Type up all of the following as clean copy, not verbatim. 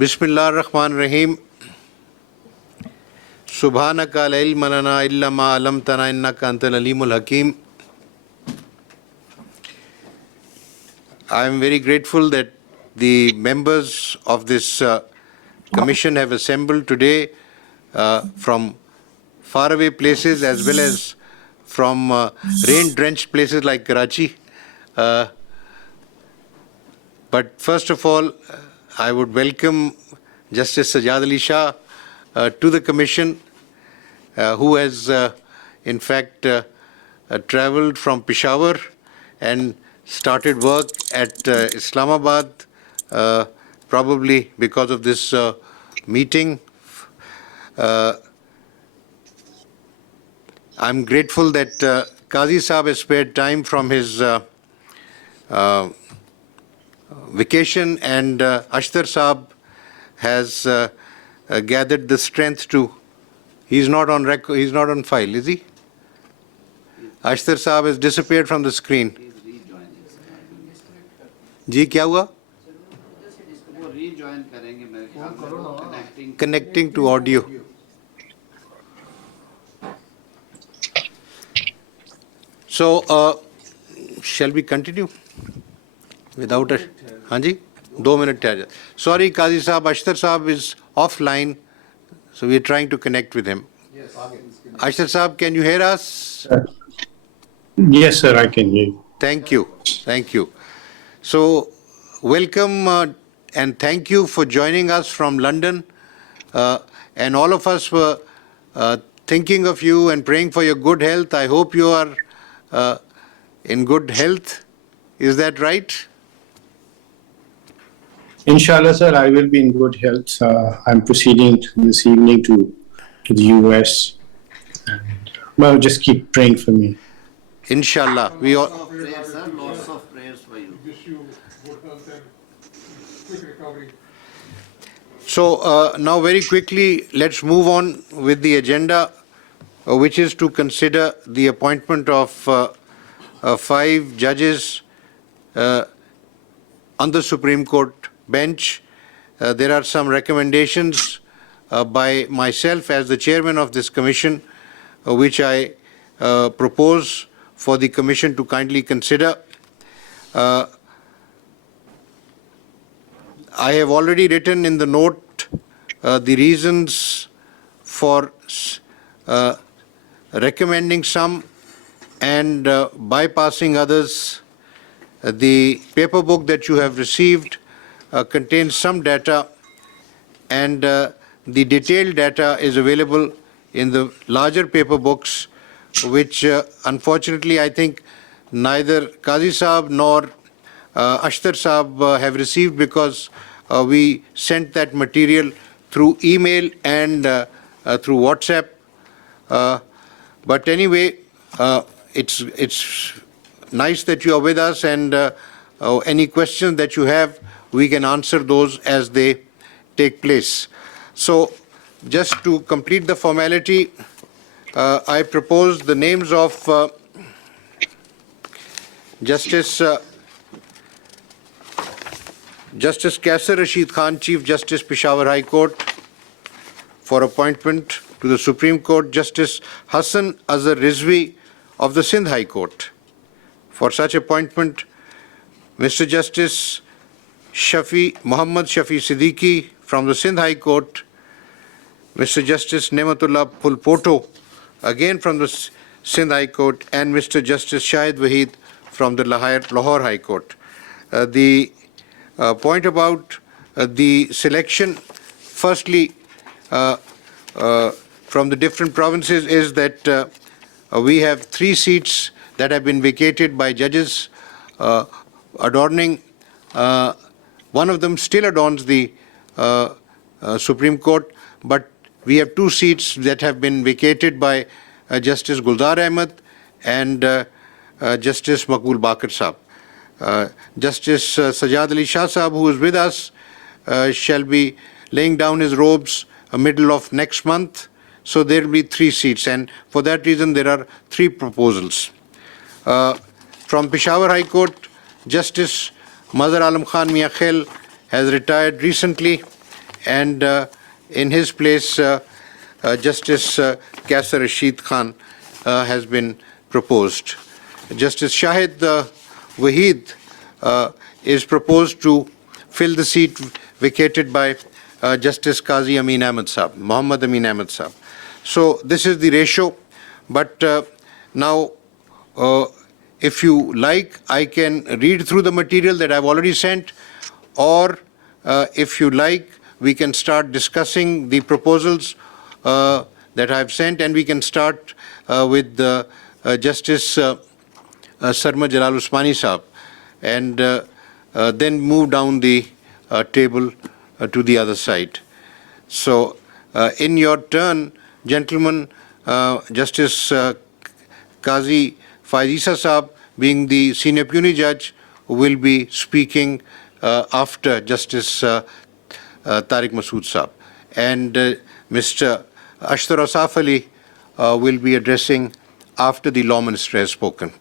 Bismillah ar-Rahman ar-Rahim. Subhanaka la ilma lana illa ma 'allamtana innaka antal alimul hakim. I am very grateful that the members of this commission have assembled today from faraway places as well as from rain-drenched places like Karachi. But first of all, I would welcome Justice Sajjad Ali Shah to the Commission, who has in fact travelled from Peshawar and started work at Islamabad, probably because of this meeting. I'm grateful that Qazi Saab has spared time from his vacation, and Ashtar Saab has gathered the strength to. He's not on record. He's not on file, is he? Ashtar Saab has disappeared from the screen. जी क्या हुआ? Connecting to audio. So, shall we continue without a? Hanji, 2 minutes. Sorry, Qazi Saab, Ashtar Saab is offline, so we are trying to connect with him. Yes. Ashtar Saab, can you hear us? Yes, sir, I can hear you. Thank you. Thank you. So, welcome and thank you for joining us from London. And all of us were thinking of you and praying for your good health. I hope you are in good health. Is that right? Inshallah, sir, I will be in good health. I'm proceeding this evening to the US. And, well, just keep praying for me. Inshallah. We all. Lots of prayers for you. Wish you good health and quick recovery. So now very quickly, let's move on with the agenda, which is to consider the appointment of 5 judges on the Supreme Court bench. There are some recommendations by myself as the chairman of this commission, which I propose for the commission to kindly consider. I have already written in the note the reasons for recommending some and bypassing others. The paper book that you have received contains some data, and the detailed data is available in the larger paper books, which unfortunately I think neither Qazi Saab nor Ashtar Saab have received, because we sent that material through email and through WhatsApp. But anyway, it's nice that you are with us, and any questions that you have, we can answer those as they take place. So just to complete the formality, I propose the names of Justice Kaisar Rashid Khan, Chief Justice, Peshawar High Court, for appointment to the Supreme Court. Justice Hassan Azhar Rizvi of the Sindh High Court. For such appointment, Mr. Justice Muhammad Shafi Siddiqui from the Sindh High Court, Mr. Justice Nematullah Pulpoto, again from the Sindh High Court, and Mr. Justice Shahid Waheed from the Lahore High Court. The point about the selection, firstly, from the different provinces, is that we have 3 seats that have been vacated by judges adorning. One of them still adorns the Supreme Court, but we have 2 seats that have been vacated by Justice Guldar Ahmed and Justice Maqbool Bakir Saab. Justice Sajjad Ali Shah Saab, who is with us, shall be laying down his robes middle of next month. So there will be 3 seats, and for that reason there are 3 proposals. From Peshawar High Court, Justice Mazhar Alam Khan Mia Khel has retired recently, and in his place, Justice Kaisar Rashid Khan has been proposed. Justice Shahid Waheed is proposed to fill the seat vacated by Justice Qazi Amin Ahmed Saab, Muhammad Amin Ahmed Saab. So this is the ratio, but now if you like, I can read through the material that I've already sent, or if you like, we can start discussing the proposals that I've sent, and we can start with Justice Sarma Jalal Usmani Saab, and then move down the table to the other side. So in your turn, gentlemen, Justice Qazi Faez Saab, being the senior puisne judge, will be speaking after Justice Tariq Masood Saab. And Mr. Ashtar Asaf Ali will be addressing after the law minister has spoken.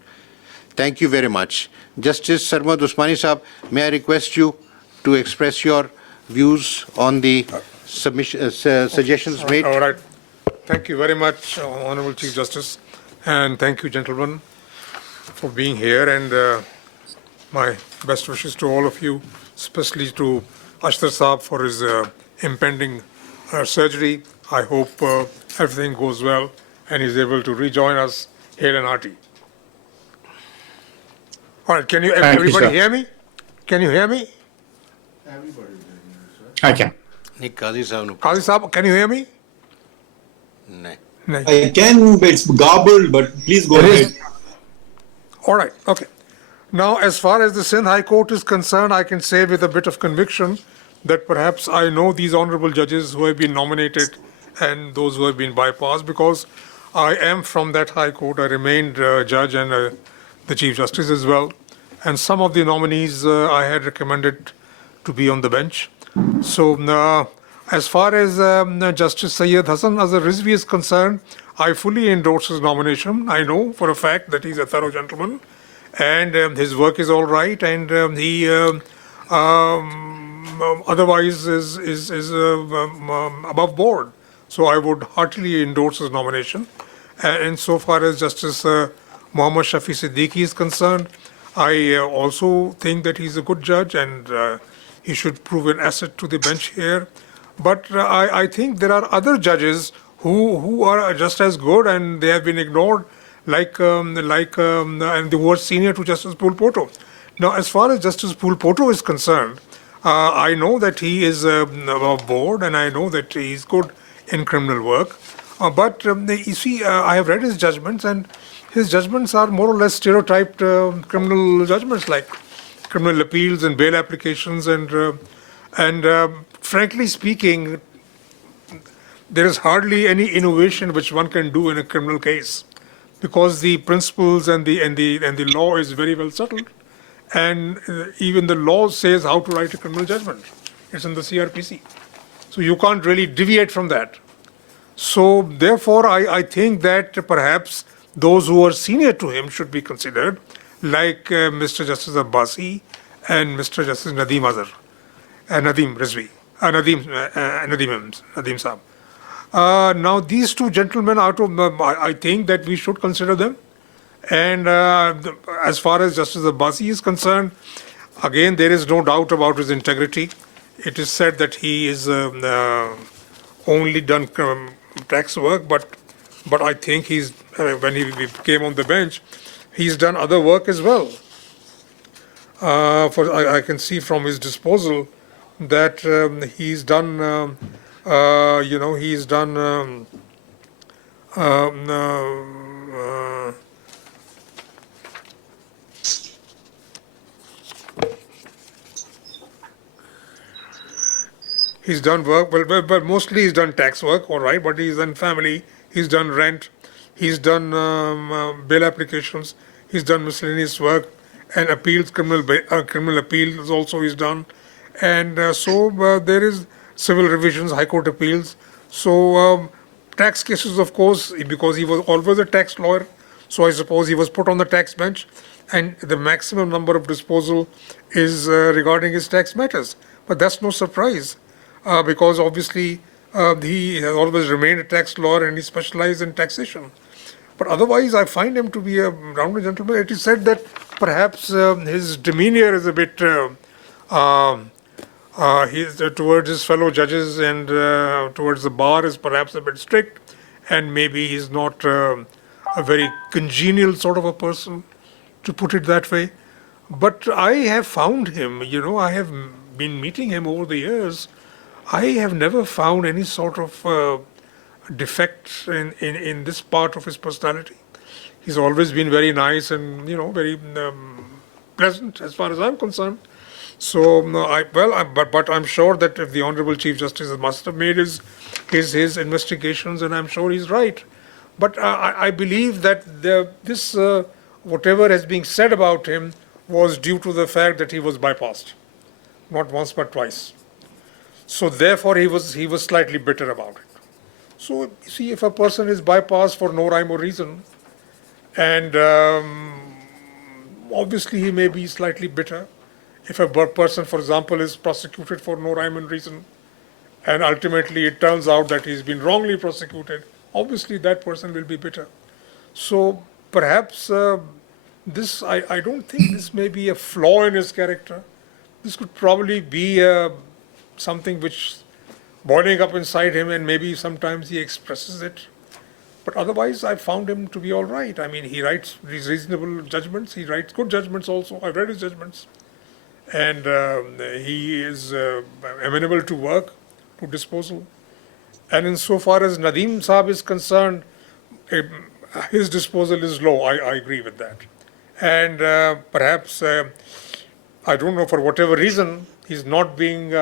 Thank you very much. Justice Sarmad Usmani Saab, may I request you to express your views on the suggestions made? All right. Thank you very much, Honorable Chief Justice, and thank you, gentlemen, for being here, and my best wishes to all of you, especially to Ashtar Saab for his impending surgery. I hope everything goes well and he's able to rejoin us hale and hearty. All right, can you, everybody sir. hear me? Can you hear me? I can. Nahi, Qazi Saab nu- Qazi Saab, can you hear me? Nahi. No. I can, but it's garbled, but please go ahead. All right, okay. Now, as far as the Sindh High Court is concerned, I can say with a bit of conviction that perhaps I know these honorable judges who have been nominated and those who have been bypassed, because I am from that High Court. I remained judge and the Chief Justice as well. And some of the nominees I had recommended to be on the bench. So as far as Justice Syed Hassan Azhar Rizvi is concerned, I fully endorse his nomination. I know for a fact that he's a thorough gentleman and his work is all right, and he otherwise is above board. So I would heartily endorse his nomination. And so far as Justice Muhammad Shafi Siddiqui is concerned, I also think that he's a good judge and he should prove an asset to the bench here. But I think there are other judges who are just as good and they have been ignored, and they were senior to Justice Pool Poto. Now, as far as Justice Pool Poto is concerned, I know that he is above board and I know that he's good in criminal work. But you see, I have read his judgments, and his judgments are more or less stereotyped criminal judgments, like criminal appeals and bail applications, and frankly speaking, there is hardly any innovation which one can do in a criminal case, because the principles and the law is very well settled, and even the law says how to write a criminal judgment. It's in the CRPC, so you can't really deviate from that. So therefore, I think that perhaps those who are senior to him should be considered, like Mr. Justice Abbasi and Mr. Justice Nadeem Azhar, Nadeem Rizvi, Nadeem Saab. Now, these two gentlemen out of, I think that we should consider them. And as far as Justice Abbasi is concerned, again, there is no doubt about his integrity. It is said that he is only done tax work, but I think he's, when he came on the bench, he's done other work as well. I can see from his disposal that he's done, he's done he's done work, but mostly he's done tax work, all right, but he's done family, he's done rent, he's done bail applications, he's done miscellaneous work, and appeals, criminal appeals also he's done. And so there is civil revisions, high court appeals. So tax cases, of course, because he was always a tax lawyer, so I suppose he was put on the tax bench, and the maximum number of disposal is regarding his tax matters. But that's no surprise. because obviously he has always remained a tax lawyer and he specialized in taxation. But otherwise, I find him to be a rounded gentleman. It is said that perhaps his demeanor is a bit towards his fellow judges and towards the bar is perhaps a bit strict, and maybe he's not a very congenial sort of a person, to put it that way. But I have found him, I have been meeting him over the years. I have never found any sort of defect in this part of his personality. He's always been very nice and, very pleasant as far as I'm concerned. So, no, but I'm sure that if the Honorable Chief Justice must have made his investigations, and I'm sure he's right. But I believe that this whatever has been said about him was due to the fact that he was bypassed, not once but twice. So therefore, he was slightly bitter about it. So you see, if a person is bypassed for no rhyme or reason, and obviously he may be slightly bitter. If a person, for example, is prosecuted for no rhyme and reason, and ultimately it turns out that he's been wrongly prosecuted, obviously that person will be bitter. So perhaps I don't think this may be a flaw in his character. This could probably be something which boiling up inside him, and maybe sometimes he expresses it. But otherwise, I found him to be all right. I mean, he writes reasonable judgments. He writes good judgments also. I've read his judgments. And he is amenable to work, to disposal. And insofar as Nadeem Saab is concerned, his disposal is low. I agree with that. And perhaps, I don't know, for whatever reason, he's not being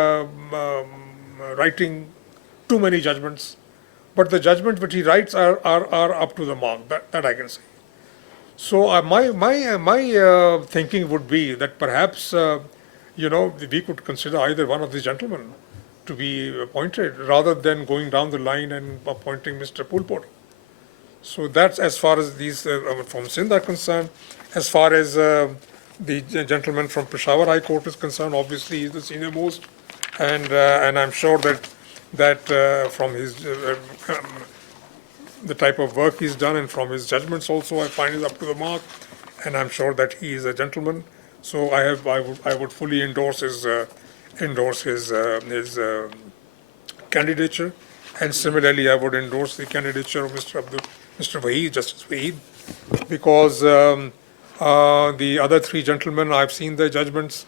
writing too many judgments. But the judgments which he writes are up to the mark. That I can say. So my thinking would be that perhaps we could consider either one of these gentlemen to be appointed rather than going down the line and appointing Mr. Pulpur. So that's as far as these from Sindh are concerned. As far as the gentleman from Peshawar High Court is concerned, obviously he's the senior most, and I'm sure that from his the type of work he's done and from his judgments also, I find is up to the mark, and I'm sure that he is a gentleman. So I would fully endorse his candidature, and similarly I would endorse the candidature of Mr. Waheed, Justice Waheed, because the other three gentlemen, I've seen their judgments,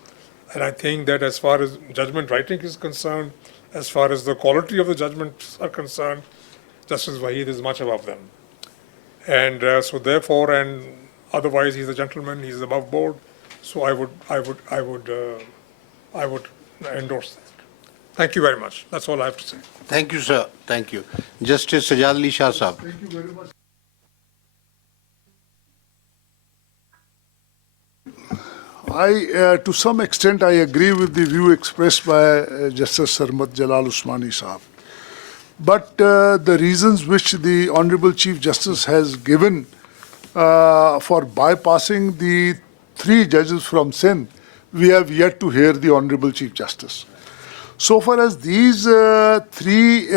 and I think that as far as judgment writing is concerned, as far as the quality of the judgments are concerned, Justice Waheed is much above them. And so therefore, and otherwise he's a gentleman, he's above board, so I would endorse that. Thank you very much. That's all I have to say. Thank you, sir. Thank you. Justice Sajad Ali Shah Sahab. Thank you very much. To some extent, I agree with the view expressed by Justice Sarmat Jalal Usmani Sahab. But the reasons which the Honorable Chief Justice has given for bypassing the three judges from Sindh, we have yet to hear the Honorable Chief Justice. So far as these three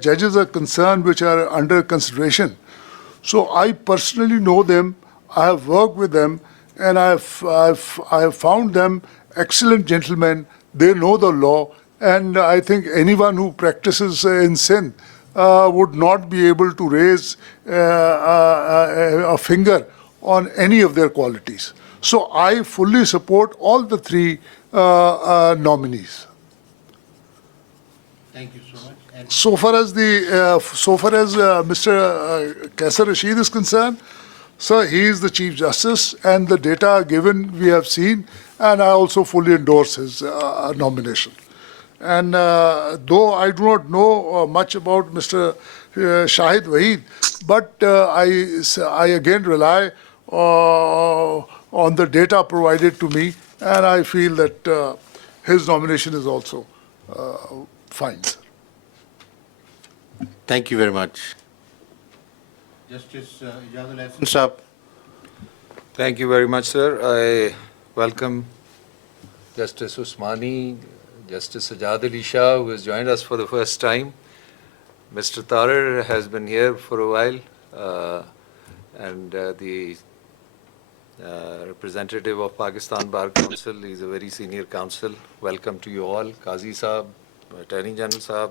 judges are concerned, which are under consideration, so I personally know them, I have worked with them, and I have found them excellent gentlemen. They know the law, and I think anyone who practices in Sindh would not be able to raise a finger on any of their qualities. So I fully support all the three nominees. Thank you so much. And So far as Mr. Kaisar Rashid is concerned, sir, he is the Chief Justice, and the data given we have seen, and I also fully endorse his nomination. And though I do not know much about Mr. Shahid Waheed, but I again rely on the data provided to me, and I feel that his nomination is also fine, sir. thank you very much. Justice Ijazul Hasan Sahab. Thank you very much, sir. I welcome Justice Usmani, Justice Sajad Ali Shah, who has joined us for the first time. Mr. Tarar has been here for a while, and the representative of Pakistan Bar Council. He's a very senior counsel. Welcome to you all. Qazi Saab, Attorney General Saab.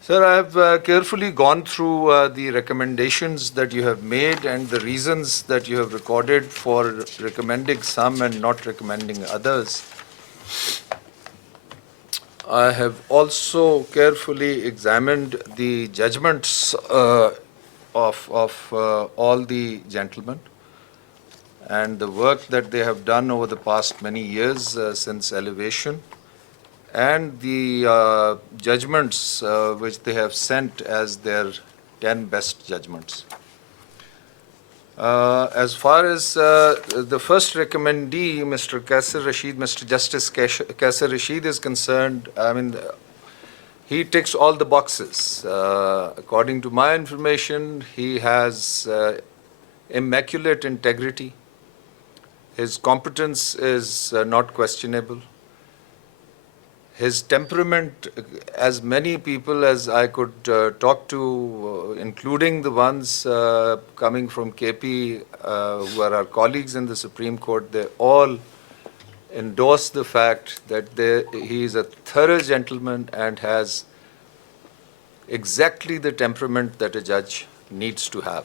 Sir, I have carefully gone through the recommendations that you have made and the reasons that you have recorded for recommending some and not recommending others. I have also carefully examined the judgments of all the gentlemen and the work that they have done over the past many years since elevation, and the judgments which they have sent as their 10 best judgments. As far as the first recommendee, Mr. Qaisar Rashid, Mr. Justice Qaisar Rashid is concerned, I mean, he ticks all the boxes. According to my information, he has immaculate integrity. His competence is not questionable. His temperament, as many people as I could talk to, including the ones coming from KP, who are our colleagues in the Supreme Court, they all endorse the fact that he is a thorough gentleman and has exactly the temperament that a judge needs to have.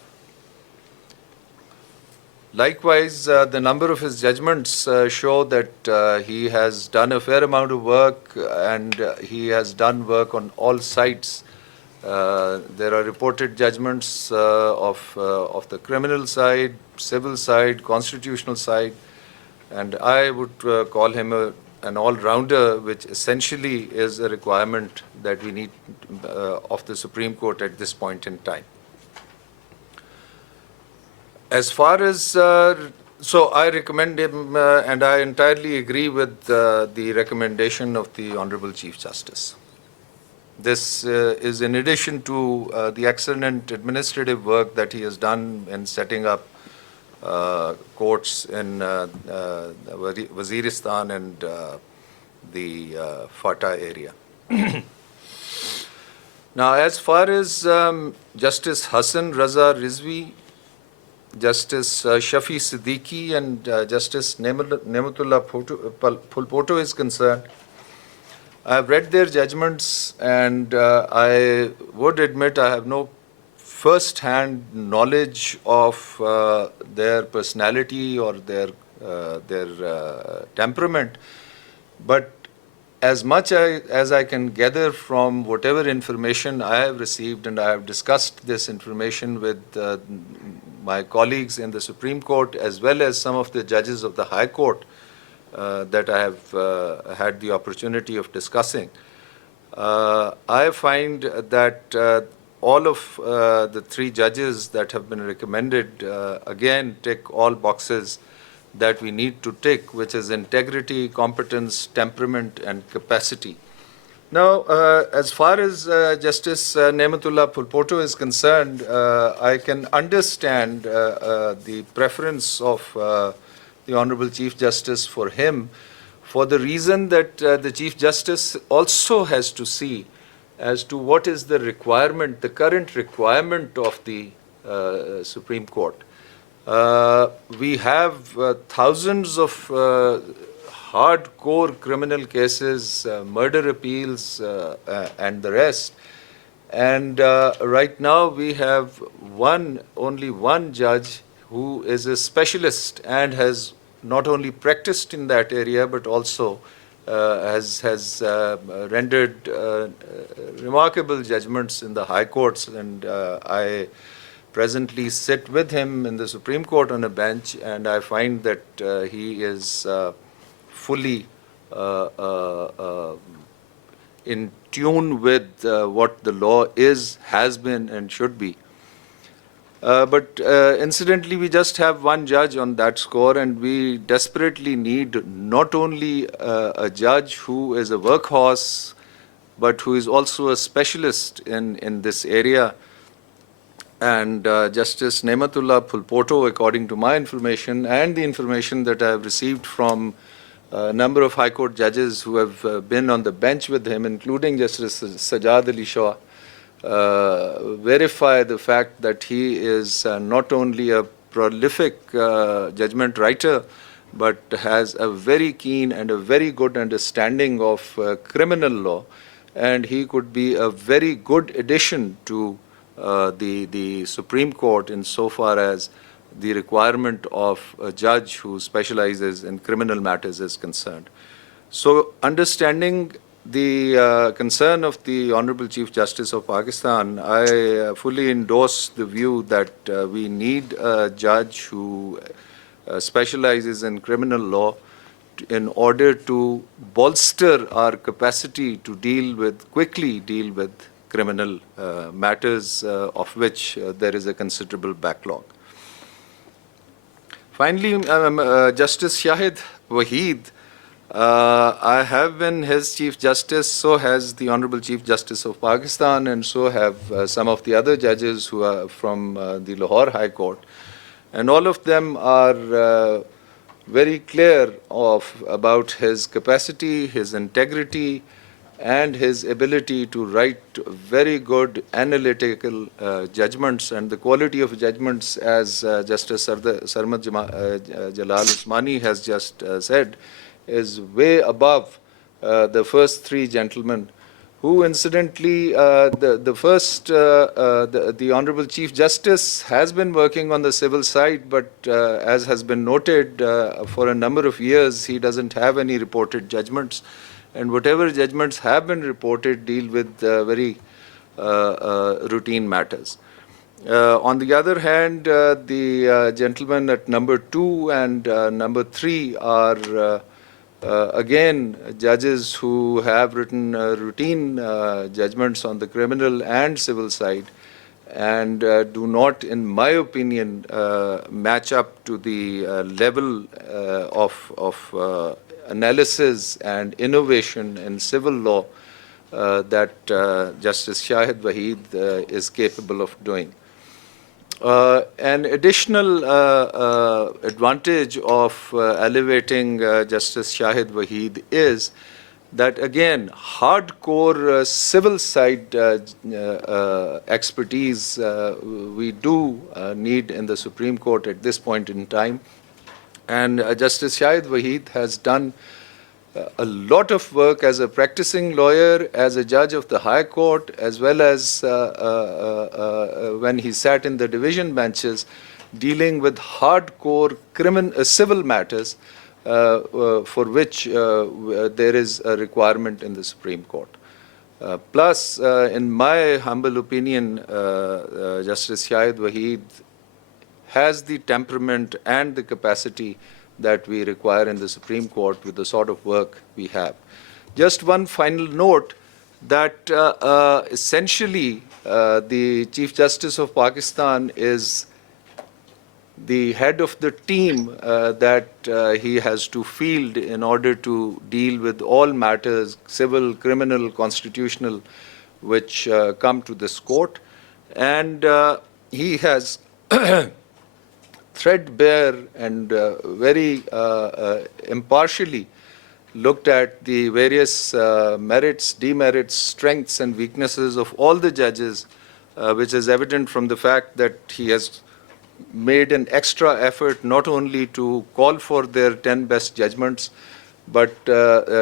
Likewise, the number of his judgments show that he has done a fair amount of work, and he has done work on all sides. There are reported judgments of the criminal side, civil side, constitutional side, and I would call him an all-rounder, which essentially is a requirement that we need of the Supreme Court at this point in time. As far as, so I recommend him, and I entirely agree with the recommendation of the Honorable Chief Justice. This is in addition to the excellent administrative work that he has done in setting up courts in Waziristan and the Fatah area. Now, as far as Justice Hassan Raza Rizvi, Justice Shafi Siddiqui, and Justice Nematullah Phulpoto is concerned, I have read their judgments, and I would admit I have no first-hand knowledge of their personality or their temperament, but as much as I can gather from whatever information I have received, and I have discussed this information with my colleagues in the Supreme Court as well as some of the judges of the High Court that I have had the opportunity of discussing, I find that all of the three judges that have been recommended again tick all boxes that we need to tick, which is integrity, competence, temperament, and capacity. Now, as far as Justice Nematullah Phulpoto is concerned, I can understand the preference of the Honorable Chief Justice for him, for the reason that the Chief Justice also has to see as to what is the requirement, the current requirement of the Supreme Court. We have thousands of hardcore criminal cases, murder appeals, and the rest. And right now we have only one judge who is a specialist and has not only practiced in that area but also has rendered remarkable judgments in the high courts. And I presently sit with him in the Supreme Court on a bench, and I find that he is fully in tune with what the law is, has been, and should be. But incidentally, we just have one judge on that score, and we desperately need not only a judge who is a workhorse, but who is also a specialist in this area. And Justice Nematullah Phulpoto, according to my information and the information that I have received from a number of High Court judges who have been on the bench with him, including Justice Sajjad Ali Shah, verify the fact that he is not only a prolific judgment writer, but has a very keen and a very good understanding of criminal law, and he could be a very good addition to the Supreme Court insofar as the requirement of a judge who specializes in criminal matters is concerned. So, understanding the concern of the Honorable Chief Justice of Pakistan, I fully endorse the view that we need a judge who specializes in criminal law in order to bolster our capacity to quickly deal with criminal matters of which there is a considerable backlog. Finally, Justice Shahid Waheed, I have been his Chief Justice, so has the Honorable Chief Justice of Pakistan, and so have some of the other judges who are from the Lahore High Court. And all of them are very clear about his capacity, his integrity, and his ability to write very good analytical judgments, and the quality of judgments, as Justice Sarmat Jalal Usmani has just said, is way above the first three gentlemen, who incidentally, the Honorable Chief Justice has been working on the civil side, but as has been noted, for a number of years he doesn't have any reported judgments. And whatever judgments have been reported deal with very routine matters. On the other hand, the gentlemen at number 2 and number 3 are again judges who have written routine judgments on the criminal and civil side, and do not, in my opinion, match up to the level of analysis and innovation in civil law that Justice Shahid Waheed is capable of doing. An additional advantage of elevating Justice Shahid Waheed is that, again, hardcore civil side expertise we do need in the Supreme Court at this point in time. And Justice Shahid Waheed has done a lot of work as a practicing lawyer, as a judge of the High Court, as well as when he sat in the division benches dealing with hardcore civil matters for which there is a requirement in the Supreme Court. Plus, in my humble opinion, Justice Shahid Waheed has the temperament and the capacity that we require in the Supreme Court with the sort of work we have. Just one final note that essentially the Chief Justice of Pakistan is the head of the team that he has to field in order to deal with all matters, civil, criminal, constitutional, which come to this court. And he has threadbare and very impartially looked at the various merits, demerits, strengths and weaknesses of all the judges, which is evident from the fact that he has made an extra effort not only to call for their 10 best judgments, but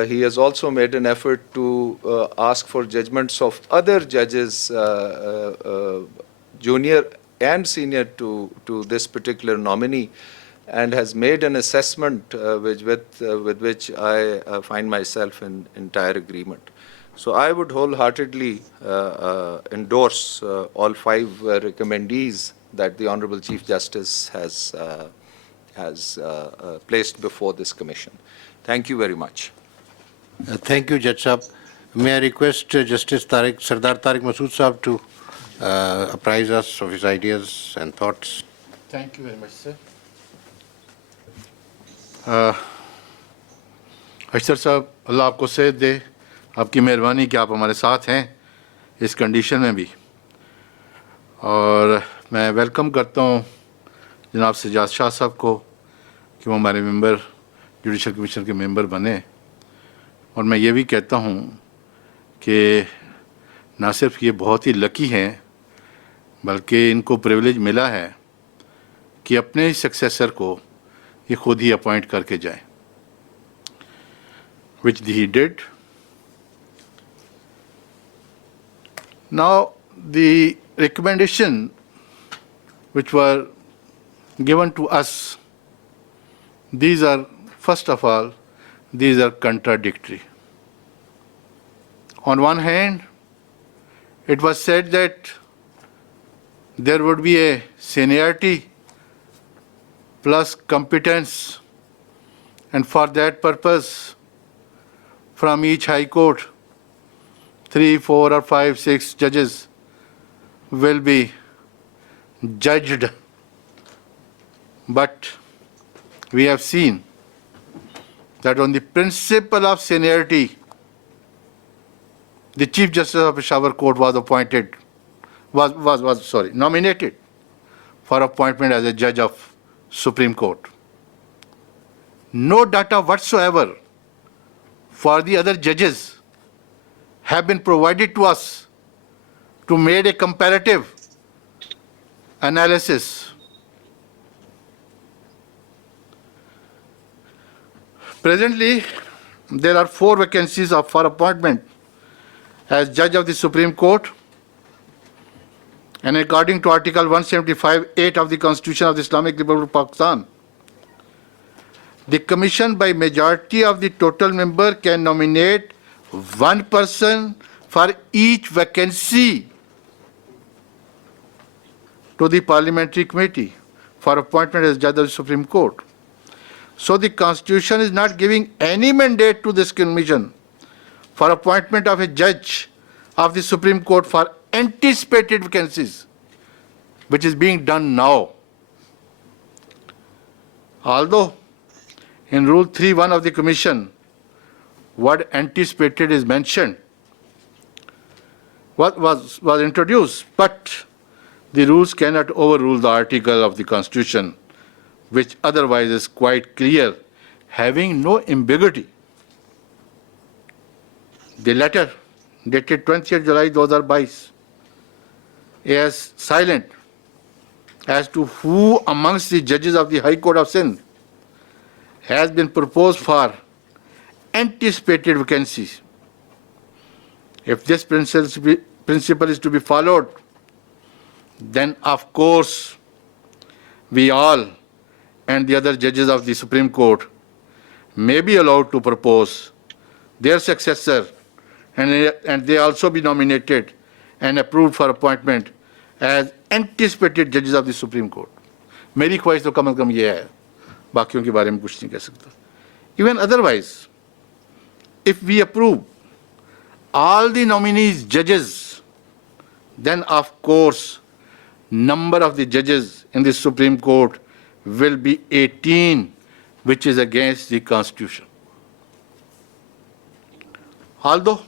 he has also made an effort to ask for judgments of other judges, junior and senior to this particular nominee, and has made an assessment with which I find myself in entire agreement. So I would wholeheartedly endorse all 5 recommendees that the Honorable Chief Justice has placed before this Commission. Thank you very much. Thank you, Judge Saab. May I request Justice Sardar Tariq Masood Saab to apprise us of his ideas and thoughts. Thank you very much, sir. अशर साहब, अल्लाह आपको सेहत दे, आपकी मेहरबानी कि आप हमारे साथ हैं इस कंडीशन में भी। और मैं वेलकम करता हूँ जनाब सजाद शाह साहब को कि वो हमारे मेंबर जुडिशल कमीशन के मेंबर बने, और मैं ये भी कहता हूँ कि ना सिर्फ ये बहुत ही लकी हैं, बल्कि इनको प्रिविलेज मिला है कि अपने ही सक्सेसर को ये खुद ही अपॉइंट करके जाएं, which he did. Now, the recommendation which were given to us, these are, first of all, these are contradictory. On one hand, it was said that there would be a seniority plus competence, and for that purpose, from each high court, 3, 4, or 5, 6 judges will be judged. But we have seen that on the principle of seniority, the Chief Justice of Peshawar Court was nominated for appointment as a judge of Supreme Court. No data whatsoever for the other judges have been provided to us to make a comparative analysis. Presently, there are 4 vacancies for appointment as judge of the Supreme Court, and according to Article 175(8) of the Constitution of the Islamic Republic of Pakistan, the Commission by majority of the total member can nominate 1 person for each vacancy to the Parliamentary Committee for appointment as judge of the Supreme Court. So the Constitution is not giving any mandate to this Commission for appointment of a judge of the Supreme Court for anticipated vacancies, which is being done now. Although in Rule 3.1 of the Commission, word anticipated is mentioned, was introduced, but the rules cannot overrule the article of the Constitution, which otherwise is quite clear, having no ambiguity. The letter dated 20th July 2022 is silent as to who amongst the judges of the High Court of Sindh has been proposed for anticipated vacancies. If this principle is to be followed, then of course we all and the other judges of the Supreme Court may be allowed to propose their successor, and they also be nominated and approved for appointment as anticipated judges of the Supreme Court. मेरी ख्वाहिश तो कम से कम ये है, बाकियों के बारे में कुछ नहीं कह सकता. Even otherwise, if we approve all the nominees judges, then of course number of the judges in the Supreme Court will be 18, which is against the Constitution. Although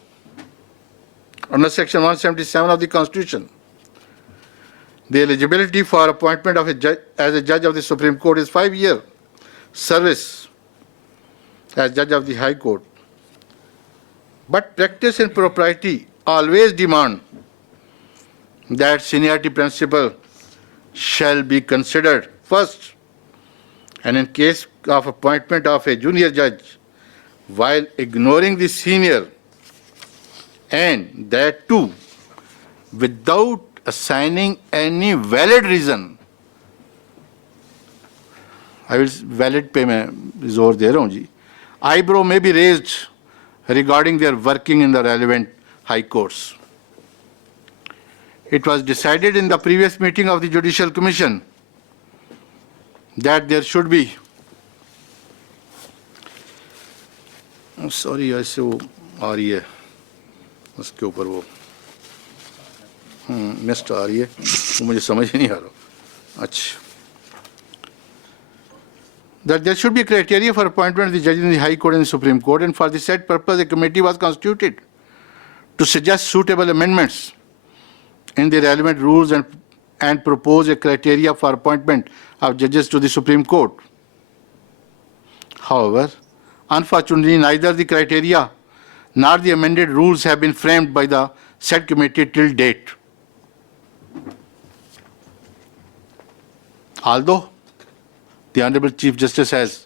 under Section 177 of the Constitution, the eligibility for appointment of a judge, as a judge of the Supreme Court is 5-year service as judge of the High Court. But practice and propriety always demand that seniority principle shall be considered first, and in case of appointment of a junior judge, while ignoring the senior, and that too without assigning any valid reason. I will valid पे मैं जोर दे रहा हूँ जी. Eyebrow may be raised regarding their working in the relevant high courts. It was decided in the previous meeting of the Judicial Commission that there should be, sorry ऐसे वो आ रही है उसके ऊपर वो मिस्ट आ रही है, वो मुझे समझ ही नहीं आ रहा. अच्छा, that there should be criteria for appointment of the judges in the High Court and the Supreme Court, and for the said purpose a committee was constituted to suggest suitable amendments in the relevant rules and propose a criteria for appointment of judges to the Supreme Court. However, Unfortunately, neither the criteria nor the amended rules have been framed by the said committee till date. Although the Honorable Chief Justice has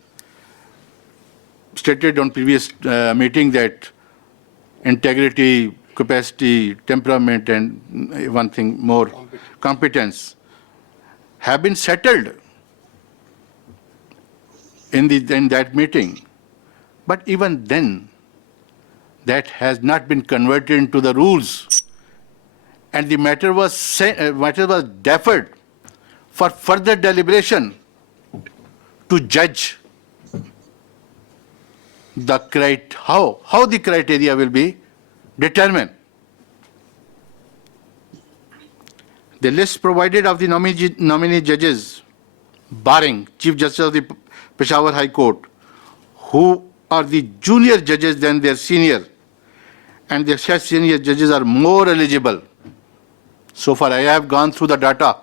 stated on previous meeting that integrity, capacity, temperament, and one thing more, competence, have been settled in that meeting. But even then, that has not been converted into the rules, and the matter was deferred for further deliberation to judge how the criteria will be determined. The list provided of the nominee judges, barring Chief Justice of the Peshawar High Court, who are the junior judges than their senior, and the said senior judges are more eligible. So far, I have gone through the data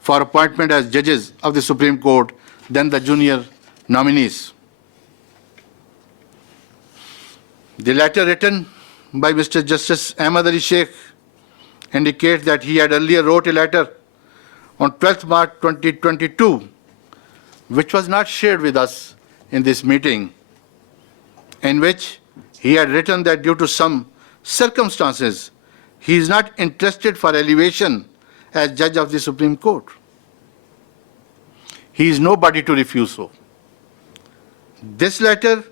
for appointment as judges of the Supreme Court than the junior nominees. The letter written by Mr. Justice Ahmad Ali Sheikh indicates that he had earlier wrote a letter on 12th March 2022, which was not shared with us in this meeting, in which he had written that due to some circumstances, he is not interested for elevation as judge of the Supreme Court. He is nobody to refuse so. This letter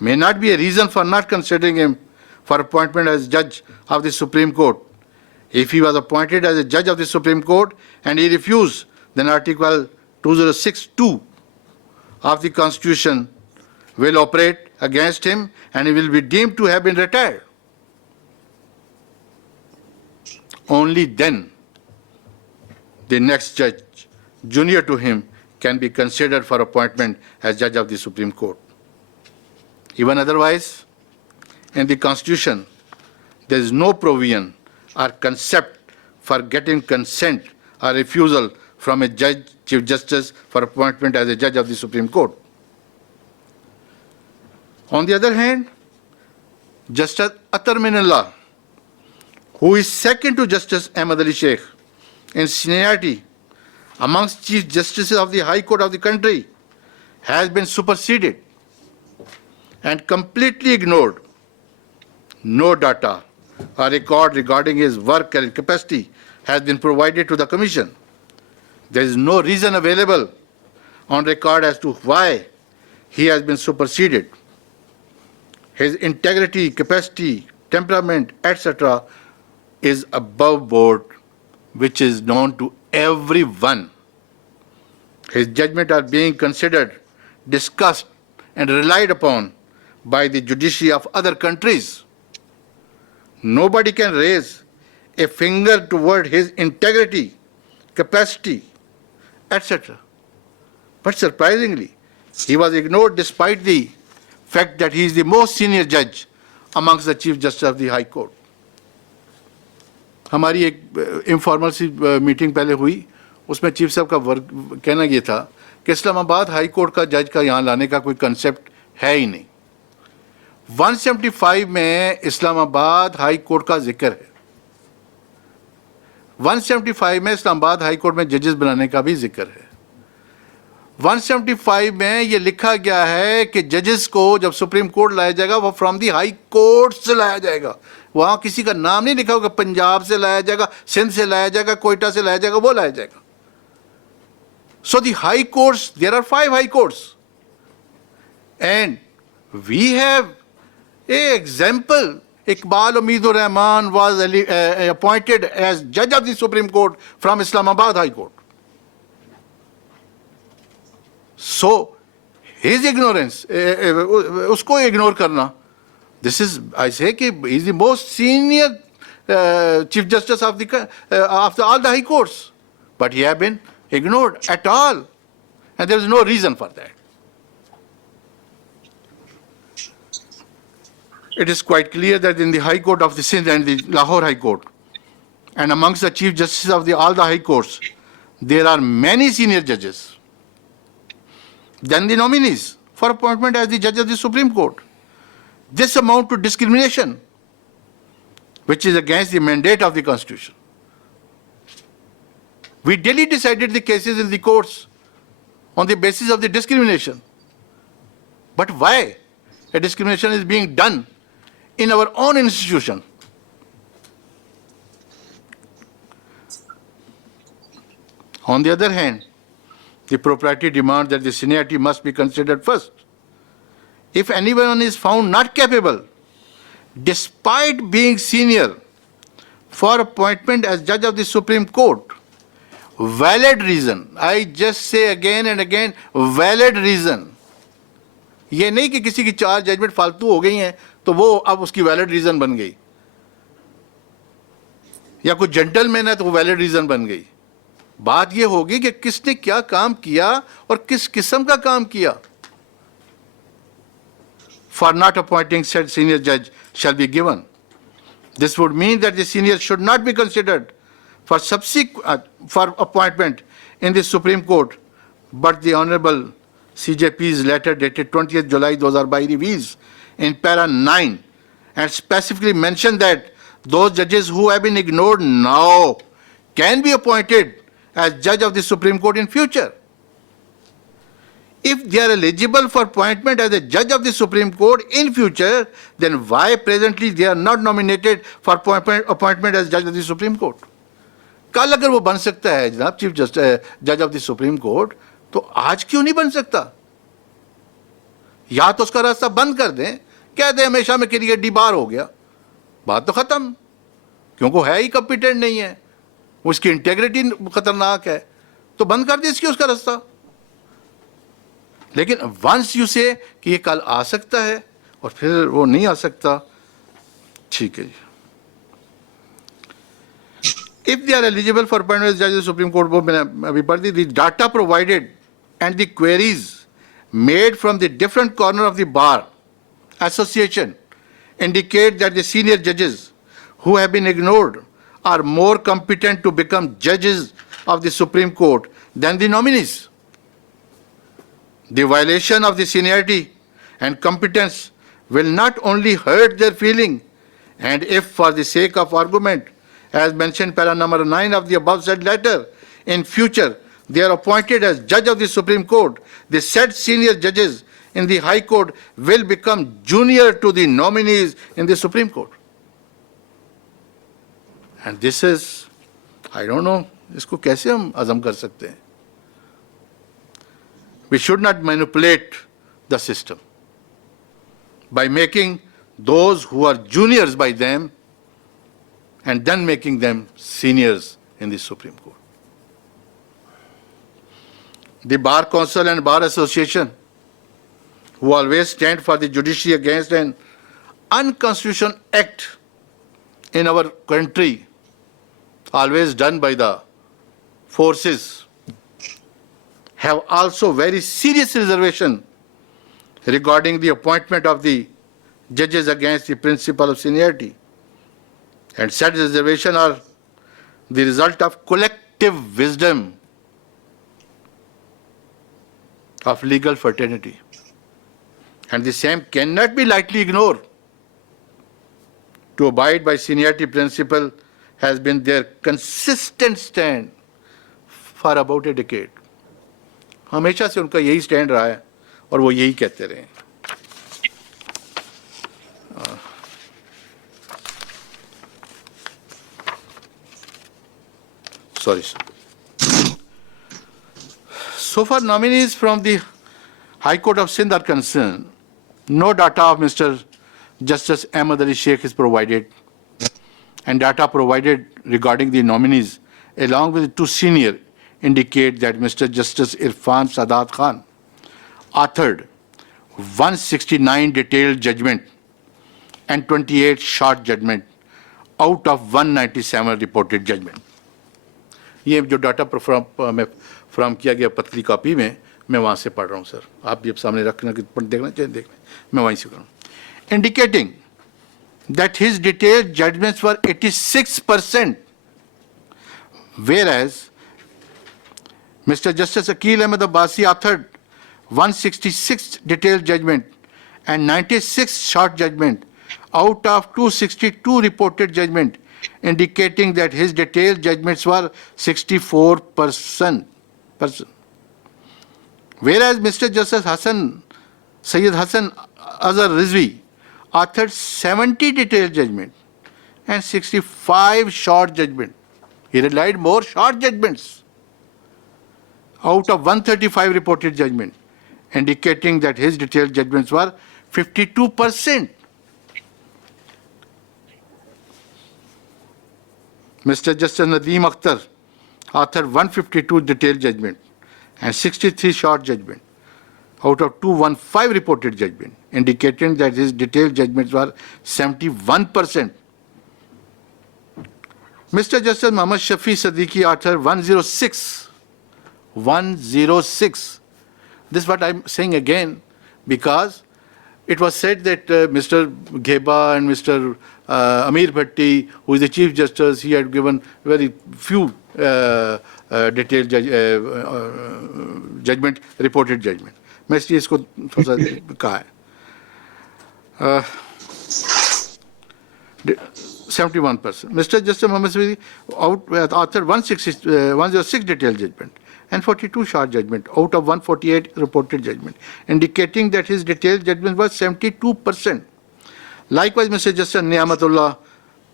may not be a reason for not considering him for appointment as judge of the Supreme Court. If he was appointed as a judge of the Supreme Court and he refused, then Article 206(2) of the Constitution will operate against him and he will be deemed to have been retired. Only then the next judge, junior to him, can be considered for appointment as judge of the Supreme Court. Even otherwise, in the Constitution, there is no provision or concept for getting consent or refusal from a judge, Chief Justice, for appointment as a judge of the Supreme Court. On the other hand, Justice Atar Minallah, who is second to Justice Ahmad Ali Sheikh in seniority amongst Chief Justices of the High Court of the country, has been superseded and completely ignored. No data or record regarding his work and capacity has been provided to the Commission. There is no reason available on record as to why he has been superseded. His integrity, capacity, temperament, etc. is above board, which is known to everyone. His judgments are being considered, discussed, and relied upon by the judiciary of other countries. Nobody can raise a finger toward his integrity, capacity, etc. But surprisingly, he was ignored despite the fact that he is the most senior judge amongst the Chief Justice of the High Court. हमारी एक informal सी meeting पहले हुई, उसमें chief साहब का कहना ये था कि इस्लामाबाद हाई कोर्ट का जज का यहाँ लाने का कोई कंसेप्ट है ही नहीं. 175 में इस्लामाबाद हाई कोर्ट का जिक्र है. 175 में इस्लामाबाद हाई कोर्ट में जजेस बनाने का भी जिक्र है. 175 में ये लिखा गया है कि जजेस को जब सुप्रीम कोर्ट लाया जाएगा वो फ्रॉम दी हाई कोर्ट से लाया जाएगा. वहाँ किसी का नाम नहीं लिखा होगा, पंजाब से लाया जाएगा, सिंध से लाया जाएगा, कोयटा से लाया जाएगा, वो लाया जाएगा. So the high courts, there are 5 high courts. And we have an example. Iqbal Umeedur Rahman was appointed as judge of the Supreme Court from Islamabad High Court. So his ignorance, usko ignore karna, this is, I say, he is the most senior Chief Justice of all the high courts. But he has been ignored at all. And there is no reason for that. It is quite clear that in the High Court of the Sindh and the Lahore High Court, and amongst the Chief Justices of all the High Courts, there are many senior judges than the nominees. for appointment as the judge of the Supreme Court. This amount to discrimination, which is against the mandate of the Constitution. We daily decided the cases in the courts on the basis of the discrimination. But why a discrimination is being done in our own institution? On the other hand, the propriety demands that the seniority must be considered first. If anyone is found not capable, despite being senior, for appointment as judge of the Supreme Court, valid reason, I just say again and again, valid reason. ये नहीं कि किसी की 4 judgement फालतू हो गई हैं तो वो अब उसकी वैलिड रीजन बन गई, या कोई जेंटलमैन है तो वो वैलिड रीजन बन गई. बात ये होगी कि किसने क्या काम किया और किस किस्म का काम किया. For not appointing said senior judge shall be given. This would mean that the senior should not be considered for for appointment in the Supreme Court, but the Honorable CJP's letter dated 20th July 2022 reveals in para 9 and specifically mentioned that those judges who have been ignored now can be appointed as judge of the Supreme Court in future. If they are eligible for appointment as a judge of the Supreme Court in future, then why presently they are not nominated for appointment as judge of the Supreme Court? कल अगर वो बन सकता है जनाब chief जज of the supreme court, तो आज क्यों नहीं बन सकता? या तो उसका रास्ता बंद कर दें, कह दें हमेशा में करिए डिबार हो गया, बात तो खत्म, क्योंकि है ही कॉम्पिटेंट नहीं है, उसकी इंटेग्रिटी खतरनाक है, तो बंद कर दे इसकी उसका रास्ता. लेकिन वंस यू से कि ये कल आ सकता है और फिर वो नहीं आ सकता, ठीक है. If they are eligible for appointment as judge of the Supreme Court, वो मैंने अभी पढ़ दी, the data provided and the queries made from the different corner of the bar association indicate that the senior judges who have been ignored are more competent to become judges of the Supreme Court than the nominees. The violation of the seniority and competence will not only hurt their feeling, and if for the sake of argument, as mentioned para number 9 of the above said letter, in future they are appointed as judge of the Supreme Court, the said senior judges in the High Court will become junior to the nominees in the Supreme Court. And this is, I don't know, इसको कैसे हम अज़म कर सकते हैं? We should not manipulate the system by making those who are juniors by them and then making them seniors in the Supreme Court. The Bar Council and Bar Association, who always stand for the judiciary against an unconstitutional act in our country, always done by the forces, have also very serious reservation regarding the appointment of the judges against the principle of seniority. And such reservation are the result of collective wisdom of legal fraternity. And the same cannot be lightly ignored. To abide by seniority principle has been their consistent stand for about a decade. हमेशा से उनका यही stand रहा है और वो यही कहते रहे. Sorry, sir. So far, nominees from the High Court of Sindh are concerned, no data of Mr. Justice Ahmad Ali Sheikh is provided, and data provided regarding the nominees, along with the 2 senior, indicate that Mr. Justice Irfan Sadat Khan authored 169 detailed judgment and 28 short judgment out of 197 reported judgment. ये जो data from किया गया पतली copy में, मैं वहाँ से पढ़ रहा हूँ सर, आप भी सामने रखना कि देखना चाहिए, देखना, मैं वहीं से करूँ. Indicating that his detailed judgments were 86%, whereas Mr. Justice Akil Ahmed Abbasi authored 166 detailed judgment and 96 short judgment out of 262 reported judgment, indicating that his detailed judgments were 64%. Whereas Mr. Justice Sayyid Hassan Azhar Rizvi authored 70 detailed judgment and 65 short judgment. He relied more short judgments out of 135 reported judgment, indicating that his detailed judgments were 52%. Mr. Justice Nadeem Akhtar authored 152 detailed judgment and 63 short judgment out of 215 reported judgment, indicating that his detailed judgments were 71%. Mr. Justice Muhammad Shafi Siddiqui authored 106. 106. This is what I'm saying again, because it was said that Mr. Gheba and Mr. Amir Bhatti, who is the Chief Justice, he had given very few detailed judgment, reported judgment. मैं इसलिए इसको थोड़ा सा कहा है 71%. Mr. Justice Muhammad Shafi authored 106 detailed judgment and 42 short judgment out of 148 reported judgment, indicating that his detailed judgment was 72%. Likewise, Mr. Justice Niamatullah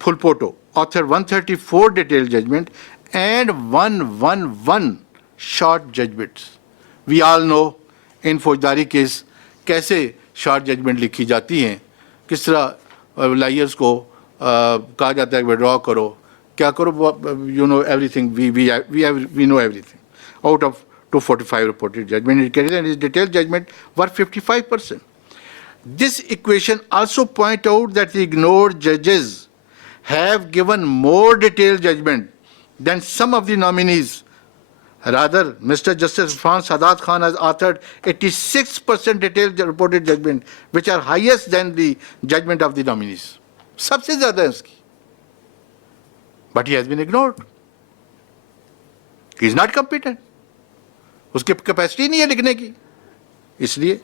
Phulpoto authored 134 detailed judgment and 111 short judgments. We all know in फौजदारी case कैसे short judgement लिखी जाती हैं, किस तरह lawyers को कहा जाता है विड्रॉ करो, क्या करो, you know everything, we know everything. Out of 245 reported judgment indicated, and his detailed judgment were 55%. This equation also points out that the ignored judges have given more detailed judgment than some of the nominees. Rather, Mr. Justice Irfan Sadat Khan has authored 86% detailed reported judgment, which are highest than the judgment of the nominees. सबसे ज़्यादा है उसकी. But he has been ignored. He is not competent. उसकी capacity नहीं है लिखने की. इसलिए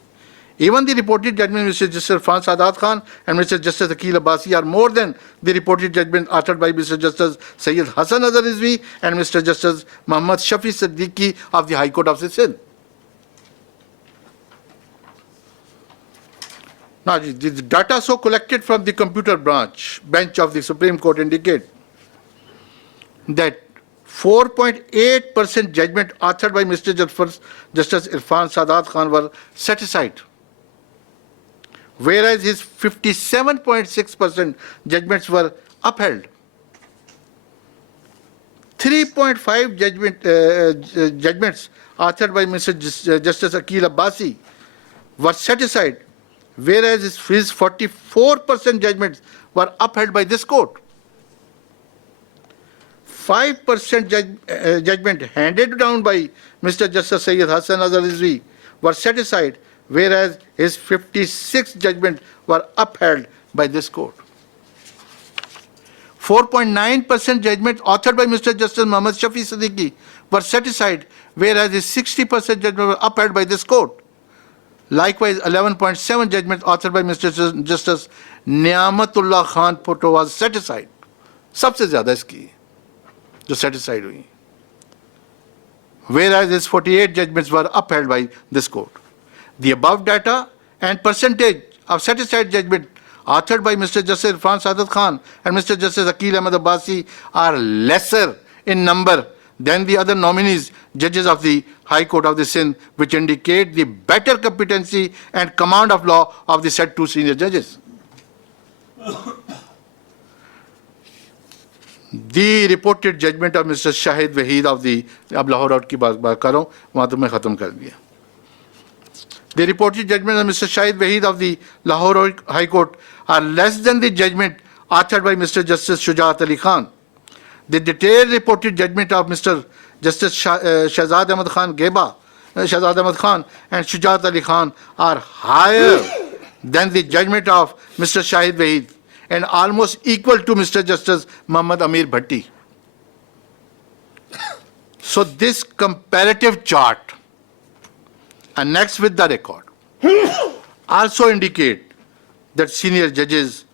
even the reported judgment of Mr. Justice Irfan Sadat Khan and Mr. Justice Akil Abbasi are more than the reported judgment authored by Mr. Justice Sayyid Hassan Azhar Rizvi and Mr. Justice Muhammad Shafi Siddiqui of the High Court of Sindh. Now, the data so collected from the computer bench of the Supreme Court indicate that 4.8% judgment authored by Mr. Justice Irfan Sadat Khan were set aside, whereas his 57.6% judgments were upheld. 3.5 judgments authored by Mr. Justice Akil Abbasi were set aside, whereas his 44% judgments were upheld by this court. 5% judgment handed down by Mr. Justice Sayyid Hassan Azhar Rizvi were set aside, whereas his 56 judgments were upheld by this court. 4.9% judgment authored by Mr. Justice Muhammad Shafi Siddiqui were set aside, whereas his 60% judgment were upheld by this court. Likewise, 11.7 judgment authored by Mr. Justice Niamatullah Khan Phulpoto was set aside. सबसे ज़्यादा इसकी जो set aside हुई. Whereas his 48 judgments were upheld by this court. The above data and percentage of set aside judgment authored by Mr. Justice Irfan Sadat Khan and Mr. Justice Akil Ahmed Abbasi are lesser in number than the other nominees, judges of the High Court of the Sindh, which indicate the better competency and command of law of the said two senior judges. The reported judgment of Mr. Shahid Wahid of the अब Lahore out की बात कर रहा हूँ, वहाँ तो मैं ख़त्म कर दिया. The reported judgment of Mr. Shahid Wahid of the Lahore High Court are less than the judgment authored by Mr. Justice Shujaat Ali Khan. The detailed reported judgment of Mr. Justice Shahzad Ahmad Khan Gheba, Shahzad Ahmad Khan and Shujaat Ali Khan are higher than the judgment of Mr. Shahid Wahid and almost equal to Mr. Justice Muhammad Amir Bhatti. So this comparative chart annexed with the record also indicate that senior judges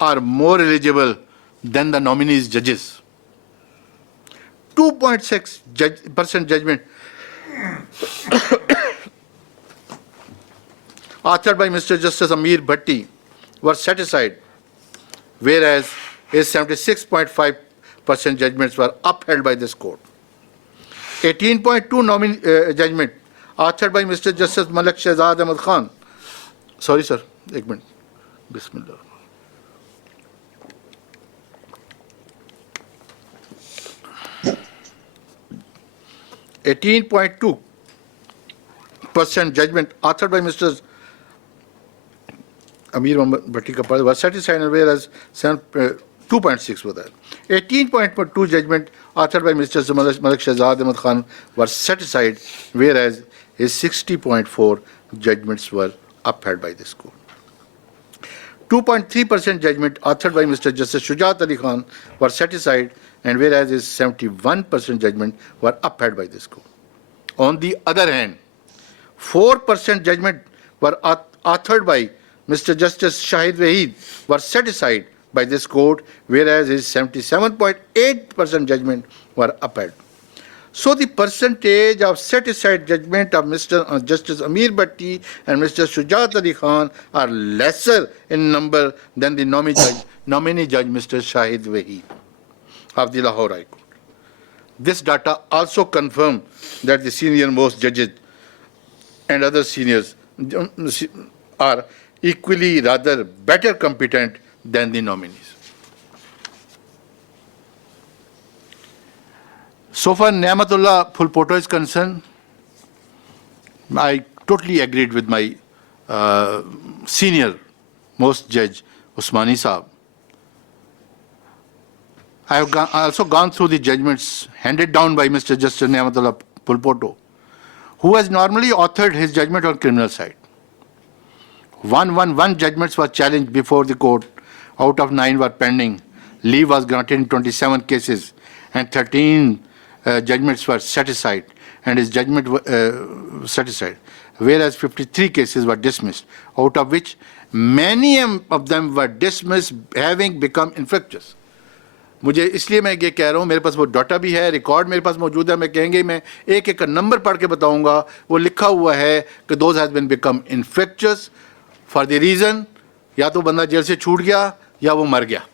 are more eligible than the nominees judges. 2.6% judgment authored by Mr. Justice Amir Bhatti were set aside, whereas his 76.5% judgments were upheld by this court. 18.2 judgment authored by Mr. Justice Malik Shehzad Ahmad Khan. Sorry, sir. Ek minute. Bismillah. %% judgment authored by Mr. Amir Bhatti Kapal was satisfied, whereas 2.6 were there. 18.2 judgment authored by Mr. Malik Shehzad Ahmad Khan was satisfied, whereas his 60.4 judgments were upheld by this court. 2.3% judgment authored by Mr. Justice Shujaat Ali Khan were satisfied, and whereas his 71% judgment were upheld by this court. On the other hand, 4% judgment were authored by Mr. Justice Shahid Wahid were set aside by this court, whereas his 77.8% judgment were upheld. So the percentage of set aside judgment of Mr. Justice Amir Bhatti and Mr. Shujaat Ali Khan are lesser in number than the nominee judge Mr. Shahid Wahid of the Lahore High Court. This data also confirms that the senior most judges and other seniors are equally rather better competent than the nominees. So far, Niamatullah Phulpoto is concerned, I totally agreed with my senior most judge, Usmani Saab. I have also gone through the judgments handed down by Mr. Justice Niamatullah Phulpoto, who has normally authored his judgment on criminal side. 111 judgments were challenged before the court, out of 9 were pending. Leave was granted in 27 cases, and 13 judgments were set aside, and his judgment was set aside, whereas 53 cases were dismissed, out of which many of them were dismissed having become infructuous. मुझे इसलिए मैं ये कह रहा हूँ, मेरे पास वो data भी है, रिकॉर्ड मेरे पास मौजूद है, मैं कहेंगे मैं एक एक नंबर पढ़ के बताऊंगा, वो लिखा हुआ है कि those has been become infructuous for the reason या तो बंदा जेल से छूट गया या वो मर गया.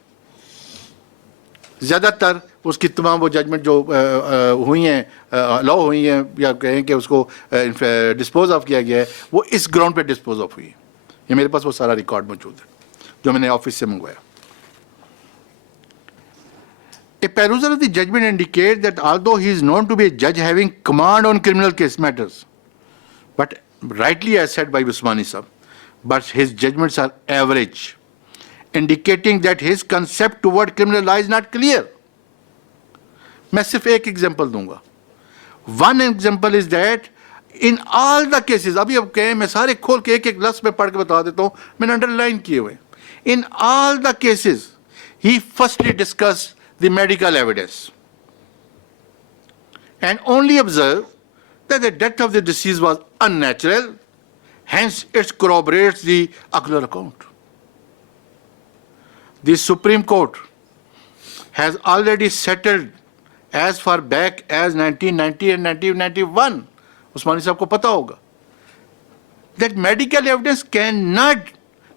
ज़्यादातर उसकी तमाम वो जजमेंट जो हुई हैं, लॉ हुई हैं, या कहें कि उसको डिस्पोज ऑफ किया गया है, वो इस ग्राउंड पे डिस्पोज ऑफ हुई है. ये मेरे पास वो सारा रिकॉर्ड मौजूद है जो मैंने ऑफिस से मंगवाया. A perusal of the judgment indicates that although he is known to be a judge having command on criminal case matters, but rightly as said by Usmani Sahab, but his judgments are average, indicating that his concept toward criminal law is not clear. मैं सिर्फ एक example दूंगा. One example is that in all the cases, अभी अब कहें मैं सारे खोल के एक एक लफ्ज में पढ़ के बता देता हूं, मैंने अंडरलाइन किए हुए. In all the cases, he firstly discussed the medical evidence and only observed that the death of the deceased was unnatural, hence it corroborates the ocular account. The Supreme Court has already settled as far back as 1990 and 1991, Usmani Sahab ko pata hoga, that medical evidence cannot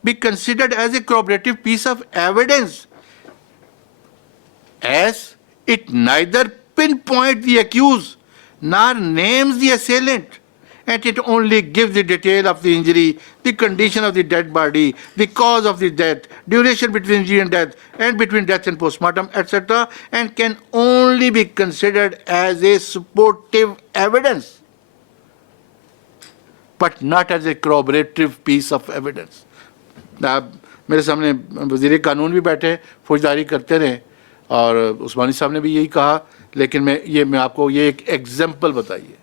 be considered as a corroborative piece of evidence, as it neither pinpoints the accused nor names the assailant, and it only gives the detail of the injury, the condition of the dead body, the cause of the death, duration between injury and death, and between death and postmortem, etc., and can only be considered as a supportive evidence, but not as a corroborative piece of evidence. मेरे सामने वज़ीर कानून भी बैठे, फौजदारी करते रहे, और उस्मानी साहब ने भी यही कहा, लेकिन मैं आपको ये एक एग्जाम्पल बताइए.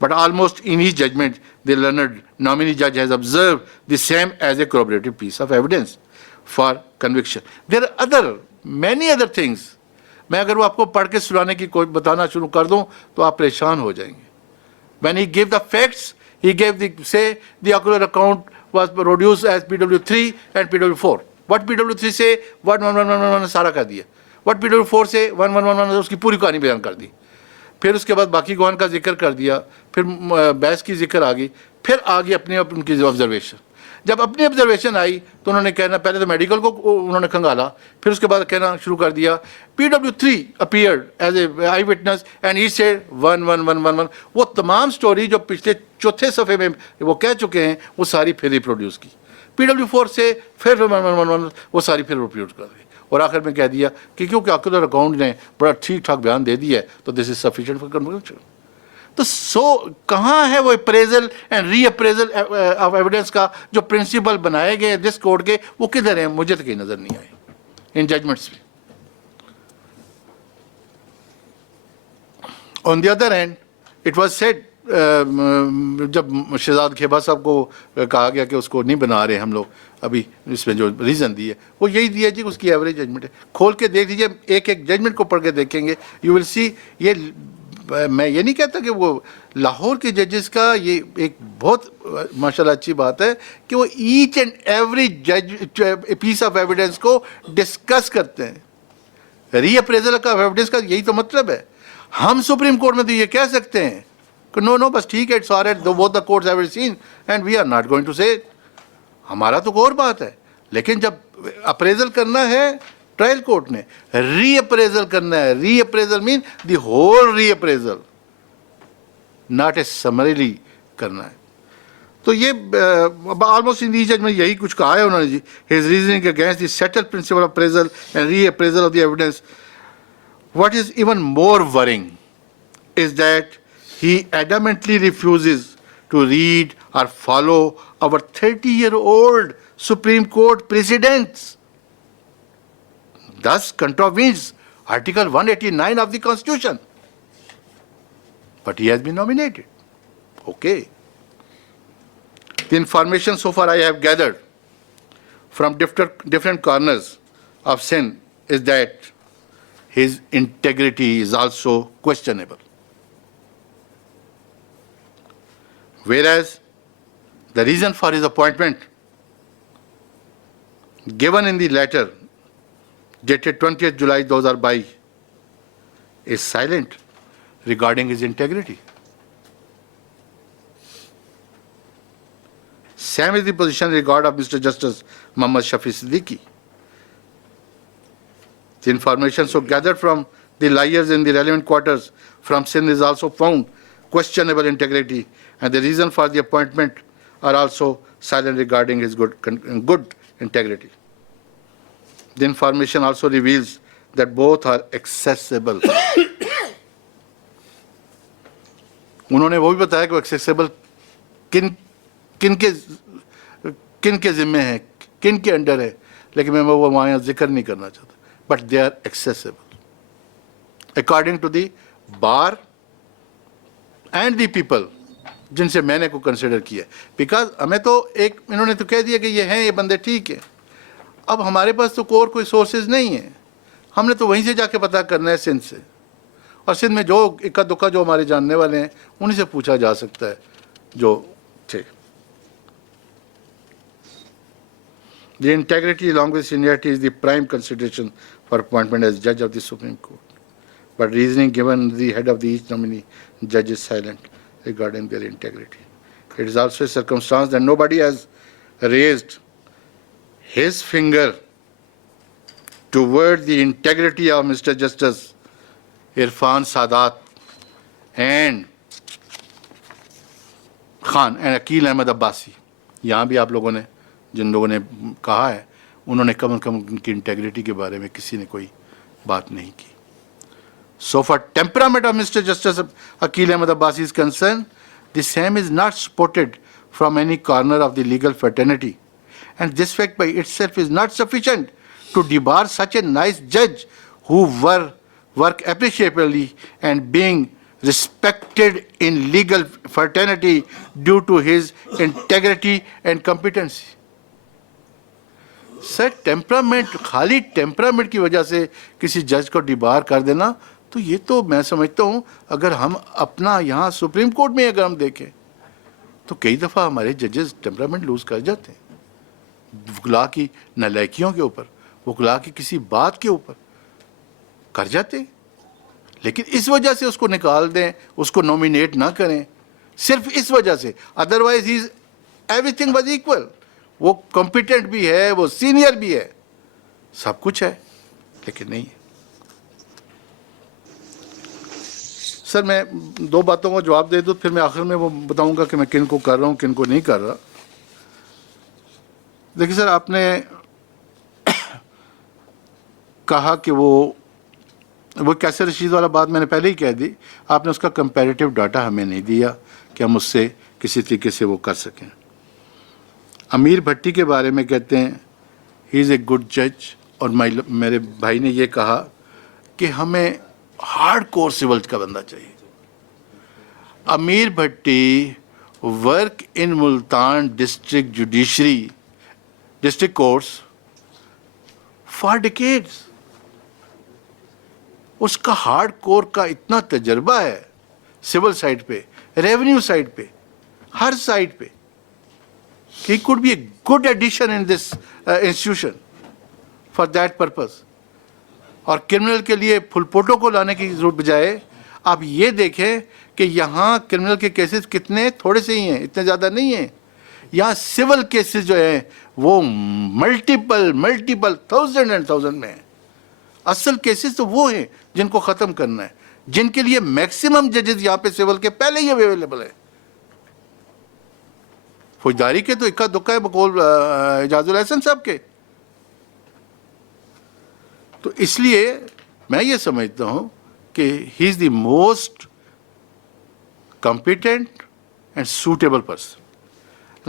But almost in his judgment, the learned nominee judge has observed the same as a corroborative piece of evidence for conviction. There are many other things. मैं अगर वो आपको पढ़ के सुनाने की कोई बताना शुरू कर दूं, तो आप परेशान हो जाएंगे. When he gave the facts, He gave say the ocular account was produced as PW3 and PW4. What PW3 say 11111 सारा कर दिया. What PW4 से 1111 उसकी पूरी कहानी बयान कर दी. फिर उसके बाद बाकी गवान का जिक्र कर दिया, फिर बहस की जिक्र आ गई, फिर आ गई अपनी उनकी ऑब्जर्वेशन. जब अपनी ऑब्जर्वेशन आई तो उन्होंने कहना, पहले तो मेडिकल को उन्होंने खंगाला, फिर उसके बाद कहना शुरू कर दिया PW3 appeared as a eye witness and he said 11111. वो तमाम स्टोरी जो पिछले चौथे सफ़े में वो कह चुके हैं वो सारी फिर रिप्रोड्यूस की. PW4 से फिर 1111 वो सारी फिर रिप्रोड्यूस कर दी और आखिर में कह दिया कि क्योंकि ऑक्यूलर अकाउंट ने बड़ा ठीक ठाक बयान दे दिया है तो this is sufficient for conviction. तो कहाँ है वो appraisal and re appraisal of evidence का जो प्रिंसिपल बनाए गए दिस कोर्ट के, वो किधर हैं? मुझे तो कहीं नजर नहीं आए इन जजमेंट्स में. On the other hand it was said, जब शहजाद खेबा साहब को कहा गया कि उसको नहीं बना रहे हम लोग, अभी इसमें जो रीज़न दिए वो यही दिया जी, उसकी एवरेज जजमेंट है. खोल के देख लीजिए, एक एक जजमेंट को पढ़ के देखेंगे, यू विल सी. ये मैं ये नहीं कहता कि वो लाहौर के जजेस का ये एक बहुत माशाल्लाह अच्छी बात है कि वो ईच एंड एवरी जज पीस ऑफ एविडेंस को डिस्कस करते हैं. रीअप्रेजल का एविडेंस का यही तो मतलब है. हम सुप्रीम कोर्ट में तो ये कह सकते हैं कि नो बस ठीक है, it's alright, both the courts have seen and we are not going to say. हमारा तो और बात है, लेकिन जब अप्रेजल करना है ट्रायल कोर्ट ने, रीअप्रेजल करना है. Reappraisal mean the whole reappraisal, not a summarily करना है. तो ये ऑलमोस्ट इन दी जजमेंट यही कुछ कहा है उन्होंने जी. His reasoning against the settled principle of appraisal and reappraisal of the evidence. What is even more worrying is that he adamantly refuses to read or follow our 30-year-old Supreme Court precedents. Thus contravenes Article 189 of the Constitution. But he has been nominated. Okay. The information so far I have gathered from different corners of Sindh is that his integrity is also questionable. Whereas the reason for his appointment given in the letter dated 20th July 2022 is silent regarding his integrity. Same is the position in regard of Mr. Justice Muhammad Shafi Siddiqui. The information so gathered from the liars in the relevant quarters from Sindh is also found questionable integrity, and the reason for the appointment are also silent regarding his good integrity. The information also reveals that both are accessible. उन्होंने वो भी बताया कि accessible किन के जिम्मे है, किन के अंडर है, लेकिन मैं वो वहाँ जिक्र नहीं करना चाहता. But they are accessible according to the bar and the people जिनसे मैंने को कंसिडर किया. बिकॉज हमें तो एक इन्होंने तो कह दिया कि ये हैं, ये बंदे ठीक है. अब हमारे पास तो और कोई सोर्सेज नहीं है, हमने तो वहीं से जाके पता करना है सिंध से, और सिंध में जो इक्का दुक्का जो हमारे जानने वाले हैं उन्हीं से पूछा जा सकता है जो थे. The integrity along with seniority is the prime consideration for appointment as judge of the Supreme Court. But reasoning given the head of the each nominee judge is silent regarding their integrity. It is also a circumstance that nobody has raised his finger toward the integrity of Mr. Justice Irfan Sadat and Khan and Akil Ahmed Abbasi. यहाँ भी आप लोगों ने जिन लोगों ने कहा है उन्होंने कम उनकी इंटेग्रिटी के बारे में किसी ने कोई बात नहीं की. So far temperament of Mr. Justice Akil Ahmed Abbasi is concerned, the same is not supported from any corner of the legal fraternity, and this fact by itself is not sufficient to debar such a nice judge who work appreciably and being respected in legal fraternity due to his integrity and competency. Sir temperament, खाली temperament की वजह से किसी जज को debar कर देना, तो ये तो मैं समझता हूँ अगर हम अपना यहाँ सुप्रीम कोर्ट में अगर हम देखें تو کئی دفعہ ہمارے ججز ٹیمپرامنٹ لوز کر جاتے ہیں وکلا کی نالائکیوں کے اوپر, وکلا کی کسی بات کے اوپر کر جاتے ہیں. لیکن اس وجہ سے اس کو نکال دیں, اس کو نومینیٹ نہ کریں, صرف اس وجہ سے. Otherwise he every thing was equal. وہ کمپیٹنٹ بھی ہے, وہ سینئر بھی ہے, سب کچھ ہے, لیکن نہیں ہے. سر میں 2 باتوں کا جواب دے دوں, پھر میں آخر میں وہ بتاؤں گا کہ میں کن کو کر رہا ہوں, کن کو نہیں کر رہا. دیکھیے سر, آپ نے کہا کہ وہ کیسر رشید والا بات میں نے پہلے ہی کہہ دی. آپ نے اس کا کمپیریٹیو ڈاٹا ہمیں نہیں دیا کہ ہم اس سے کسی طریقے سے وہ کر سکیں. امیر بھٹی کے بارے میں کہتے ہیں ہی از اے گڈ جج, اور میرے بھائی نے یہ کہا کہ ہمیں ہارڈ کور سول کا بندہ چاہیے. Amir Bhatti work in Multan district judiciary district courts for decades. اس کا ہارڈ کور کا اتنا تجربہ ہے سول سائڈ پہ, ریونیو سائڈ پہ, ہر سائڈ پہ, کہ could be a good addition in this institution for that purpose. اور کرمنل کے لیے پھل پوٹوں کو لانے کی ضرورت بجائے آپ یہ دیکھیں کہ یہاں کرمنل کے کیسز کتنے تھوڑے سے ہی ہیں, اتنے زیادہ نہیں ہیں. یہاں سول کیسز جو ہیں وہ ملٹیپل تھاؤزینڈ اینڈ تھاؤزینڈ میں ہیں. اصل کیسز تو وہ ہیں جن کو ختم کرنا ہے, جن کے لیے میکسیمم ججز یہاں پہ سول کے پہلے ہی اویلیبل ہیں. فوجداری کے تو اکا دکا ہے بقول اعجاز الحسن صاحب کے. تو اس لیے میں یہ سمجھتا ہوں کہ he is the most competent and suitable person.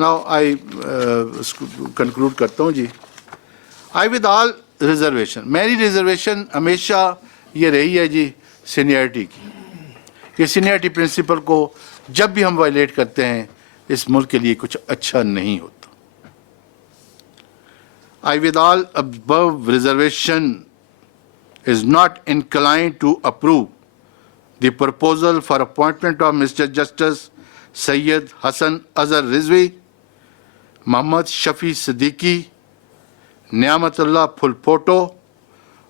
Now I conclude کرتا ہوں جی. آئی ود آل ریزرویشن, میری ریزرویشن ہمیشہ یہ رہی ہے جی سینئرٹی کی. یہ سینئرٹی پرنسپل کو جب بھی ہم وائلیٹ کرتے ہیں اس ملک کے لیے کچھ اچھا نہیں ہوتا. I with all above reservation is not inclined to approve the proposal for appointment of Mr. Justice Sayyid Hassan Azhar Rizvi, Muhammad Shafi Siddiqui, Niamatullah Phulpoto,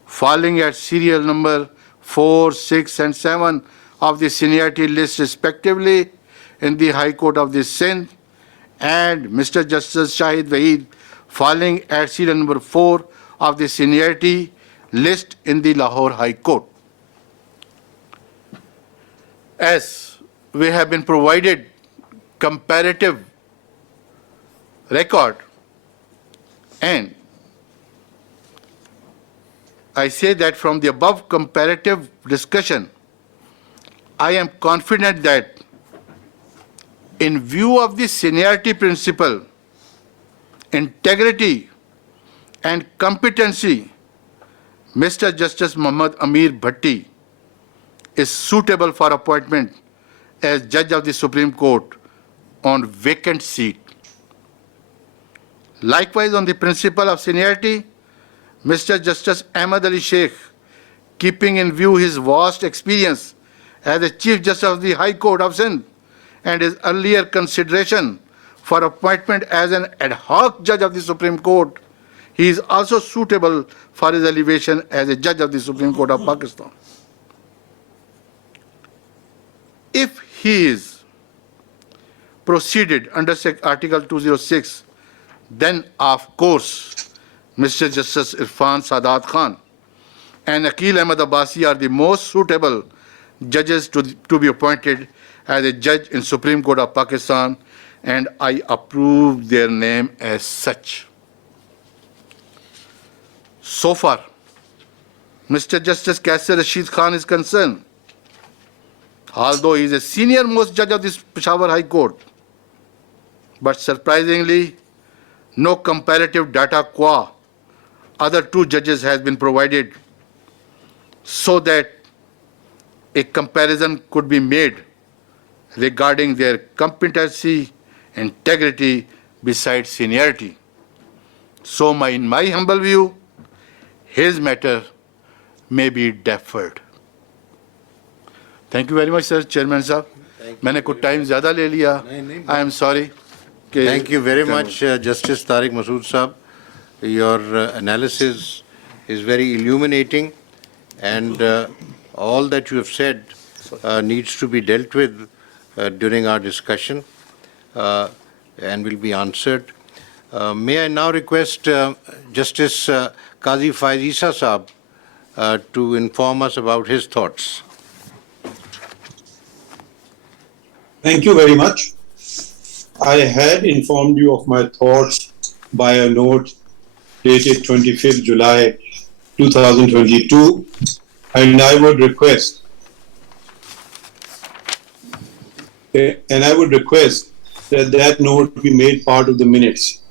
falling at serial number 4, 6 and 7 of the seniority list respectively in the High Court of the Sindh, and Mr. Justice Shahid Waheed falling at serial number 4 of the seniority list in the Lahore High Court. As we have been provided comparative record, and I say that from the above comparative discussion, I am confident that in view of the seniority principle, integrity and competency, Mr. Justice Muhammad Amir Bhatti is suitable for appointment as Judge of the Supreme Court on vacant seat. Likewise, on the principle of seniority, Mr. Justice Ahmad Ali Sheikh, keeping in view his vast experience as the Chief Justice of the High Court of Sindh and his earlier consideration for appointment as an ad hoc Judge of the Supreme Court, he is also suitable for his elevation as a Judge of the Supreme Court of Pakistan. If he is proceeded under Article 206, then of course Mr. Justice Irfan Sadat Khan and Aqil Ahmad Abbasi are the most suitable judges to be appointed as a judge in Supreme Court of Pakistan, and I approve their name as such. So far, Mr. Justice Qazi Rashid Khan is concerned, although he is a senior most judge of this Peshawar High Court, but surprisingly, no comparative data qua other 2 judges has been provided so that a comparison could be made regarding their competency, integrity, besides seniority. So in my humble view, his matter may be deferred. Thank you very much, sir, Chairman Sahab. मैंने कुछ time ज़्यादा ले लिया. I am sorry. Thank you very much, Justice Tariq Masood Saab. Your analysis is very illuminating, and all that you have said needs to be dealt with during our discussion and will be answered. May I now request Justice Qazi Faez Saab to inform us about his thoughts. Thank you very much. I had informed you of my thoughts by a note dated 25th July 2022, and I would request that that note be made part of the minutes.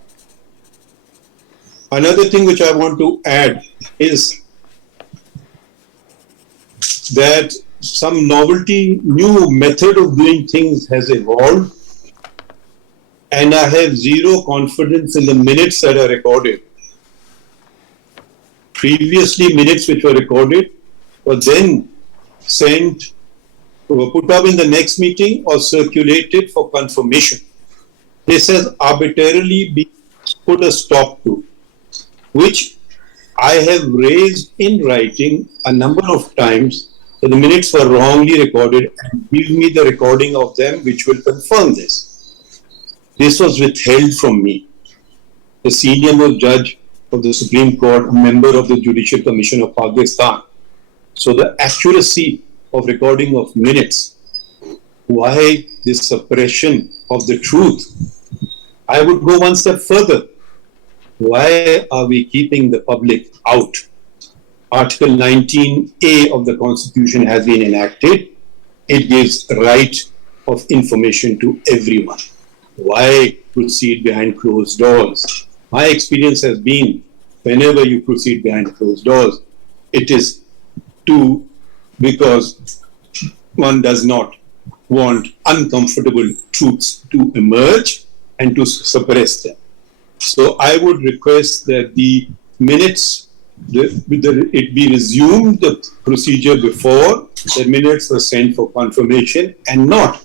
Another thing which I want to add is that some novelty, new method of doing things has evolved, and I have zero confidence in the minutes that are recorded. Previously, minutes which were recorded were then sent, were put up in the next meeting or circulated for confirmation. This has arbitrarily been put a stop to, which I have raised in writing a number of times, that the minutes were wrongly recorded, and give me the recording of them which will confirm this. This was withheld from me. The senior most judge of the Supreme Court, a member of the Judicial Commission of Pakistan. So the accuracy of recording of minutes, why this suppression of the truth? I would go one step further. Why are we keeping the public out? Article 19A of the Constitution has been enacted. It gives right of information to everyone. Why proceed behind closed doors? My experience has been, whenever you proceed behind closed doors, it is because one does not want uncomfortable truths to emerge and to suppress them. So I would request that the minutes, it be resumed the procedure before the minutes were sent for confirmation, and not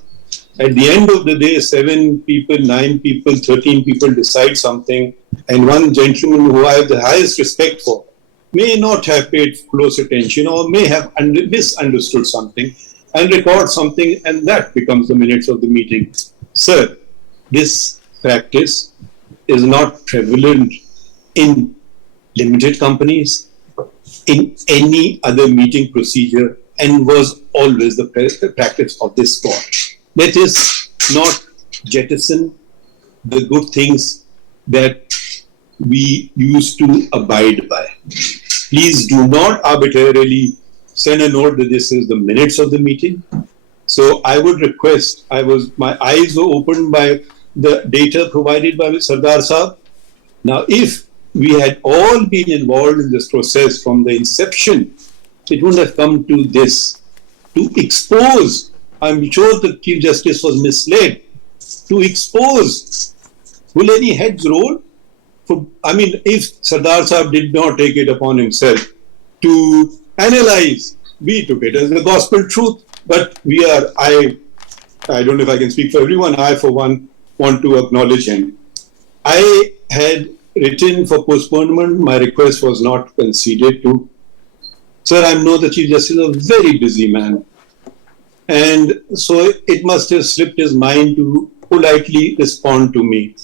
at the end of the day 7 people, 9 people, 13 people decide something, and one gentleman who I have the highest respect for may not have paid close attention or may have misunderstood something and record something, and that becomes the minutes of the meeting. Sir, this practice is not prevalent in limited companies, in any other meeting procedure, and was always the practice of this court. Let us not jettison the good things that we used to abide by. Please do not arbitrarily send a note that this is the minutes of the meeting. So I would request, my eyes were opened by the data provided by Sardar Saab. Now, if we had all been involved in this process from the inception, it wouldn't have come to this. To expose, I'm sure the Chief Justice was misled. To expose, will any heads roll? If Sardar Saab did not take it upon himself to analyze, we took it as the gospel truth. But I don't know if I can speak for everyone, I for one want to acknowledge him. I had written for postponement, my request was not conceded to. Sir, I know the Chief Justice is a very busy man, and so it must have slipped his mind to politely respond to me,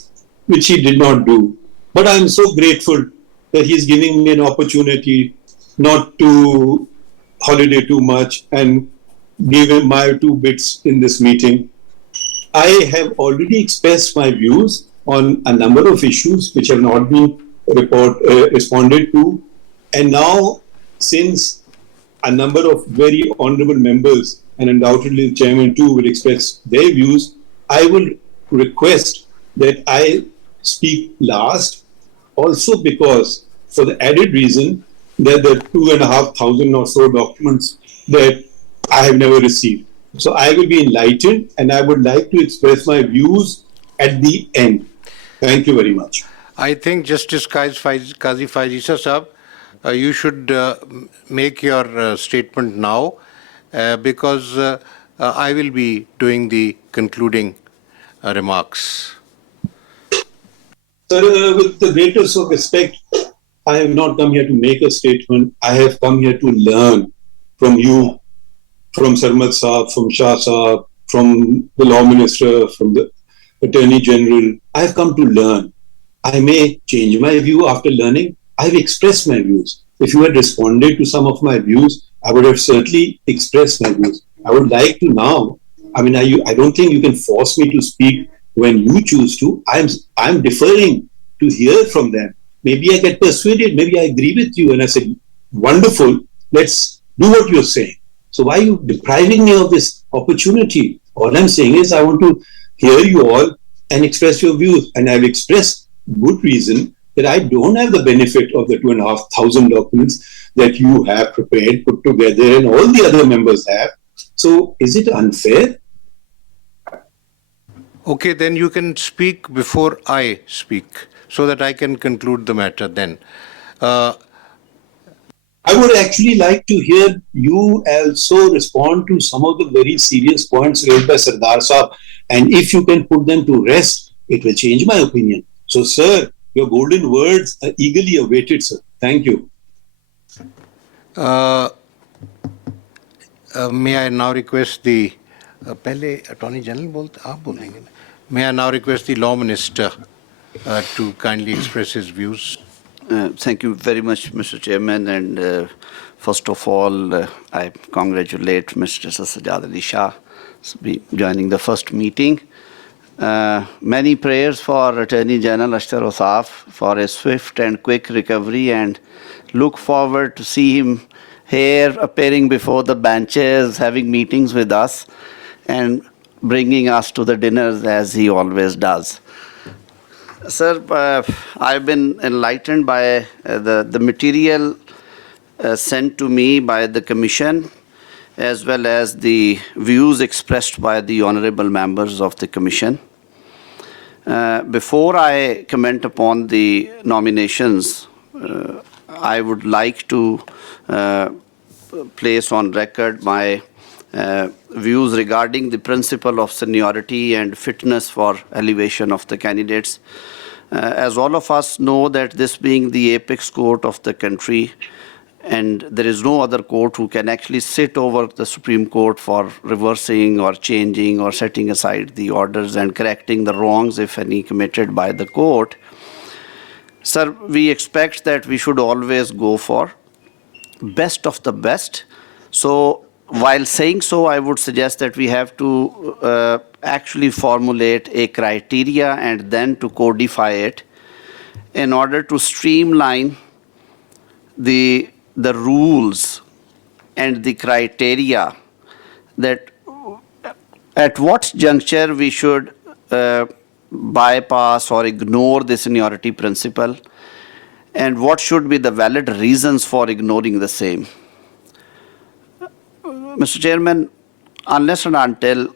which he did not do. But I'm so grateful that he's giving me an opportunity not to holiday too much and give him my 2 bits in this meeting. I have already expressed my views on a number of issues which have not been responded to. And now, since a number of very honorable members, and undoubtedly the chairman too, will express their views, I will request that I speak last, also because, for the added reason that the 2,500 or so documents that I have never received. So I will be enlightened, and I would like to express my views at the end. Thank you very much. I think Justice Qazi Faez Saab, you should make your statement now, because I will be doing the concluding remarks. Sir, with the greatest of respect, I have not come here to make a statement. I have come here to learn from you, from Sarmat Saab, from Shah Saab, from the Law Minister, from the Attorney General. I have come to learn. I may change my view after learning. I have expressed my views. If you had responded to some of my views, I would have certainly expressed my views. I would like to now, I don't think you can force me to speak when you choose to. I'm deferring to hear from them. Maybe I get persuaded, maybe I agree with you, and I said, wonderful, let's do what you're saying. So why are you depriving me of this opportunity? All I'm saying is I want to hear you all and express your views. And I've expressed good reason that I don't have the benefit of the 2,500 documents that you have prepared, put together, and all the other members have. So is it unfair? Okay, then you can speak before I speak, so that I can conclude the matter then. I would actually like to hear you also respond to some of the very serious points raised by Sardar Saab. And if you can put them to rest, it will change my opinion. So, sir, your golden words are eagerly awaited, sir. Thank you. May I now request the पहले Attorney General बोलते आप बोलेंगे ना? May I now request the Law Minister to kindly express his views? Thank you very much, Mr. Chairman. And first of all, I congratulate Mr. Sajjad Ali Shah for joining the first meeting. Many prayers for Attorney General Ashtar Osaf for a swift and quick recovery, and look forward to see him here appearing before the benches, having meetings with us, and bringing us to the dinners as he always does. Sir, I've been enlightened by the material sent to me by the Commission, as well as the views expressed by the honorable members of the Commission. Before I comment upon the nominations, I would like to place on record my views regarding the principle of seniority and fitness for elevation of the candidates. As all of us know, that this being the apex court of the country, and there is no other court who can actually sit over the Supreme Court for reversing or changing or setting aside the orders and correcting the wrongs, if any, committed by the court. Sir, we expect that we should always go for best of the best. So while saying so, I would suggest that we have to actually formulate a criteria and then to codify it in order to streamline the rules and the criteria, that at what juncture we should bypass or ignore the seniority principle, and what should be the valid reasons for ignoring the same. Mr. Chairman, unless and until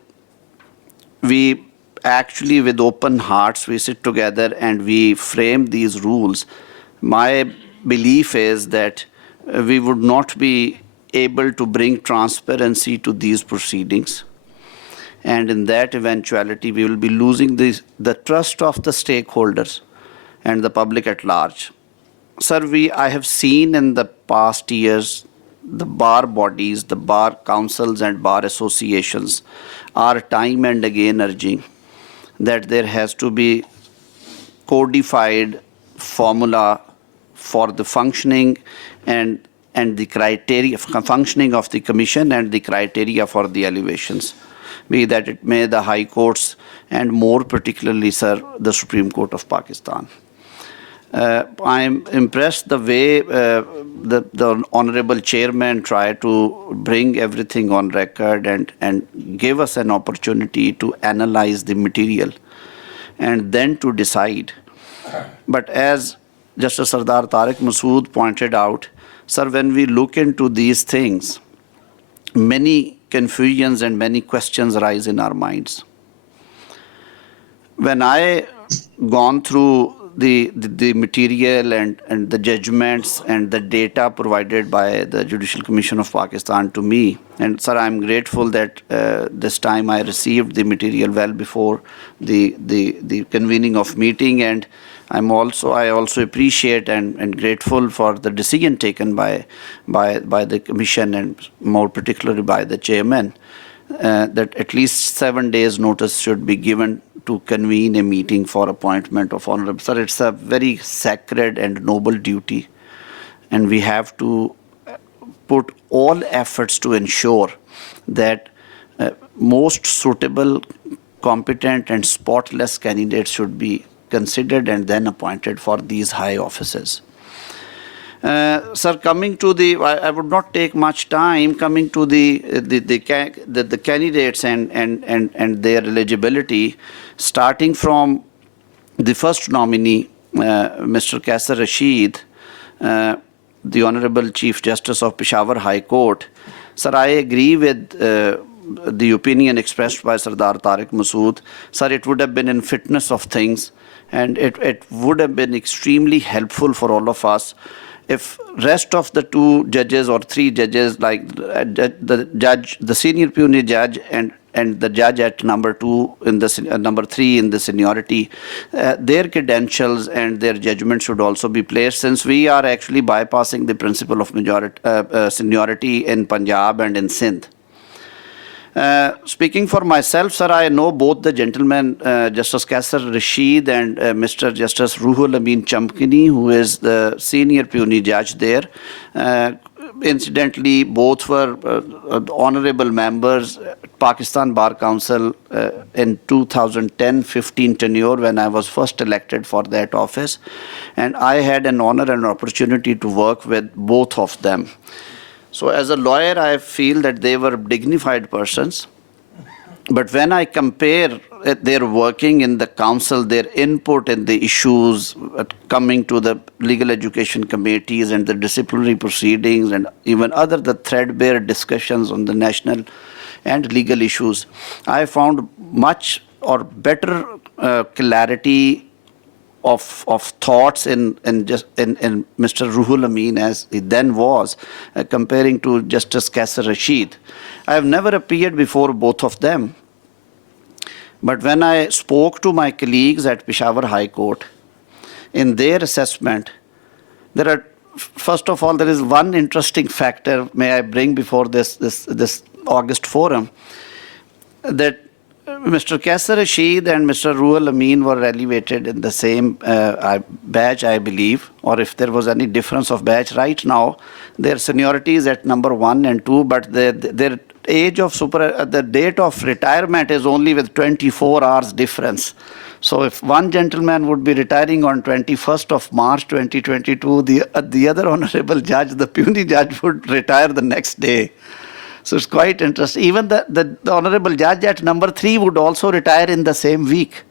we actually with open hearts we sit together and we frame these rules, my belief is that we would not be able to bring transparency to these proceedings. And in that eventuality, we will be losing the trust of the stakeholders and the public at large. Sir, I have seen in the past years, the bar bodies, the bar councils and bar associations are time and again urging that there has to be codified formula for the functioning and the criteria, functioning of the commission and the criteria for the elevations, be that it may the high courts and more particularly, sir, the Supreme Court of Pakistan. I am impressed the way the Honorable Chairman tried to bring everything on record and give us an opportunity to analyze the material and then to decide. But as Justice Sardar Tariq Masood pointed out, sir, when we look into these things, many confusions and many questions arise in our minds. When I gone through the material and the judgments and the data provided by the Judicial Commission of Pakistan to me. And sir, I'm grateful that this time I received the material well before the convening of meeting, and I also appreciate and grateful for the decision taken by the Commission, and more particularly by the Chairman, that at least 7 days notice should be given to convene a meeting for appointment of honorable. Sir, it's a very sacred and noble duty, and we have to put all efforts to ensure that most suitable, competent and spotless candidates should be considered and then appointed for these high offices. Sir, coming to I would not take much time coming to the candidates and their eligibility, starting from the first nominee, Mr. Qazi Rashid, the Honorable Chief Justice of Peshawar High Court. Sir, I agree with the opinion expressed by Sardar Tariq Masood. Sir, it would have been in fitness of things, and it would have been extremely helpful for all of us if rest of the 2 judges or 3 judges, like the judge, the senior puisne judge, and the judge at number 2 in the number 3 in the seniority, their credentials and their judgment should also be placed, since we are actually bypassing the principle of seniority in Punjab and in Sindh. Speaking for myself, sir, I know both the gentlemen, Justice Qazi Rashid and Mr. Justice Ruhul Amin Chamkini, who is the senior puisne judge there. Incidentally, both were honorable members, Pakistan Bar Council in 2010-15 tenure when I was first elected for that office. And I had an honor and opportunity to work with both of them. So as a lawyer, I feel that they were dignified persons. But when I compare their working in the council, their input in the issues coming to the legal education committees and the disciplinary proceedings and even the threadbare discussions on the national and legal issues, I found much or better clarity of thoughts in Mr. Ruhul Amin as he then was, comparing to Justice Qazi Rashid. I have never appeared before both of them. But when I spoke to my colleagues at Peshawar High Court, in their assessment, first of all, there is one interesting factor may I bring before this August forum, that Mr. Qazi Rashid and Mr. Ruhul Amin were elevated in the same badge, I believe, or if there was any difference of badge. Right now, their seniority is at number 1 and 2, but their age of the date of retirement is only with 24 hours difference. So if one gentleman would be retiring on 21st of March 2022, the other honorable judge, the puisne judge, would retire the next day. So it's quite interesting. Even the honorable judge at number 3 would also retire in the same week.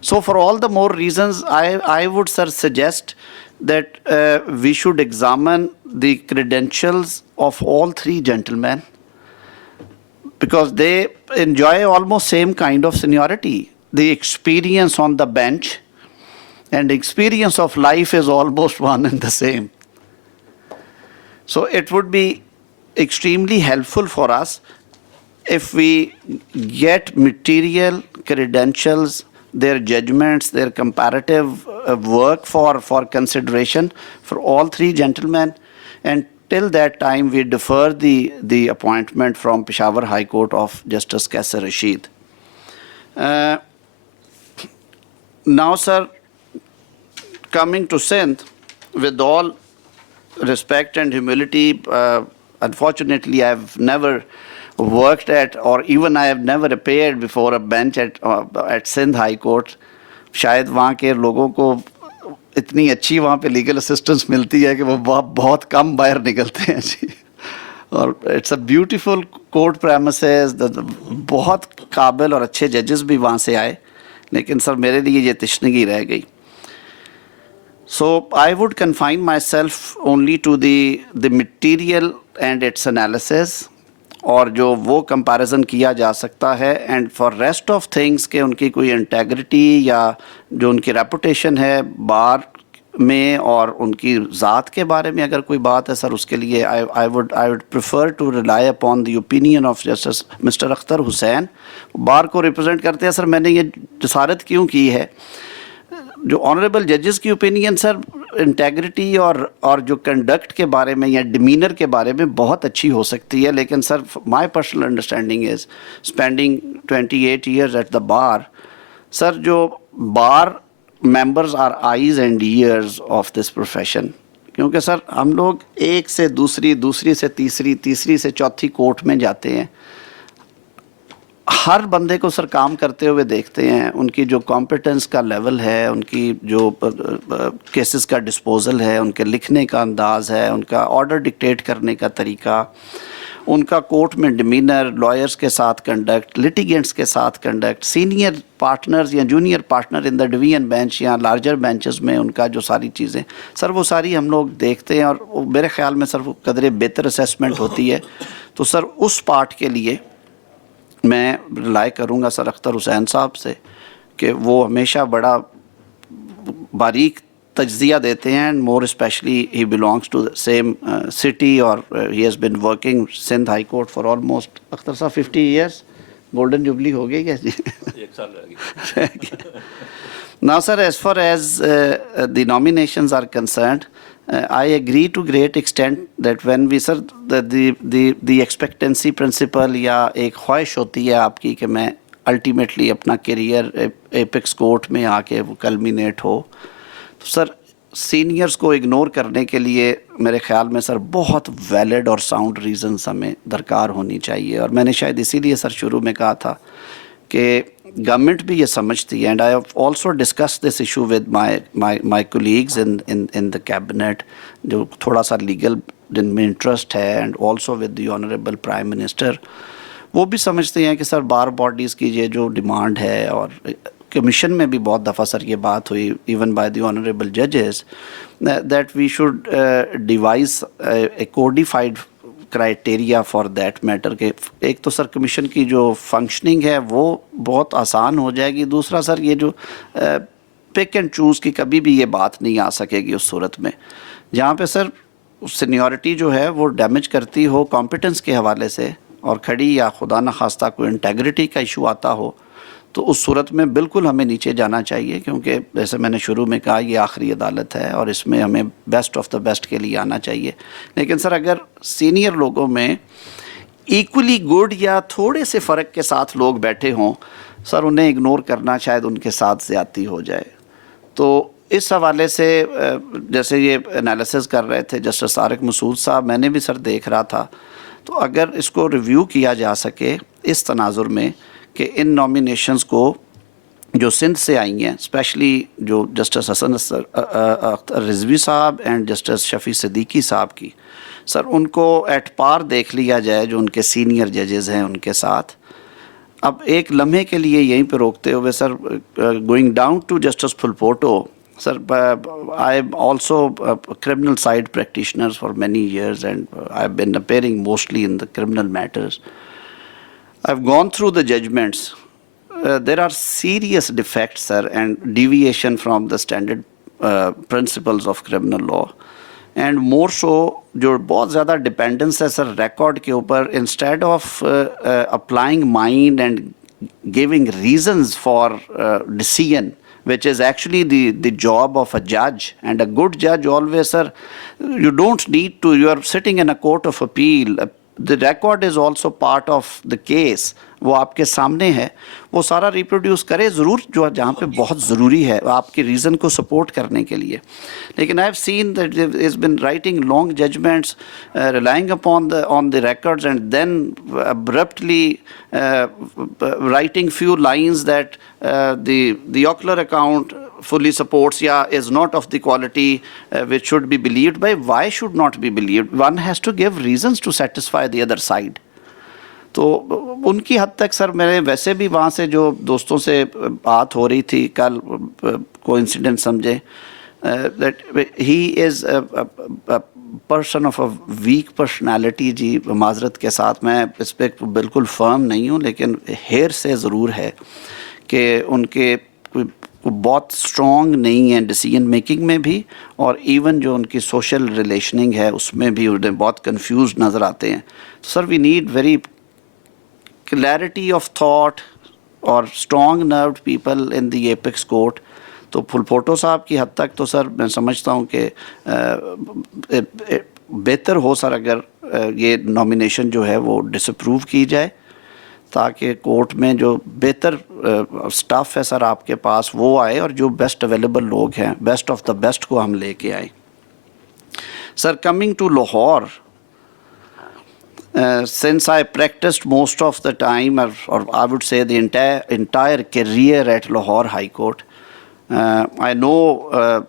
So for all the more reasons, I would, sir, suggest that we should examine the credentials of all 3 gentlemen, because they enjoy almost same kind of seniority. The experience on the bench and experience of life is almost one and the same. So it would be extremely helpful for us if we get material credentials, their judgments, their comparative work for consideration for all 3 gentlemen, and till that time we defer the appointment from Peshawar High Court of Justice Qazi Rashid. Now, sir, coming to Sindh, with all respect and humility, unfortunately, I've never worked at, or even I have never appeared before a bench at Sindh High Court. शायद वहाँ के लोगों को इतनी अच्छी वहाँ पे legal assistance मिलती है कि वो बहुत कम बाहर निकलते हैं जी. और it's a beautiful court premises, बहुत काबिल और अच्छे जजेस भी वहाँ से आए, लेकिन सर मेरे लिए ये तशनगी रह गई. So I would confine myself only to the material and its analysis اور جو وہ کمپیریزن کیا جا سکتا ہے. And for rest of things کہ ان کی کوئی انٹیگریٹی یا جو ان کی ریپوٹیشن ہے بار میں اور ان کی ذات کے بارے میں اگر کوئی بات ہے سر, اس کے لیے I would prefer to rely upon the opinion of Justice Mr. Akhtar Hussain. بار کو ریپرزینٹ کرتے ہیں سر. میں نے یہ جسارت کیوں کی ہے, جو آنریبل ججز کی اوپینین سر انٹیگریٹی اور جو کنڈکٹ کے بارے میں یا ڈیمینر کے بارے میں بہت اچھی ہو سکتی ہے, لیکن sir my personal understanding is spending 28 years at the bar, sir جو bar members are eyes and ears of this profession. کیونکہ سر ہم لوگ ایک سے دوسری, دوسری سے تیسری, تیسری سے چوتھی کورٹ میں جاتے ہیں, ہر بندے کو سر کام کرتے ہوئے دیکھتے ہیں, ان کی جو کمپیٹنس کا لیول ہے, ان کی جو کیسز کا ڈسپوزل ہے, ان کے لکھنے کا انداز ہے, ان کا آرڈر ڈکٹیٹ کرنے کا طریقہ, ان کا کورٹ میں ڈیمینر, لائرز کے ساتھ کنڈکٹ, لٹیگنٹس کے ساتھ کنڈکٹ, سینئر پارٹنرز یا junior partner in the division bench یا لارجر بینچز میں ان کا جو ساری چیزیں سر وہ ساری ہم لوگ دیکھتے ہیں, اور میرے خیال میں سر وہ قدرے بہتر اسیسمنٹ ہوتی ہے. تو سر اس پارٹ کے لیے میں رلائی کروں گا سر اختر حسین صاحب سے کہ وہ ہمیشہ بڑا باریک تجزیہ دیتے ہیں, and more specially he belongs to same city, اور he has been working Sindh high court for almost Akhtar Sahib 50 years. Golden jubilee ہو گئی کیا جی؟ 1 سال رہ گیا. Now sir, as far as the nominations are concerned, I agree to great extent that when we sir the expectancy principle یا ایک خواہش ہوتی ہے آپ کی کہ میں الٹیمیٹلی اپنا کیریئر ایپکس کورٹ میں آ کے وہ کلمینیٹ ہو, تو سر سینئرز کو اگنور کرنے کے لیے میرے خیال میں سر بہت ویلڈ اور ساؤنڈ ریزنز ہمیں درکار ہونی چاہیے. اور میں نے شاید اسی لیے سر شروع میں کہا تھا کہ گورنمنٹ بھی یہ سمجھتی ہے, and I have also discuss this issue with my colleagues in the cabinet جو تھوڑا سا لیگل جن میں انٹرسٹ ہے, and also with the honourable prime minister. وہ بھی سمجھتے ہیں کہ سر بار باڈیز کی یہ جو ڈیمانڈ ہے, اور کمیشن میں بھی بہت دفعہ سر یہ بات ہوئی ایون بائی دی آنریبل ججز that we should devise a codified criteria for that matter. کہ ایک تو سر کمیشن کی جو فنکشننگ ہے وہ بہت آسان ہو جائے گی, دوسرا سر یہ جو پک اینڈ چوز کی کبھی بھی یہ بات نہیں آ سکے گی اس صورت میں جہاں پہ سر سینیورٹی جو ہے وہ ڈیمیج کرتی ہو کمپیٹنس کے حوالے سے, اور کھڑی یا خدا نخواستہ کوئی انٹیگریٹی کا ایشو آتا ہو, تو اس صورت میں بالکل ہمیں نیچے جانا چاہیے. کیونکہ جیسے میں نے شروع میں کہا یہ آخری عدالت ہے اور اس میں ہمیں بیسٹ آف دا بیسٹ کے لیے آنا چاہیے. لیکن سر اگر سینئر لوگوں میں ایکولی گڈ یا تھوڑے سے فرق کے ساتھ لوگ بیٹھے ہوں, سر انہیں اگنور کرنا شاید ان کے ساتھ زیادتی ہو جائے. تو اس حوالے سے جیسے یہ انالیسز کر رہے تھے جسٹس طارق مسعود صاحب, میں نے بھی سر دیکھ رہا تھا, تو اگر اس کو ریویو کیا جا سکے اس تناظر میں کہ ان نامینیشنز کو جو سندھ سے آئی ہیں, اسپیشلی جو جسٹس حسن رضوی صاحب اینڈ جسٹس شفیع صدیقی صاحب کی, سر ان کو ایٹ پار دیکھ لیا جائے جو ان کے سینئر ججز ہیں ان کے ساتھ. اب ایک لمحے کے لیے یہیں پہ روکتے ہوئے sir going down to justice Phulpoto, sir, I am also a criminal side practitioner for many years, and I have been appearing mostly in the criminal matters. I have gone through the judgments. There are serious defects, sir, and deviation from the standard principles of criminal law. And more so, جو بہت زیادہ dependence ہے سر record کے اوپر, instead of applying mind and giving reasons for decision, which is actually the job of a judge. And a good judge always, sir, you don't need to, you are sitting in a court of appeal, the record is also part of the case. وہ آپ کے سامنے ہے, وہ سارا reproduce کرے ضرور جو جہاں پہ بہت ضروری ہے آپ کی ریزن کو سپورٹ کرنے کے لیے. لیکن I have seen that is been writing long judgments relying on the records and then abruptly writing few lines that the ocular account fully supports is not of the quality which should be believed by. Why should not be believed? One has to give reasons to satisfy the other side. تو ان کی حد تک سر میرے ویسے بھی وہاں سے جو دوستوں سے بات ہو رہی تھی کل, کو انسیڈنٹ سمجھے, that he is person of a weak personality जी, माजरत के साथ मैं इस पर बिल्कुल फर्म नहीं हूँ, लेकिन हेयर से ज़रूर है कि उनके बहुत स्ट्रॉन्ग नहीं है डिसीजन मेकिंग में भी, और इवन जो उनकी सोशल रिलेशनिंग है उसमें भी उन्हें बहुत कंफ्यूज नज़र आते हैं. Sir we need very clarity of thought और strong nerved people in the apex court. तो फुलपोटो साहब की हद तक तो सर मैं समझता हूँ कि बेहतर हो सर अगर ये नॉमिनेशन जो है वो डिसअप्रूव की जाए, ताकि कोर्ट में जो बेहतर स्टाफ है सर आपके पास वो आए, और जो बेस्ट अवेलेबल लोग हैं, बेस्ट ऑफ द बेस्ट को हम लेके आए. Sir coming to Lahore, since I practiced most of the time, or I would say the entire career at Lahore High Court, I know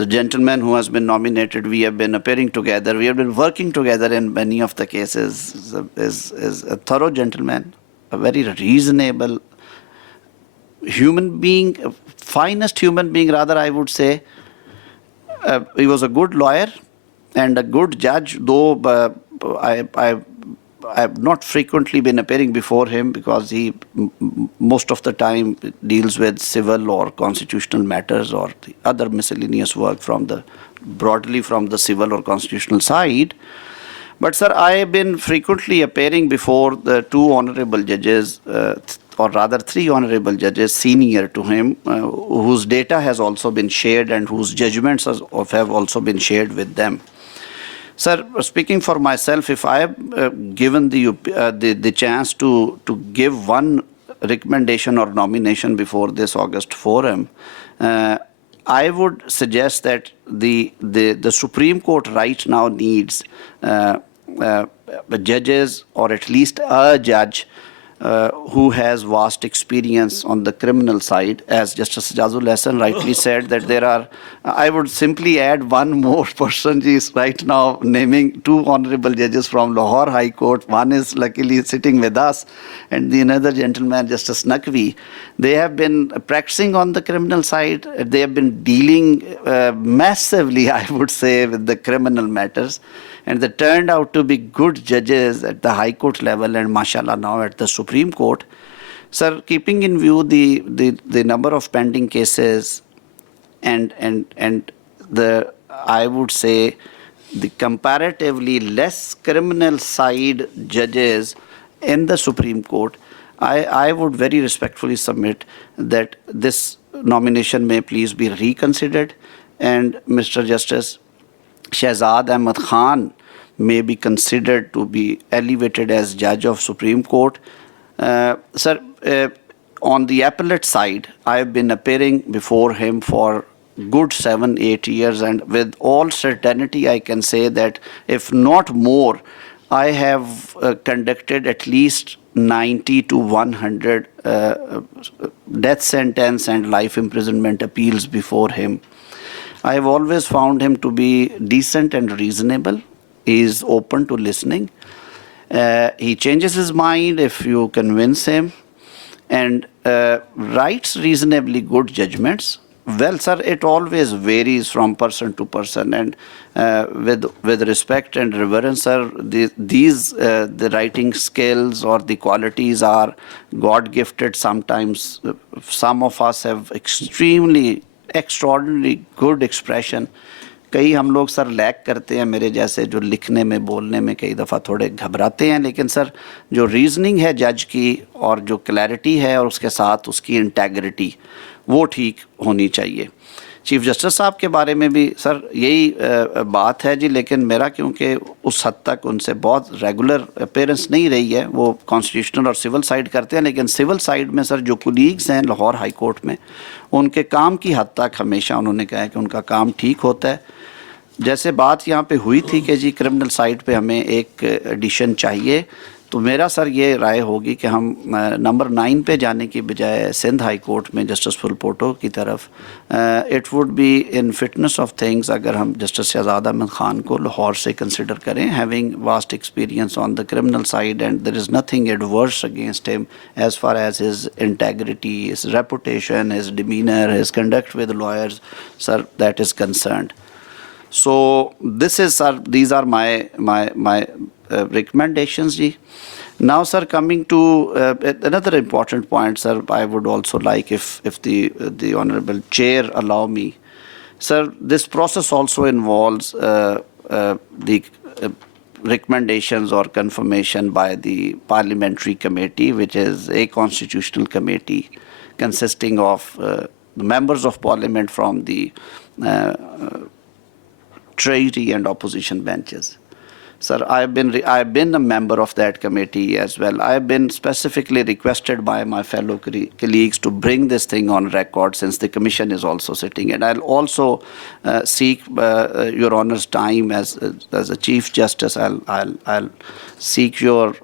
the gentleman who has been nominated. We have been appearing together. We have been working together in many of the cases. Is a thorough gentleman, a very reasonable human being, finest human being rather, I would say. He was a good lawyer and a good judge, though I have not frequently been appearing before him because he most of the time deals with civil or constitutional matters or the other miscellaneous work broadly from the civil or constitutional side. But sir, I have been frequently appearing before the two honorable judges, or rather three honorable judges senior to him, whose data has also been shared and whose judgments have also been shared with them. Sir, speaking for myself, if I have given the chance to give one recommendation or nomination before this August forum, I would suggest that the Supreme Court right now needs judges, or at least a judge who has vast experience on the criminal side. As Justice Jazul Hassan rightly said, that there are, I would simply add one more person. He is right now naming two honorable judges from Lahore High Court. One is luckily sitting with us, and the another gentleman, Justice Naqvi. They have been practicing on the criminal side. They have been dealing massively, I would say, with the criminal matters. And they turned out to be good judges at the High Court level and mashallah now at the Supreme Court. Sir, keeping in view the number of pending cases and the, I would say, the comparatively less criminal side judges in the Supreme Court, I would very respectfully submit that this nomination may please be reconsidered, and Mr. Justice Shahzad Ahmad Khan may be considered to be elevated as judge of Supreme Court. Sir, on the appellate side, I have been appearing before him for good 7-8 years, and with all certainty I can say that if not more, I have conducted at least 90 to 100 death sentence and life imprisonment appeals before him. I have always found him to be decent and reasonable. He is open to listening. He changes his mind if you convince him, and writes reasonably good judgments. Well, sir, it always varies from person to person, and with respect and reverence, sir, the writing skills or the qualities are God-gifted. Sometimes some of us have extraordinarily good expression. कई हम लोग sir lack करते हैं, मेरे जैसे जो लिखने में बोलने में कई दफ़ा थोड़े घबराते हैं, लेकिन सर जो रीजनिंग है जज की और जो क्लैरिटी है और उसके साथ उसकी इंटेग्रिटी वो ठीक होनी चाहिए. चीफ जस्टिस साहब के बारे में भी सर यही बात है जी, लेकिन मेरा क्योंकि उस हद तक उनसे बहुत रेगुलर अपीयरेंस नहीं रही है, वो कॉन्स्टिट्यूशनल और सिविल साइड करते हैं, लेकिन सिविल साइड में सर जो कुलीग्स हैं लाहौर हाई कोर्ट में, उनके काम की हद तक हमेशा उन्होंने कहा है कि उनका काम ठीक होता है. जैसे बात यहाँ पे हुई थी कि जी क्रिमिनल साइड पे हमें एक एडिशन चाहिए, तो मेरा सर ये राय होगी कि हम नंबर 9 पे जाने की बजाय सिंध हाई कोर्ट में जस्टिस फुलपोटो की तरफ, it would be in fitness of things अगर हम जस्टिस शहजाद अहमद खान को लाहौर से कंसिडर करें, having vast experience on the criminal side, and there is nothing adverse against him as far as his integrity, his reputation, his demeanour, his conduct with lawyers, sir, that is concerned. So this is, sir, these are my recommendations, ji. Now, sir, coming to another important point, sir, I would also like if the honorable chair allow me, sir, this process also involves the recommendations or confirmation by the parliamentary committee, which is a constitutional committee consisting of the members of parliament from the Treasury and opposition benches. Sir, I've been a member of that committee as well. I've been specifically requested by my fellow colleagues to bring this thing on record, since the commission is also sitting. And I'll also seek your honor's time as a chief justice. I'll seek your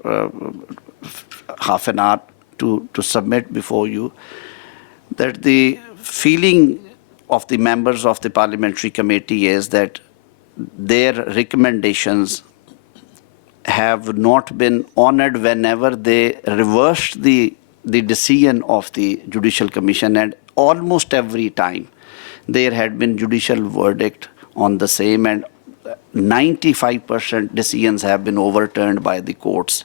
half an hour to submit before you that the feeling of the members of the parliamentary committee is that their recommendations have not been honored whenever they reversed the decision of the Judicial Commission, and almost every time there had been judicial verdict on the same, and 95% decisions have been overturned by the courts.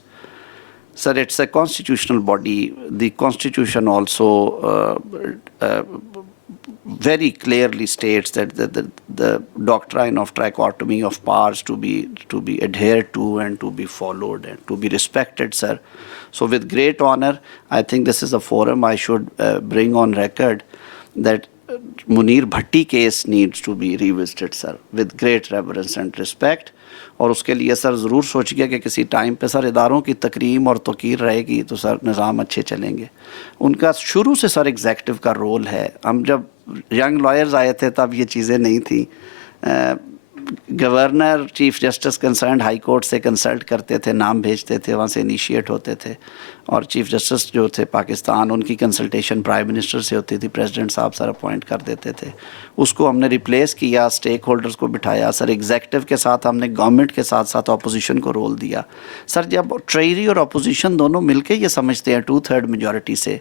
Sir, it's a constitutional body. The Constitution also very clearly states that the doctrine of trichotomy of powers to be adhered to and to be followed and to be respected, sir. So with great honor, I think this is a forum I should bring on record that Munir Bhatti case needs to be revisited, sir, with great reverence and respect. اور اس کے لیے سر ضرور سوچیے کہ کسی time پہ سر اداروں کی تکریم اور توقیر رہے گی تو سر نظام اچھے چلیں گے. ان کا شروع سے سر ایگزیکٹو کا رول ہے. ہم جب ینگ لائرز آئے تھے تب یہ چیزیں نہیں تھیں. Governor chief justice concerned high court سے کنسلٹ کرتے تھے, نام بھیجتے تھے, وہاں سے انیشیٹ ہوتے تھے, اور چیف جسٹس جو تھے پاکستان ان کی کنسلٹیشن پرائم منسٹر سے ہوتی تھی, پریزیڈنٹ صاحب سر اپوائنٹ کر دیتے تھے. اس کو ہم نے ریپلیس کیا, اسٹیک ہولڈرز کو بٹھایا سر, ایگزیکٹو کے ساتھ ہم نے گورنمنٹ کے ساتھ ساتھ اپوزیشن کو رول دیا. سر جب ٹریجری اور اپوزیشن دونوں مل کے یہ سمجھتے ہیں 2/3 میجورٹی سے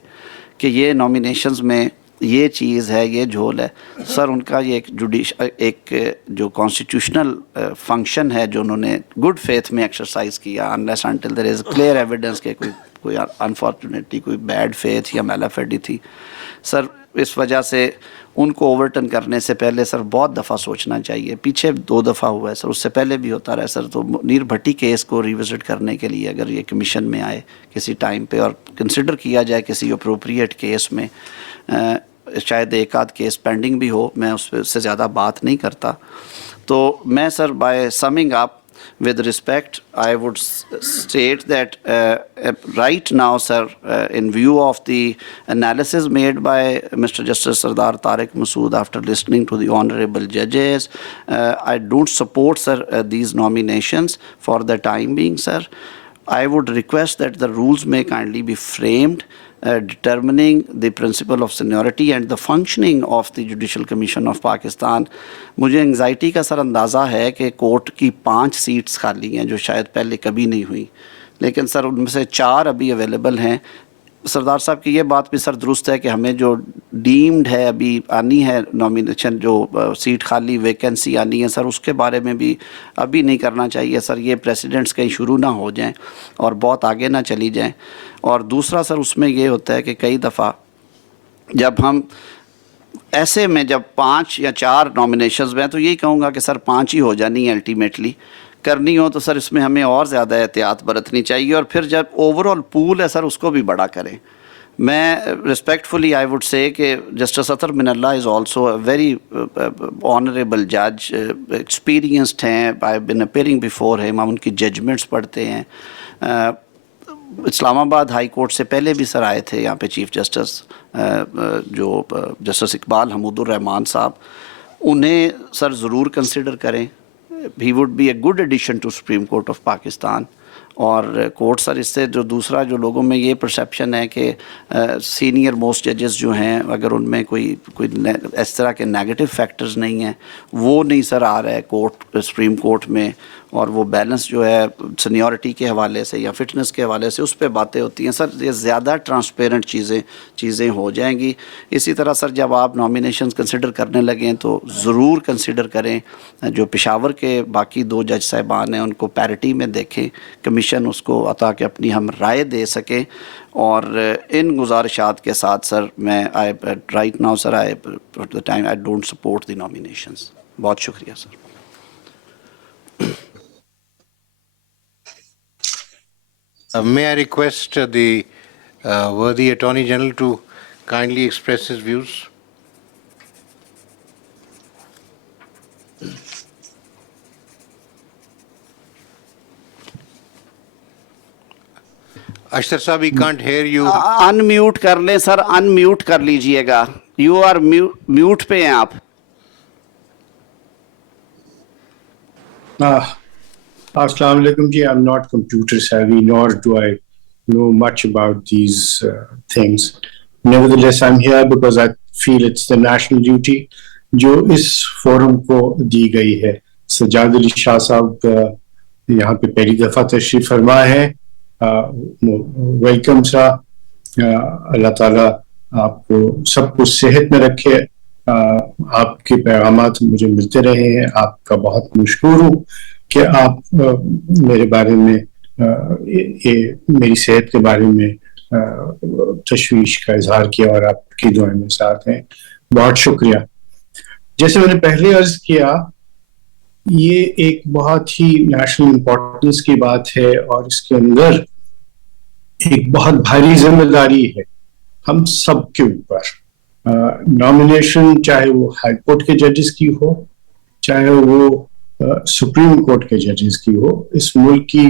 کہ یہ نامینیشنز میں یہ چیز ہے, یہ جھول ہے, سر ان کا یہ ایک جو کانسٹیٹیوشنل فنکشن ہے جو انہوں نے گڈ فیتھ میں ایکسرسائز کیا, unless until there is clear evidence کہ کوئی انفارچونیٹلی کوئی بیڈ فیتھ یا میلافیڈی تھی. سر اس وجہ سے ان کو اوورٹرن کرنے سے پہلے سر بہت دفعہ سوچنا چاہیے. پیچھے 2 دفعہ ہوا ہے سر, اس سے پہلے بھی ہوتا رہا ہے سر. تو منیر بھٹی کیس کو ریوزٹ کرنے کے لیے اگر یہ کمیشن میں آئے کسی ٹائم پہ اور کنسیڈر کیا جائے کسی اپروپریٹ کیس میں, شاید ایک آدھ کیس پینڈنگ بھی ہو, میں اس پہ سے زیادہ بات نہیں کرتا. تو میں sir by summing up with respect, I would state that right now, sir, in view of the analysis made by Mr. Justice Sardar Tariq Masood after listening to the honorable judges, I don't support, sir, these nominations for the time being, sir. I would request that the rules may kindly be framed determining the principle of seniority and the functioning of the Judicial Commission of Pakistan. مجھے anxiety کا سر اندازہ ہے کہ court کی 5 seats خالی ہیں جو شاید پہلے کبھی نہیں ہوئی, لیکن سر ان میں سے 4 ابھی اویلیبل ہیں. سردار صاحب کی یہ بات بھی سر درست ہے کہ ہمیں جو ڈیمڈ ہے ابھی آنی ہے نامینیشن, جو سیٹ خالی ویکینسی آنی ہے سر, اس کے بارے میں بھی ابھی نہیں کرنا چاہیے سر. یہ پریسیڈنٹس کہیں شروع نہ ہو جائیں اور بہت آگے نہ چلی جائیں. اور دوسرا سر اس میں یہ ہوتا ہے کہ کئی دفعہ جب ہم ایسے میں جب 5 یا 4 نامینیشنز میں, تو یہی کہوں گا کہ سر 5 ہی ہو جانی ہے الٹیمیٹلی کرنی ہو, تو سر اس میں ہمیں اور زیادہ احتیاط برتنی چاہیے. اور پھر جب اوور آل پول ہے سر اس کو بھی بڑا کریں. میں ریسپیکٹفلی آئی وڈ سے کہ justice Athar Minallah is also a very honourable جج, ایکسپیرینسڈ ہیں, I have been appearing before ہم, ہم ان کی ججمنٹس پڑھتے ہیں. اسلام آباد ہائی کورٹ سے پہلے بھی سر آئے تھے یہاں پہ چیف جسٹس, جو جسٹس اقبال حمود الرحمان صاحب, انہیں سر ضرور کنسیڈر کریں. He would be a good addition to supreme court of Pakistan. اور کورٹ سر اس سے جو دوسرا جو لوگوں میں یہ پرسیپشن ہے کہ سینئر موسٹ ججز جو ہیں اگر ان میں کوئی اس طرح کے نیگیٹو فیکٹرز نہیں ہیں وہ نہیں سر آ رہا ہے سپریم کورٹ میں, اور وہ بیلنس جو ہے سینیورٹی کے حوالے سے یا فٹنس کے حوالے سے اس پہ باتیں ہوتی ہیں سر, یہ زیادہ ٹرانسپیرنٹ چیزیں ہو جائیں گی. اسی طرح سر جب آپ نامینیشنز کنسیڈر کرنے لگیں تو ضرور کنسیڈر کریں جو پشاور کے باقی 2 جج صاحبان ہیں ان کو پیرٹی میں دیکھیں, کمیشن اس کو تاکہ اپنی ہم رائے دے سکیں. اور ان گزارشات کے ساتھ سر میں right now sir I don't support the nominations. بہت شکریہ sir. May I request the worthy Attorney General to kindly express his views? Ashtar Saab, we can't hear you. Unmute کر لیں سر, انمیوٹ کر لیجئے گا. یو آر میوٹ پہ ہیں آپ. Assalamu alaikum ji, I'm not computer savvy, nor do I know much about these things. Nevertheless, I'm here because I feel it's the national duty جو اس forum کو دی گئی ہے. سجاد علی شاہ صاحب یہاں پہ پہلی دفعہ تشریف فرما ہے. ویلکم سا. اللہ تعالیٰ آپ کو سب کو صحت میں رکھے. آپ کے پیغامات مجھے ملتے رہے ہیں. آپ کا بہت مشکور ہوں کہ آپ میرے بارے میں میری صحت کے بارے میں تشویش کا اظہار کیا اور آپ کی دعائیں میں ساتھ ہیں. بہت شکریہ. جیسے میں نے پہلے عرض کیا, یہ ایک بہت ہی نیشنل امپورٹنس کی بات ہے اور اس کے اندر ایک بہت بھاری ذمہ داری ہے ہم سب کے اوپر. نامینیشن چاہے وہ ہائی کورٹ کے ججز کی ہو, چاہے وہ سپریم کورٹ کے ججز کی ہو, اس ملک کی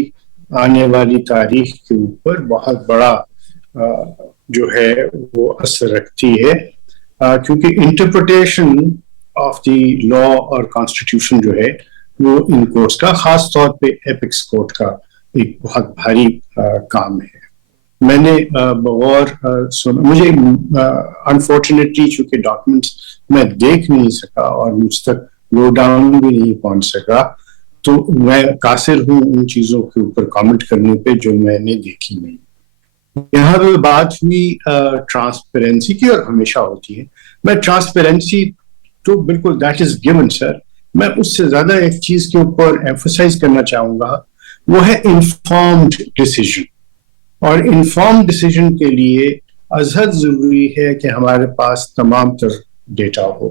آنے والی تاریخ کے اوپر بہت بڑا جو ہے وہ اثر رکھتی ہے, کیونکہ انٹرپریٹیشن آف دی لا اور کانسٹیٹیوشن جو ہے وہ ان کورٹس کا, خاص طور پہ ایپکس کورٹ کا ایک بہت بھاری کام ہے. میں نے بغور سنا, مجھے انفارچونیٹلی چونکہ ڈاکومنٹس میں دیکھ نہیں سکا اور مجھ تک لو ڈاؤن بھی نہیں پہنچ سکا, تو میں قاصر ہوں ان چیزوں کے اوپر کامنٹ کرنے پہ جو میں نے دیکھی نہیں. یہاں پہ بات ہوئی ٹرانسپیرنسی کی, اور ہمیشہ ہوتی ہے. میں ٹرانسپیرنسی تو بالکل دیٹ از گیون سر. میں اس سے زیادہ ایک چیز کے اوپر ایمفسائز کرنا چاہوں گا, وہ ہے انفارمڈ ڈیسیژن. اور انفارمڈ ڈیسیژن کے لیے ازحد ضروری ہے کہ ہمارے پاس تمام تر ڈیٹا ہو,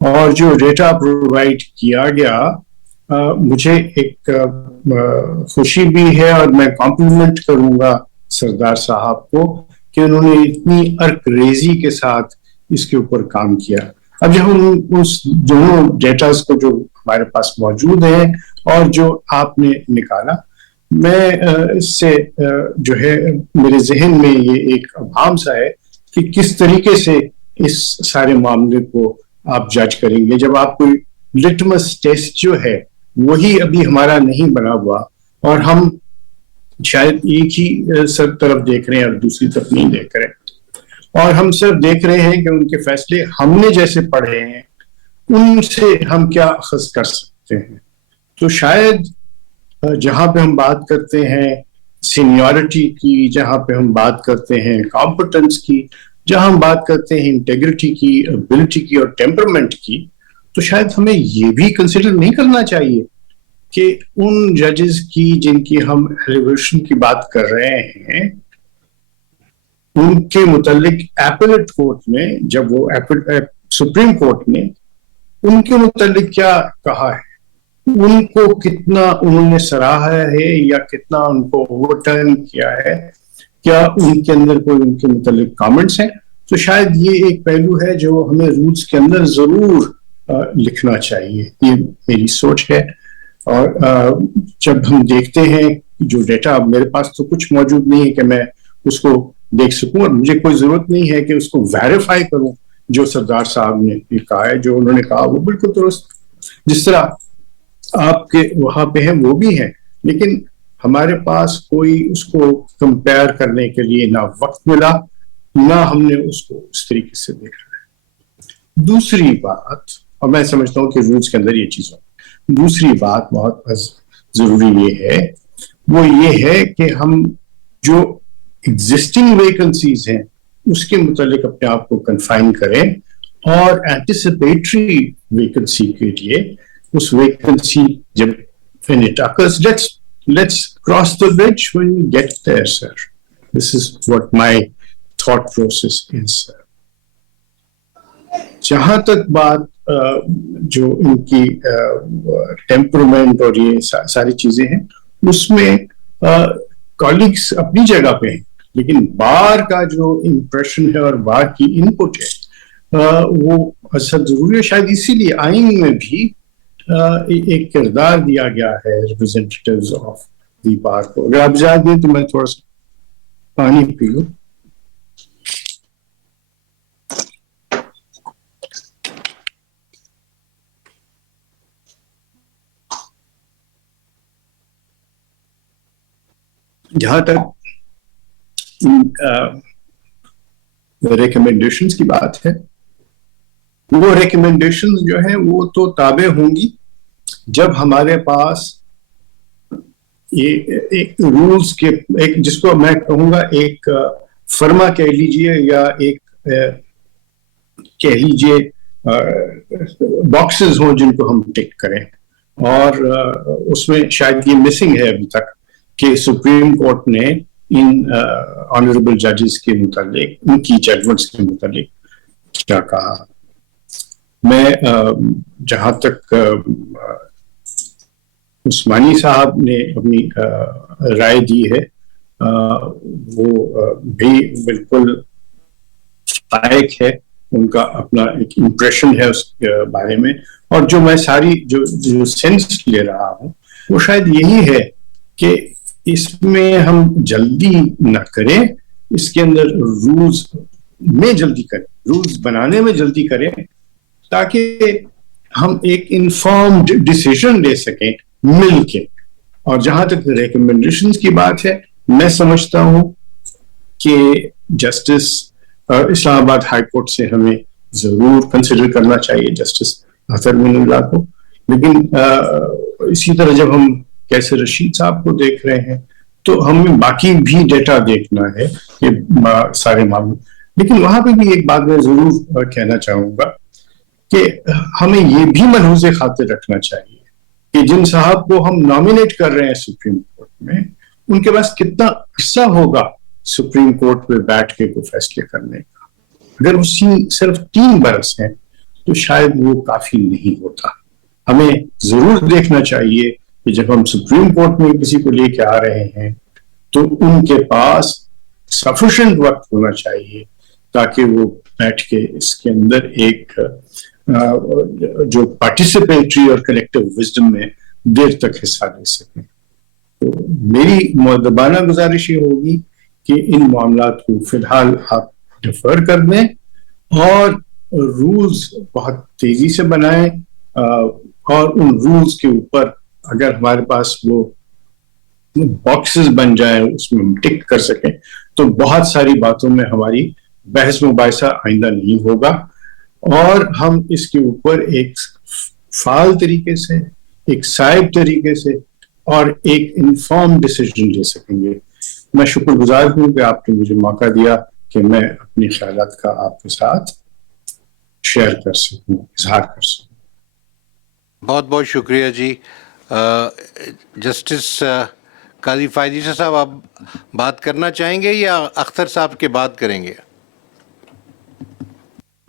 اور جو ڈیٹا پرووائڈ کیا گیا مجھے ایک خوشی بھی ہے, اور میں کمپلیمنٹ کروں گا سردار صاحب کو کہ انہوں نے اتنی عرق ریزی کے ساتھ اس کے اوپر کام کیا. اب جب ہم اس دونوں ڈیٹاز کو جو ہمارے پاس موجود ہیں اور جو آپ نے نکالا, میں اس سے جو ہے میرے ذہن میں یہ ایک ابہام سا ہے کہ کس طریقے سے اس سارے معاملے کو آپ جج کریں گے جب آپ کوئی لٹمس ٹیسٹ جو ہے وہی ابھی ہمارا نہیں بنا ہوا, اور ہم شاید ایک ہی سب طرف دیکھ رہے ہیں اور دوسری طرف نہیں دیکھ رہے, اور ہم صرف دیکھ رہے ہیں کہ ان کے فیصلے ہم نے جیسے پڑھے ہیں ان سے ہم کیا اخذ کر سکتے ہیں. تو شاید جہاں پہ ہم بات کرتے ہیں سینیورٹی کی, جہاں پہ ہم بات کرتے ہیں کمپٹنس کی, جہاں ہم بات کرتے ہیں انٹیگریٹی کی, ابلٹی کی اور ٹیمپرمنٹ کی, تو شاید ہمیں یہ بھی کنسیڈر نہیں کرنا چاہیے کہ ان ججز کی جن کی ہم ایلیویشن کی بات کر رہے ہیں, ان کے متعلق ایپلیٹ کورٹ نے, جب وہ سپریم کورٹ نے ان کے متعلق کیا کہا ہے, ان کو کتنا انہوں نے سراہا ہے یا کتنا ان کو اوور ٹرن کیا ہے, کیا ان کے اندر کوئی ان کے متعلق کامنٹس ہیں. تو شاید یہ ایک پہلو ہے جو ہمیں رولز کے اندر ضرور لکھنا چاہیے, یہ میری سوچ ہے. اور جب ہم دیکھتے ہیں جو ڈیٹا, اب میرے پاس تو کچھ موجود نہیں ہے کہ میں اس کو دیکھ سکوں, اور مجھے کوئی ضرورت نہیں ہے کہ اس کو ویریفائی کروں. جو سردار صاحب نے کہا ہے, جو انہوں نے کہا وہ بالکل درست, جس طرح آپ کے وہاں پہ ہیں وہ بھی ہیں, لیکن ہمارے پاس کوئی اس کو کمپیئر کرنے کے لیے نہ وقت ملا، نہ ہم نے اس کو اس طریقے سے دیکھا ہے۔ دوسری بات، اور میں سمجھتا ہوں کہ رولز کے اندر یہ چیز ہو، دوسری بات بہت ضروری یہ ہے، وہ یہ ہے کہ ہم جو ایگزسٹنگ ویکنسیز ہیں اس کے متعلق اپنے آپ کو کنفائن کریں، اور اینٹیسپیٹری ویکنسی کے لیے اس ویکنسی جب when it occurs, let's cross the bridge when we get there, sir. This is what my thought process is, sir. جہاں تک بات جو ان کی ٹیمپرمنٹ اور یہ ساری چیزیں ہیں، اس میں کالیگس اپنی جگہ پہ ہیں، لیکن بار کا جو امپریشن ہے اور بار کی ان پٹ ہے وہ اصل ضروری ہے۔ شاید اسی لیے آئین میں بھی ایک کردار دیا گیا ہے ریپرزینٹیٹیوز آف دی بار کو۔ اگر آپ اجازت دیں تو میں تھوڑا سا پانی پی لوں۔ جہاں تک ریکمینڈیشنز کی بات ہے، وہ ریکمینڈیشنز جو ہیں وہ تو تابع ہوں گی جب ہمارے پاس ایک رولز کے ایک، جس کو میں کہوں گا ایک فرما کہہ لیجئے یا ایک کہہ لیجئے باکسز ہوں جن کو ہم ٹک کریں، اور اس میں شاید یہ مسنگ ہے ابھی تک کہ سپریم کورٹ نے ان آنریبل ججز کے متعلق، ان کی ججمنٹس کے متعلق کیا کہا۔ میں جہاں تک عثمانی صاحب نے اپنی رائے دی ہے وہ بھی بالکل لائق ہے، ان کا اپنا ایک امپریشن ہے اس بارے میں، اور جو میں ساری جو سینس لے رہا ہوں وہ شاید یہی ہے کہ اس میں ہم جلدی نہ کریں، اس کے اندر رولز میں جلدی کریں، رولز بنانے میں جلدی کریں، تاکہ ہم ایک انفارمڈ ڈیسیژن لے سکیں مل کے۔ اور جہاں تک ریکمنڈیشنز کی بات ہے، میں سمجھتا ہوں کہ جسٹس اسلام آباد ہائی کورٹ سے ہمیں ضرور کنسیڈر کرنا چاہیے جسٹس اظہر من اللہ کو، لیکن اسی طرح جب ہم کیسے رشید صاحب کو دیکھ رہے ہیں تو ہمیں باقی بھی ڈیٹا دیکھنا ہے کہ سارے معاملے۔ لیکن وہاں پہ بھی ایک بات میں ضرور کہنا چاہوں گا کہ ہمیں یہ بھی ملحوظ خاطر رکھنا چاہیے کہ جن صاحب کو ہم نامینیٹ کر رہے ہیں سپریم کورٹ میں، ان کے پاس کتنا عرصہ ہوگا سپریم کورٹ میں بیٹھ کے کوئی فیصلے کرنے کا۔ اگر وہ صرف 3 برس ہیں تو شاید وہ کافی نہیں ہوتا۔ ہمیں ضرور دیکھنا چاہیے کہ جب ہم سپریم کورٹ میں کسی کو لے کے آ رہے ہیں تو ان کے پاس سفیشینٹ وقت ہونا چاہیے تاکہ وہ بیٹھ کے اس کے اندر ایک جو پارٹیسپیٹری اور کلیکٹیو وزڈم میں دیر تک حصہ لے سکیں۔ تو میری مؤدبانہ گزارش یہ ہوگی کہ ان معاملات کو فی الحال آپ ڈیفر کر دیں اور رولز بہت تیزی سے بنائیں، اور ان رولز کے اوپر اگر ہمارے پاس وہ باکسز بن جائیں اس میں ہم ٹک کر سکیں تو بہت ساری باتوں میں ہماری بحث مباحثہ آئندہ نہیں ہوگا، اور ہم اس کے اوپر ایک فعال طریقے سے، ایک صائب طریقے سے اور ایک انفارم ڈیسیژن لے سکیں گے۔ میں شکر گزار ہوں کہ آپ نے مجھے موقع دیا کہ میں اپنی خیالات کا آپ کے ساتھ شیئر کر سکوں، اظہار کر سکوں۔ بہت بہت شکریہ جی۔ جسٹس قاضی فائز صاحب، آپ بات کرنا چاہیں گے یا اختر صاحب کے بات کریں گے؟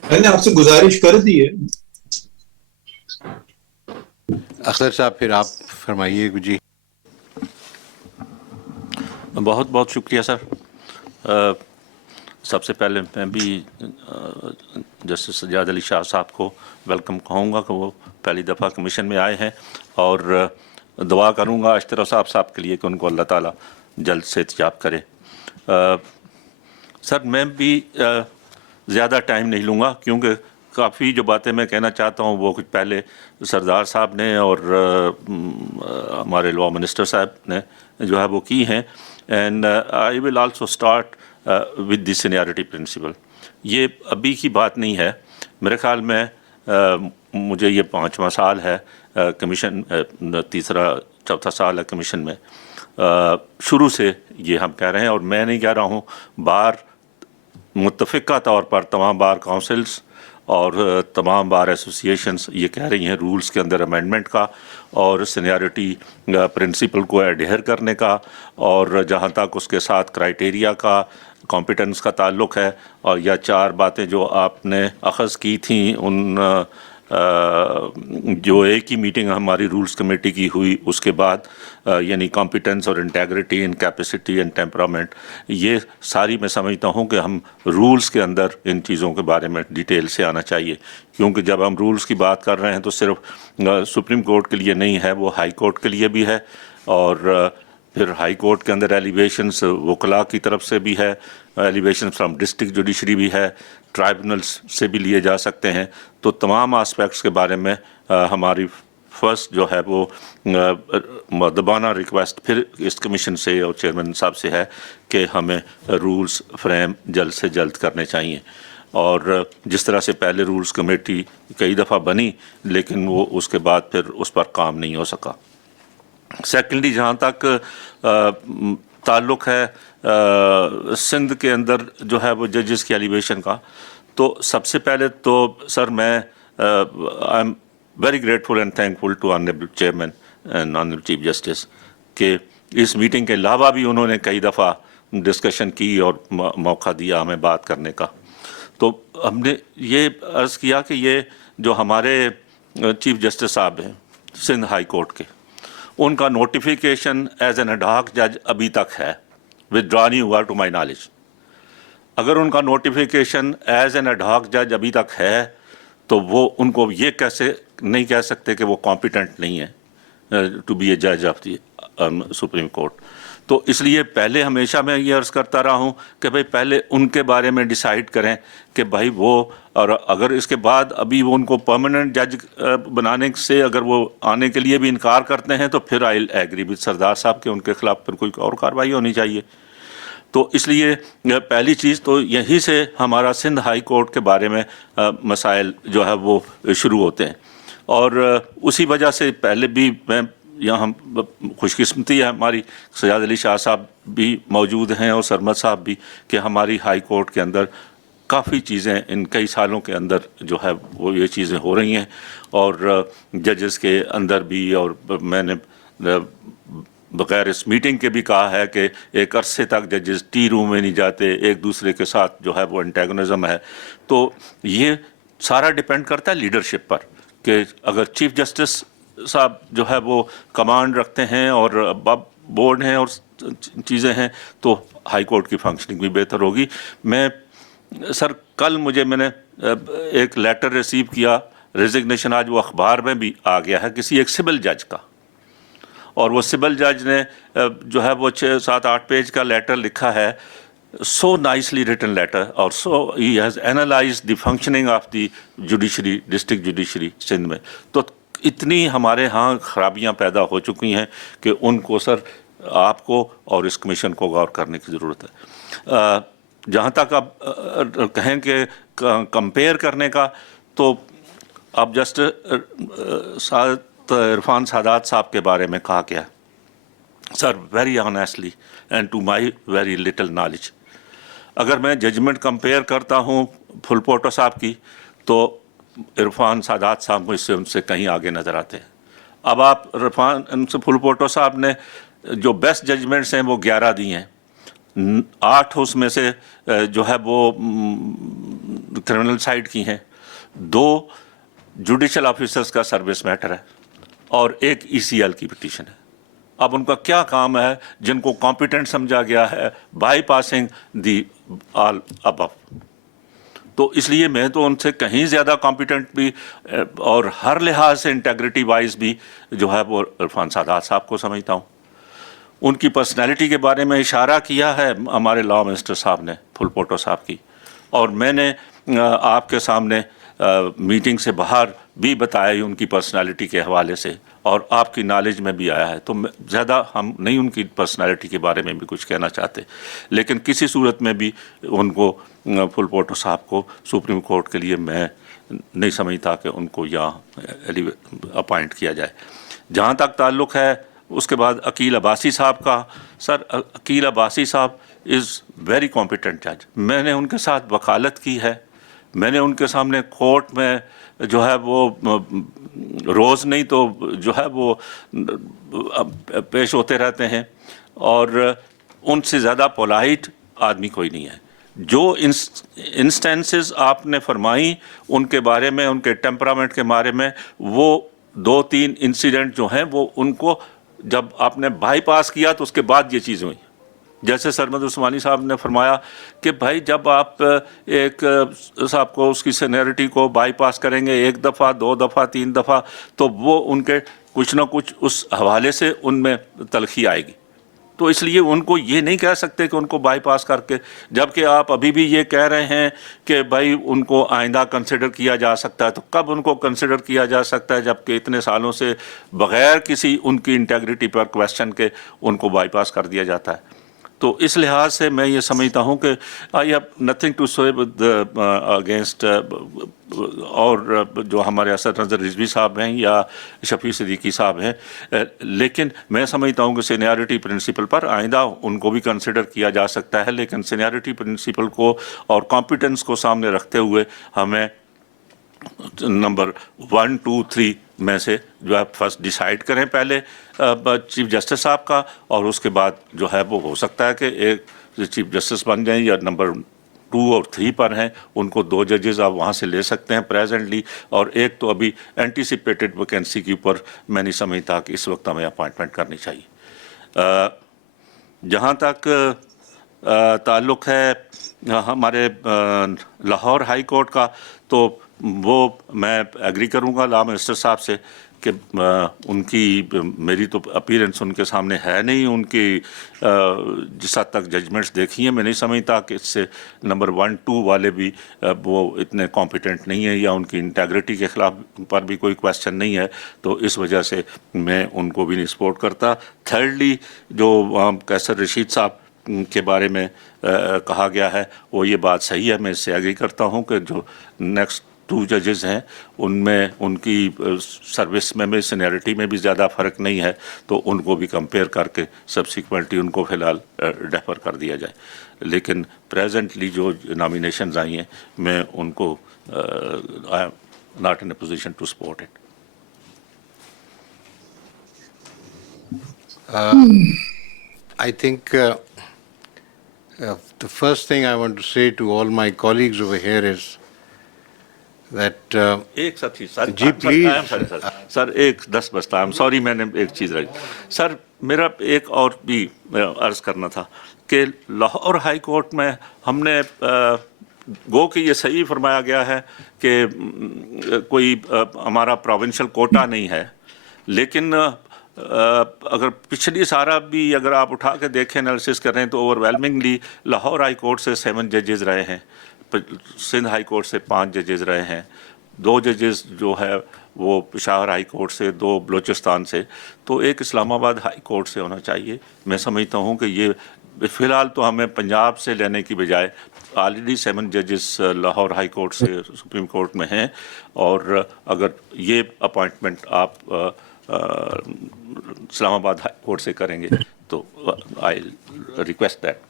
میں نے آپ سے گزارش کر دی ہے۔ اختر صاحب پھر آپ فرمائیے جی۔ بہت بہت شکریہ سر۔ سب سے پہلے میں بھی جسٹس سجاد علی شاہ صاحب کو ویلکم کہوں گا کہ وہ پہلی دفعہ کمیشن میں آئے ہیں، اور دعا کروں گا اشترا صاحب کے لیے کہ ان کو اللہ تعالیٰ جلد سے احتجاب کرے۔ سر میں بھی زیادہ ٹائم نہیں لوں گا کیونکہ کافی جو باتیں میں کہنا چاہتا ہوں وہ کچھ پہلے سردار صاحب نے اور ہمارے لا منسٹر صاحب نے جو ہے وہ کی ہیں. And I will also start with the seniority principle. یہ ابھی کی بات نہیں ہے، میرے خیال میں مجھے یہ 5واں سال ہے کمیشن، تیسرا چوتھا سال ہے کمیشن میں. شروع سے یہ ہم کہہ رہے ہیں، اور میں نہیں کہہ رہا ہوں، بار متفقہ طور پر تمام بار کونسلز اور تمام بار ایسوسیشنز یہ کہہ رہی ہیں رولز کے اندر امینڈمنٹ کا اور سینیارٹی پرنسپل کو ایڈہر کرنے کا، اور جہاں تک اس کے ساتھ کرائیٹیریا کا، کمپیٹنس کا تعلق ہے. اور یا 4 باتیں جو آپ نے اخذ کی تھیں ان جو ایک ہی میٹنگ ہماری رولز کمیٹی کی ہوئی اس کے بعد، یعنی کمپیٹنس اور integrity and capacity and temperament, یہ ساری میں سمجھتا ہوں کہ ہم رولز کے اندر ان چیزوں کے بارے میں ڈیٹیل سے آنا چاہیے. کیونکہ جب ہم رولز کی بات کر رہے ہیں تو صرف سپریم کورٹ کے لیے نہیں ہے، وہ ہائی کورٹ کے لیے بھی ہے، اور پھر ہائی کورٹ کے اندر ایلیویشنز وکلاء کی طرف سے بھی ہے، ایلیویشن فرام ڈسٹرکٹ جوڈیشری بھی ہے، ٹرائبونلز سے بھی لیے جا سکتے ہیں. تو تمام آسپیکٹس کے بارے میں ہماری فرسٹ جو ہے وہ مؤدبانہ ریکویسٹ پھر اس کمیشن سے اور چیئرمین صاحب سے ہے کہ ہمیں رولز فریم جلد سے جلد کرنے چاہیے. اور جس طرح سے پہلے رولز کمیٹی کئی دفعہ بنی لیکن وہ اس کے بعد پھر اس پر کام نہیں ہو سکا. سیکنڈلی جہاں تک تعلق ہے سندھ کے اندر جو ہے وہ ججز کی ایلیویشن کا، تو سب سے پہلے تو سر میں I am very grateful and thankful to honourable chairman and honourable chief justice کہ اس میٹنگ کے علاوہ بھی انہوں نے کئی دفعہ ڈسکشن کی اور موقع دیا ہمیں بات کرنے کا. تو ہم نے یہ عرض کیا کہ یہ جو ہمارے چیف جسٹس صاحب ہیں سندھ ہائی کورٹ کے، ان کا notification as an ad hoc جج ابھی تک ہے، withdraw نہیں ہوا ٹو مائی نالج. اگر ان کا notification as an ad hoc جج ابھی تک ہے تو وہ ان کو یہ کیسے نہیں کہہ سکتے کہ وہ کمپیٹنٹ نہیں ہے ٹو بی اے جج آف دی سپریم کورٹ. تو اس لیے پہلے ہمیشہ میں یہ عرض کرتا رہا ہوں کہ بھائی پہلے ان کے بارے میں ڈیسائیڈ کریں کہ بھائی وہ، اور اگر اس کے بعد ابھی وہ ان کو پرماننٹ جج بنانے سے اگر وہ آنے کے لیے بھی انکار کرتے ہیں تو پھر آئی ایگری وتھ سردار صاحب کہ ان کے خلاف پھر کوئی اور کارروائی ہونی چاہیے. تو اس لیے پہلی چیز تو یہیں سے ہمارا سندھ ہائی کورٹ کے بارے میں مسائل جو ہے وہ شروع ہوتے ہیں. اور اسی وجہ سے پہلے بھی میں یہاں خوش قسمتی ہے ہماری سجاد علی شاہ صاحب بھی موجود ہیں اور سرمد صاحب بھی کہ ہماری ہائی کورٹ کے اندر کافی چیزیں ان کئی سالوں کے اندر جو ہے وہ یہ چیزیں ہو رہی ہیں. اور ججز کے اندر بھی، اور میں نے بغیر اس میٹنگ کے بھی کہا ہے کہ ایک عرصے تک ججز ٹی روم میں نہیں جاتے، ایک دوسرے کے ساتھ جو ہے وہ انٹیگونزم ہے. تو یہ سارا ڈپینڈ کرتا ہے لیڈرشپ پر کہ اگر چیف جسٹس صاحب جو ہے وہ کمانڈ رکھتے ہیں اور بورڈ ہیں اور چیزیں ہیں تو ہائی کورٹ کی فنکشننگ بھی بہتر ہوگی. میں سر کل میں نے ایک لیٹر ریسیو کیا ریزگنیشن، آج وہ اخبار میں بھی آ گیا ہے، کسی ایک سول جج کا، اور وہ سول جج نے جو ہے وہ 6-7-8 پیج کا لیٹر لکھا ہے، so nicely written letter, اور so he has analyzed the functioning of the judiciary, district judiciary Sindh میں. تو اتنی ہمارے ہاں خرابیاں پیدا ہو چکی ہیں کہ ان کو سر آپ کو اور اس کمیشن کو غور کرنے کی ضرورت ہے. جہاں تک اب کہیں کہ کمپیئر کرنے کا، تو اب جسٹ عرفان سادات صاحب کے بارے میں کہا گیا sir, very honestly and to my very little knowledge, اگر میں ججمنٹ کمپیئر کرتا ہوں پھل پوٹو صاحب کی تو عرفان سادات صاحب مجھ سے ان سے کہیں آگے نظر آتے ہیں. اب آپ عرفان سے پھل پوٹو صاحب نے جو بیسٹ ججمنٹس ہیں وہ 11 دی ہیں، 8 اس میں سے جو ہے وہ کرمنل سائڈ کی ہیں، 2 جوڈیشل آفیسرز کا سروس میٹر ہے اور 1 ECL کی پٹیشن ہے. اب ان کا کیا کام ہے جن کو کمپیٹنٹ سمجھا گیا ہے بائی پاسنگ دی آل ابو. تو اس لیے میں تو ان سے کہیں زیادہ کمپیٹنٹ بھی اور ہر لحاظ سے انٹیگریٹی وائز بھی جو ہے وہ عرفان سادات صاحب کو سمجھتا ہوں. ان کی پرسنالٹی کے بارے میں اشارہ کیا ہے ہمارے لا منسٹر صاحب نے، پھل پوٹو صاحب کی، اور میں نے آپ کے سامنے मीटिंग से बाहर भी बताया उनकी पर्सनालिटी के हवाले से, और आपकी नॉलेज में भी आया है, तो ज़्यादा हम नहीं उनकी पर्सनालिटी के बारे में भी कुछ कहना चाहते, लेकिन किसी सूरत में भी उनको फुल पोर्टो साहब को सुप्रीम कोर्ट के लिए मैं नहीं समझता कि उनको यहाँ अपॉइंट किया जाए। जहाँ तक ताल्लुक़ है उसके बाद अकील अब्बासी साहब का, सर अकील अब्बासी साहब इज़ वेरी कॉम्पिटेंट जज। मैंने उनके साथ वकालत की है, मैंने उनके सामने कोर्ट में जो है वो रोज़ नहीं तो जो है वो पेश होते रहते हैं, और उनसे ज़्यादा पोलाइट आदमी कोई नहीं है। जो इंस्टेंसेस आपने फरमाई उनके बारे में, उनके टेम्परामेंट के बारे में, वो 2-3 इंसिडेंट जो हैं वो उनको जब आपने बाईपास किया तो उसके बाद ये चीज़ हुई। जैसे सरमद उस्मानी साहब ने फरमाया कि भाई जब आप एक साहब को उसकी सीनियरिटी को बाईपास करेंगे 1 दफ़ा 2 दफ़ा 3 दफ़ा, तो वो उनके कुछ ना कुछ उस हवाले से उनमें तलखी आएगी। तो इसलिए उनको ये नहीं कह सकते कि उनको बाईपास करके, जबकि आप अभी भी ये कह रहे हैं कि भाई उनको आइंदा कंसिडर किया जा सकता है। तो कब उनको कंसिडर किया जा सकता है जबकि इतने सालों से बग़ैर किसी उनकी इंटेग्रिटी पर क्वेश्चन के उनको बाईपास कर दिया जाता है। तो इस लिहाज से मैं ये समझता हूँ कि आई हैव नथिंग टू से अगेंस्ट और जो हमारे असद नज़र रिजवी साहब हैं या शफी सिद्दीकी साहब हैं, लेकिन मैं समझता हूँ कि सीनियरिटी प्रिंसिपल पर आइंदा उनको भी कंसिडर किया जा सकता है, लेकिन सीनियरिटी प्रिंसिपल को और कॉम्पिटेंस को सामने रखते हुए हमें नंबर 1, 2, 3 में से जो है फर्स्ट डिसाइड करें पहले चीफ जस्टिस साहब का, और उसके बाद जो है वो हो सकता है कि एक चीफ जस्टिस बन जाएं या नंबर 2 और 3 पर हैं उनको 2 जजेस आप वहाँ से ले सकते हैं प्रेजेंटली, और एक तो अभी एंटीसिपेटेड वैकेंसी के ऊपर मैं नहीं समझता कि इस वक्त हमें अपॉइंटमेंट करनी चाहिए। जहाँ तक ताल्लुक़ है हमारे लाहौर हाई कोर्ट का, तो वो मैं एग्री करूँगा लॉ मिनिस्टर साहब से कि उनकी मेरी तो अपीयरेंस उनके सामने है नहीं, उनकी जिस हद तक जजमेंट्स देखी हैं मैं नहीं समझता कि इससे नंबर 1, 2 वाले भी वो इतने कॉम्पिटेंट नहीं है या उनकी इंटेग्रिटी के ख़िलाफ़ पर भी कोई क्वेश्चन नहीं है, तो इस वजह से मैं उनको भी नहीं सपोर्ट करता। थर्डली जो कैसर रशीद साहब के बारे में कहा गया है वो ये बात सही है, मैं इससे एग्री करता हूँ कि जो नेक्स्ट 2 जजेस हैं उनमें उनकी सर्विस में सीनियरिटी में भी ज़्यादा फ़र्क नहीं है, तो उनको भी कंपेयर करके सब्सिक्वेंटली उनको फ़िलहाल डेफर कर दिया जाए। लेकिन प्रेजेंटली जो नॉमिनेशंस आई हैं मैं उनको I am not in a position to support it. I think the first thing I want to say to all my colleagues over here is that एक साथी सर जी प्लीज सर एक 10 बजता, I am sorry मैंने एक चीज़ रही sir, मेरा एक और भी अर्ज़ करना था कि लाहौर हाई कोर्ट में हमने गो कि ये सही फरमाया गया है कि कोई हमारा प्रोविंशियल कोटा नहीं है, लेकिन अगर पिछली सारा भी अगर आप उठा के देखें एनालिसिस करें तो ओवरवेलमिंगली लाहौर हाई कोर्ट से 7 जजेस रहे हैं, सिंध हाई कोर्ट से 5 जजेस रहे हैं, 2 जजेस जो है वो पेशावर हाई कोर्ट से, 2 बलूचिस्तान से, तो एक इस्लामाबाद हाई कोर्ट से होना चाहिए। मैं समझता हूँ कि ये फ़िलहाल तो हमें पंजाब से लेने की बजाय ऑलरेडी 7 जजेस लाहौर हाई कोर्ट से सुप्रीम कोर्ट में हैं, और अगर ये अपॉइंटमेंट आप इस्लामाबाद हाई कोर्ट से करेंगे तो I request that.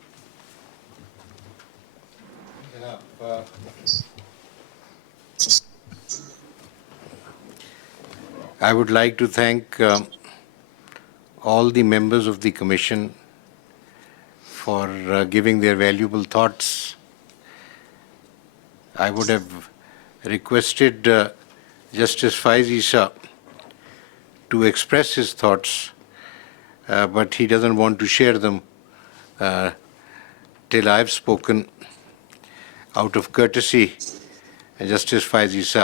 I would like to thank all the members of the Commission for giving their valuable thoughts. I would have requested Justice Faez to express his thoughts, but he doesn't want to share them till I've spoken. Out of courtesy, Justice Faez,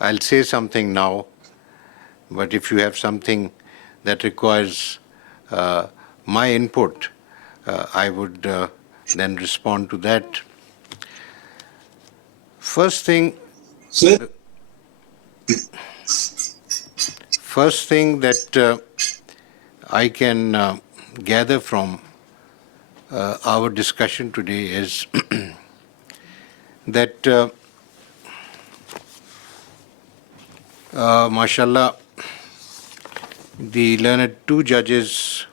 I'll say something now, but if you have something that requires my input, I would then respond to that. First thing, Sir, First thing that I can gather from our discussion today is that, mashallah, the learned two judges,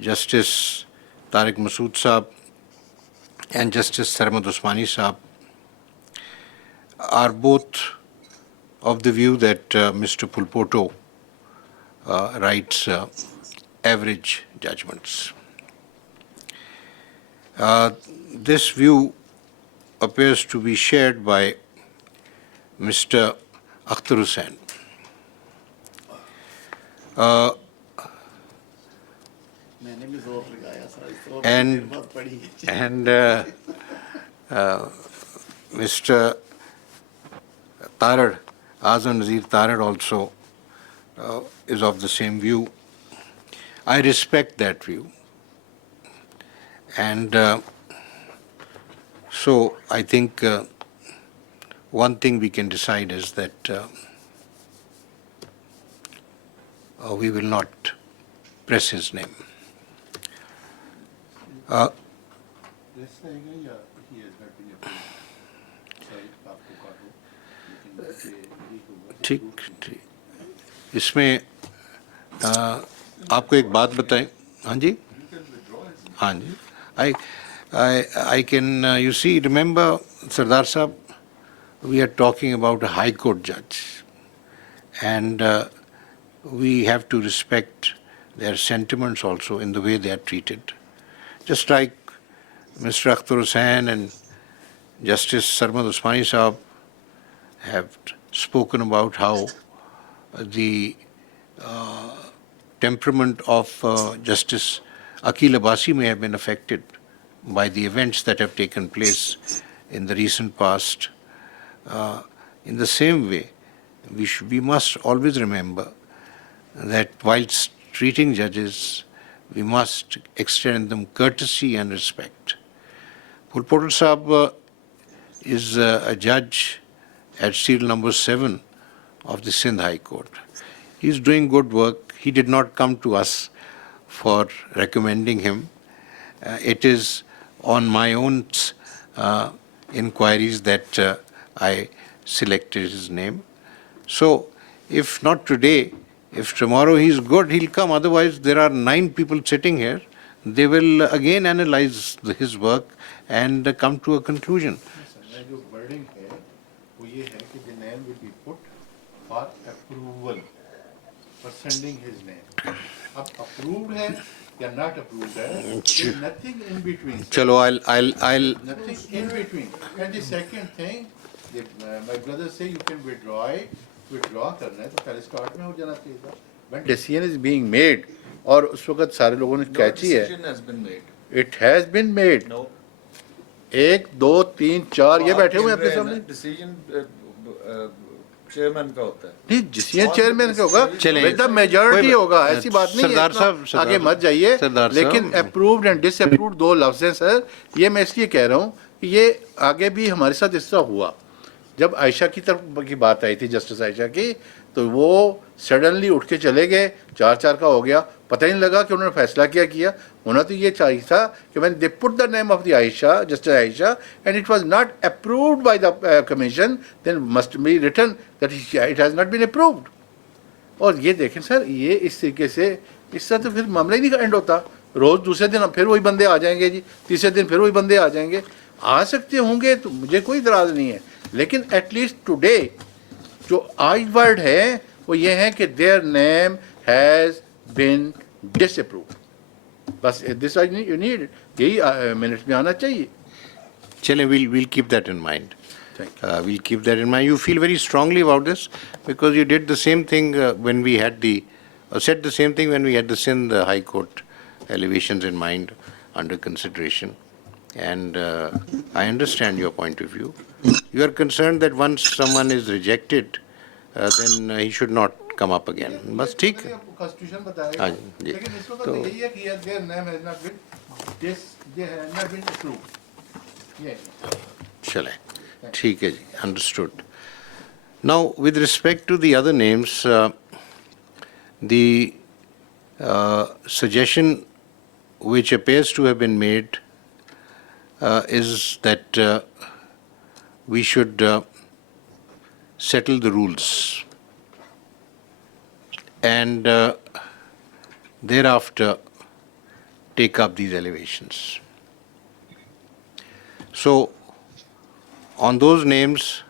Justice Tariq Masood Saab and Justice Sarmad Usmani Saab, are both of the view that Mr. Pulpoto writes average judgments. This view appears to be shared by Mr. Akhtar Hussain. And Mr. Tarar, Azam Nazir Tarar also is of the same view. I respect that view. And so I think one thing we can decide is that we will not press his name. ठीक ठीक इसमें आपको एक बात बताएं हाँ जी I can you see remember Sardar Sahab, we are talking about a High Court judge and we have to respect their sentiments also in the way they are treated, just like Mr. Akhtar Hussain and Justice Sarmad Usmani Sahab have spoken about how the temperament of Justice Aqil Abbasi may have been affected by the events that have taken place in the recent past. In the same way, we must always remember that whilst treating judges, we must extend them courtesy and respect. Pulpoto Sahab is a judge at serial number 7 of the Sindh High Court. He is doing good work. He did not come to us for recommending him. It is on my own inquiries that I selected his name. So if not today, if tomorrow he is good, he'll come. Otherwise, there are 9 people sitting here. They will again analyze his work and come to a conclusion. जो wording है वो ये है कि the name will be put for approval, for sending his name. अब approved है या not approved है, there's nothing in between. Chalo, I'll Nothing in between. And the second thing, my brother say you can withdraw it. Withdraw करना है तो पहले start में हो जाना चाहिए था. When decision is being made और उस वक्त सारे लोगों ने कैची है. Decision has been made. It has been made. No. 1, 2, 3, 4 ये बैठे हुए हैं अपने सामने. Decision chairman का होता है. नहीं डिसीजन चेयरमैन का होगा. चलें. विद द मेजॉरिटी होगा. ऐसी बात नहीं है. सरदार साहब, आगे मत जाइए. सरदार लेकिन साहब. अप्रूव्ड एंड डिसअप्रूव्ड 2 लफ्ज हैं सर. ये मैं इसलिए कह रहा हूँ कि ये आगे भी हमारे साथ इस तरह हुआ. जब आयशा की तरफ की बात आई थी, जस्टिस आयशा की, तो वो सडनली उठ के चले गए. 4-4 का हो गया. पता ही नहीं लगा कि उन्होंने फैसला क्या किया. होना तो ये चाहिए था कि when they put the name of the Aisha, Justice Aisha, and it was not approved by the commission, then must be written that it has not been approved. और ये देखें सर, ये इस तरीके से इस तरह तो फिर मामला ही नहीं एंड होता. रोज़ दूसरे दिन फिर वही बंदे आ जाएंगे जी, तीसरे दिन फिर वही बंदे आ जाएंगे. आ सकते होंगे तो मुझे कोई इतराज़ नहीं है, लेकिन एटलीस्ट टुडे जो आज वर्ड है वो ये है कि their name has been disapproved. बस दिस यू नीड, यही मिनट्स में आना चाहिए. Chale, we'll keep that in mind. Thank We'll keep that in mind. You feel very strongly about this because you did the same thing when we had said the same thing when we had the Sindh High Court elevations in mind under consideration. And I understand your point of view. You are concerned that once someone is rejected, then he should not come up again. बस ठीक है. Constitution बताएगा. हाँ जी. लेकिन इस वक्त तो यही है कि their name has not been approved. ये चले ठीक है जी, understood. Now, with respect to the other names, the suggestion which appears to have been made is that we should settle the rules and thereafter take up these elevations. So, on those names,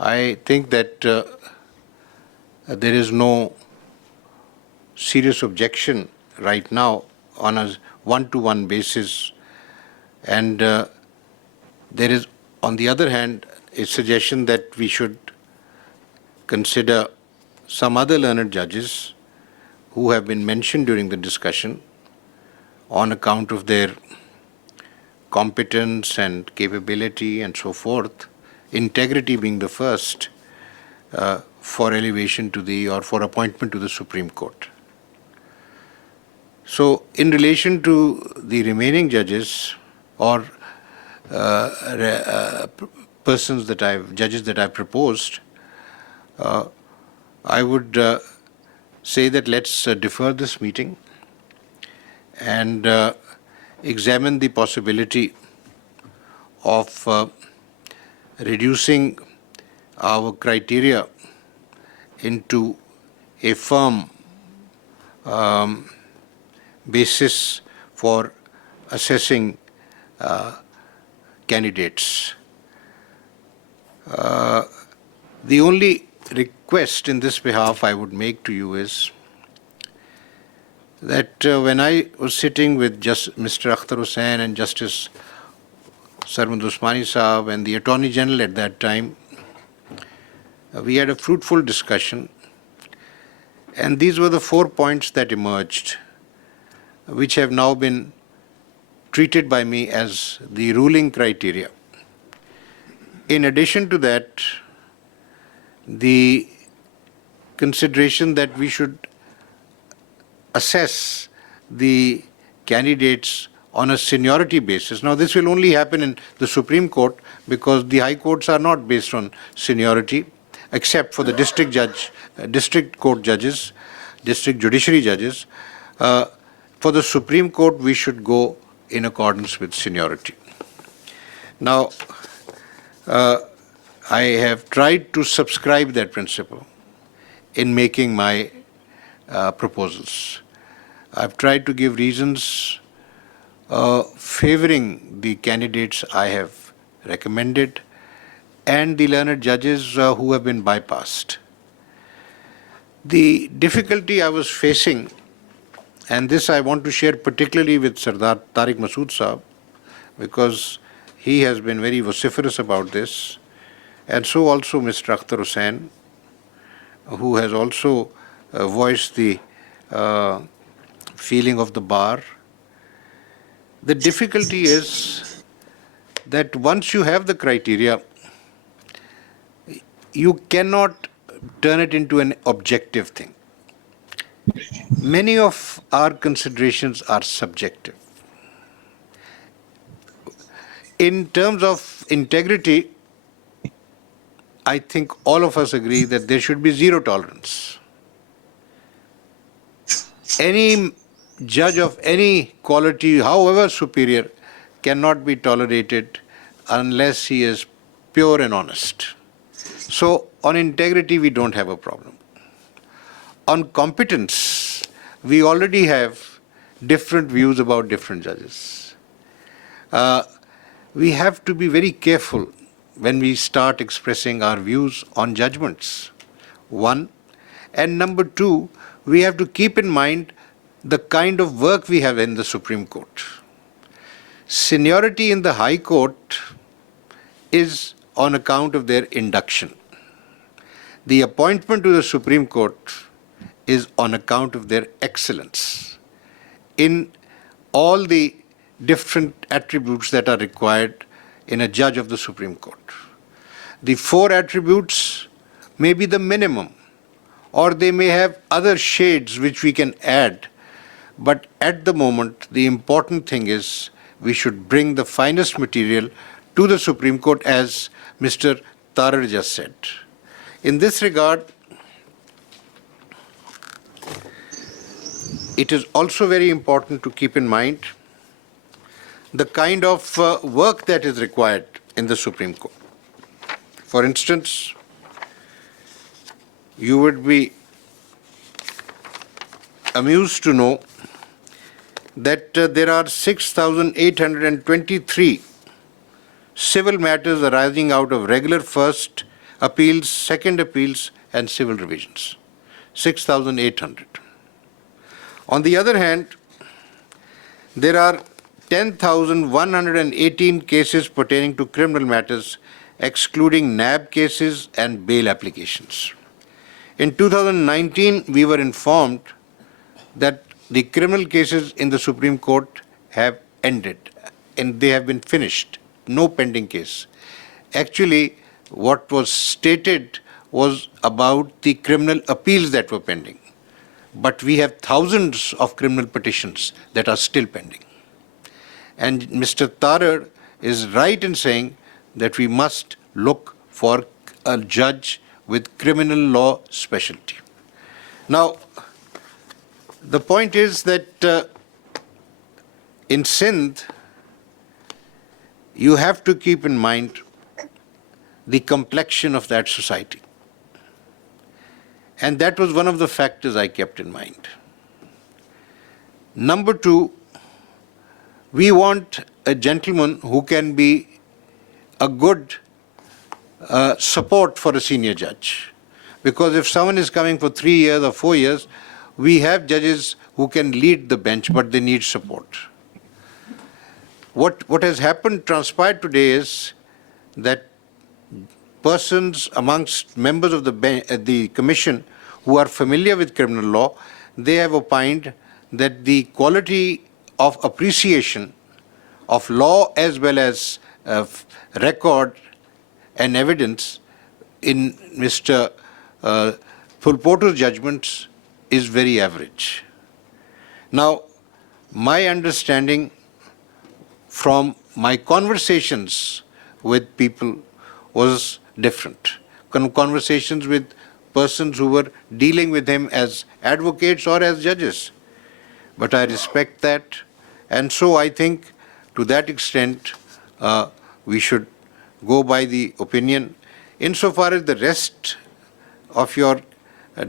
I think that there is no serious objection right now on a one-to-one basis, and there is, on the other hand, a suggestion that we should consider some other learned judges who have been mentioned during the discussion on account of their competence and capability and so forth, integrity being the first, for elevation to the, or for appointment to the Supreme Court. So, in relation to the remaining judges or judges that I've proposed, I would say that let's defer this meeting and examine the possibility of reducing our criteria into a firm basis for assessing candidates. The only request in this behalf I would make to you is that when I was sitting with Mr. Akhtar Hussain and Justice Chairman Usmani Saab and the Attorney General at that time, we had a fruitful discussion, and these were the 4 points that emerged, which have now been treated by me as the ruling criteria. In addition to that, the consideration that we should assess the candidates on a seniority basis. Now, this will only happen in the Supreme Court because the high courts are not based on seniority, except for the district court judges, district judiciary judges. For the Supreme Court, we should go in accordance with seniority. Now, I have tried to subscribe that principle in making my proposals. I've tried to give reasons favoring the candidates I have recommended and the learned judges who have been bypassed. The difficulty I was facing, and this I want to share particularly with Sardar Tariq Masood Saab, because he has been very vociferous about this, and so also Mr. Akhtar Hussain, who has also voiced the feeling of the bar. The difficulty is that once you have the criteria, you cannot turn it into an objective thing. Many of our considerations are subjective. In terms of integrity, I think all of us agree that there should be zero tolerance. Any judge of any quality, however superior, cannot be tolerated unless he is pure and honest. So, on integrity, we don't have a problem. On competence, we already have different views about different judges. We have to be very careful when we start expressing our views on judgments, one. And number two, we have to keep in mind the kind of work we have in the Supreme Court. Seniority in the High Court is on account of their induction. The appointment to the Supreme Court is on account of their excellence in all the different attributes that are required in a judge of the Supreme Court. The 4 attributes may be the minimum, or they may have other shades which we can add, but at the moment, the important thing is we should bring the finest material to the Supreme Court, as Mr. Tarar just said. In this regard, it is also very important to keep in mind the kind of work that is required in the Supreme Court. For instance, you would be amused to know that there are 6,823 civil matters arising out of regular first appeals, second appeals, and civil revisions. 6,800. On the other hand, there are 10,118 cases pertaining to criminal matters, excluding NAB cases and bail applications. In 2019, we were informed that the criminal cases in the Supreme Court have ended and they have been finished. No pending case. Actually, what was stated was about the criminal appeals that were pending. But we have thousands of criminal petitions that are still pending. And Mr. Tarar is right in saying that we must look for a judge with criminal law specialty. Now, the point is that in Sindh, you have to keep in mind the complexion of that society. And that was one of the factors I kept in mind. Number two, we want a gentleman who can be a good support for a senior judge. Because if someone is coming for 3 years or 4 years, we have judges who can lead the bench, but they need support. What has happened, transpired today is that persons amongst members of the commission who are familiar with criminal law, they have opined that the quality of appreciation of law as well as record and evidence in Mr. Fulpoto's judgments is very average. Now, my understanding from my conversations with people was different. Conversations with persons who were dealing with him as advocates or as judges. But I respect that, and so I think to that extent we should go by the opinion. Insofar as the rest of your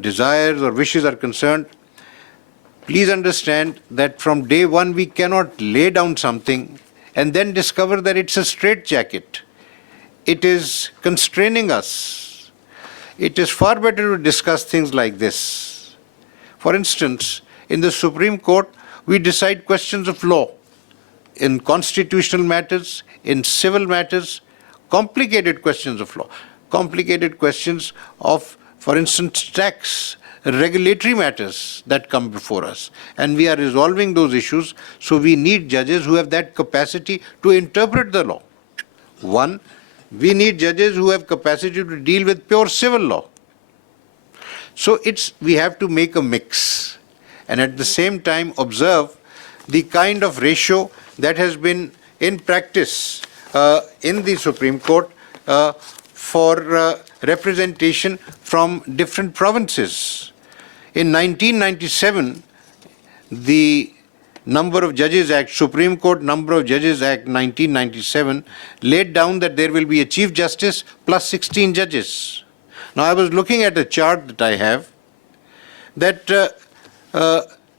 desires or wishes are concerned, please understand that from day one we cannot lay down something and then discover that it's a straitjacket. It is constraining us. It is far better to discuss things like this. For instance, in the Supreme Court, we decide questions of law, in constitutional matters, in civil matters, complicated questions of law, complicated questions of, for instance, tax, regulatory matters that come before us. And we are resolving those issues, so we need judges who have that capacity to interpret the law. One, we need judges who have capacity to deal with pure civil law. So we have to make a mix and at the same time observe the kind of ratio that has been in practice in the Supreme Court for representation from different provinces. In 1997, the Number of Judges Act, Supreme Court Number of Judges Act 1997 laid down that there will be a Chief Justice plus 16 judges. Now I was looking at a chart that I have that to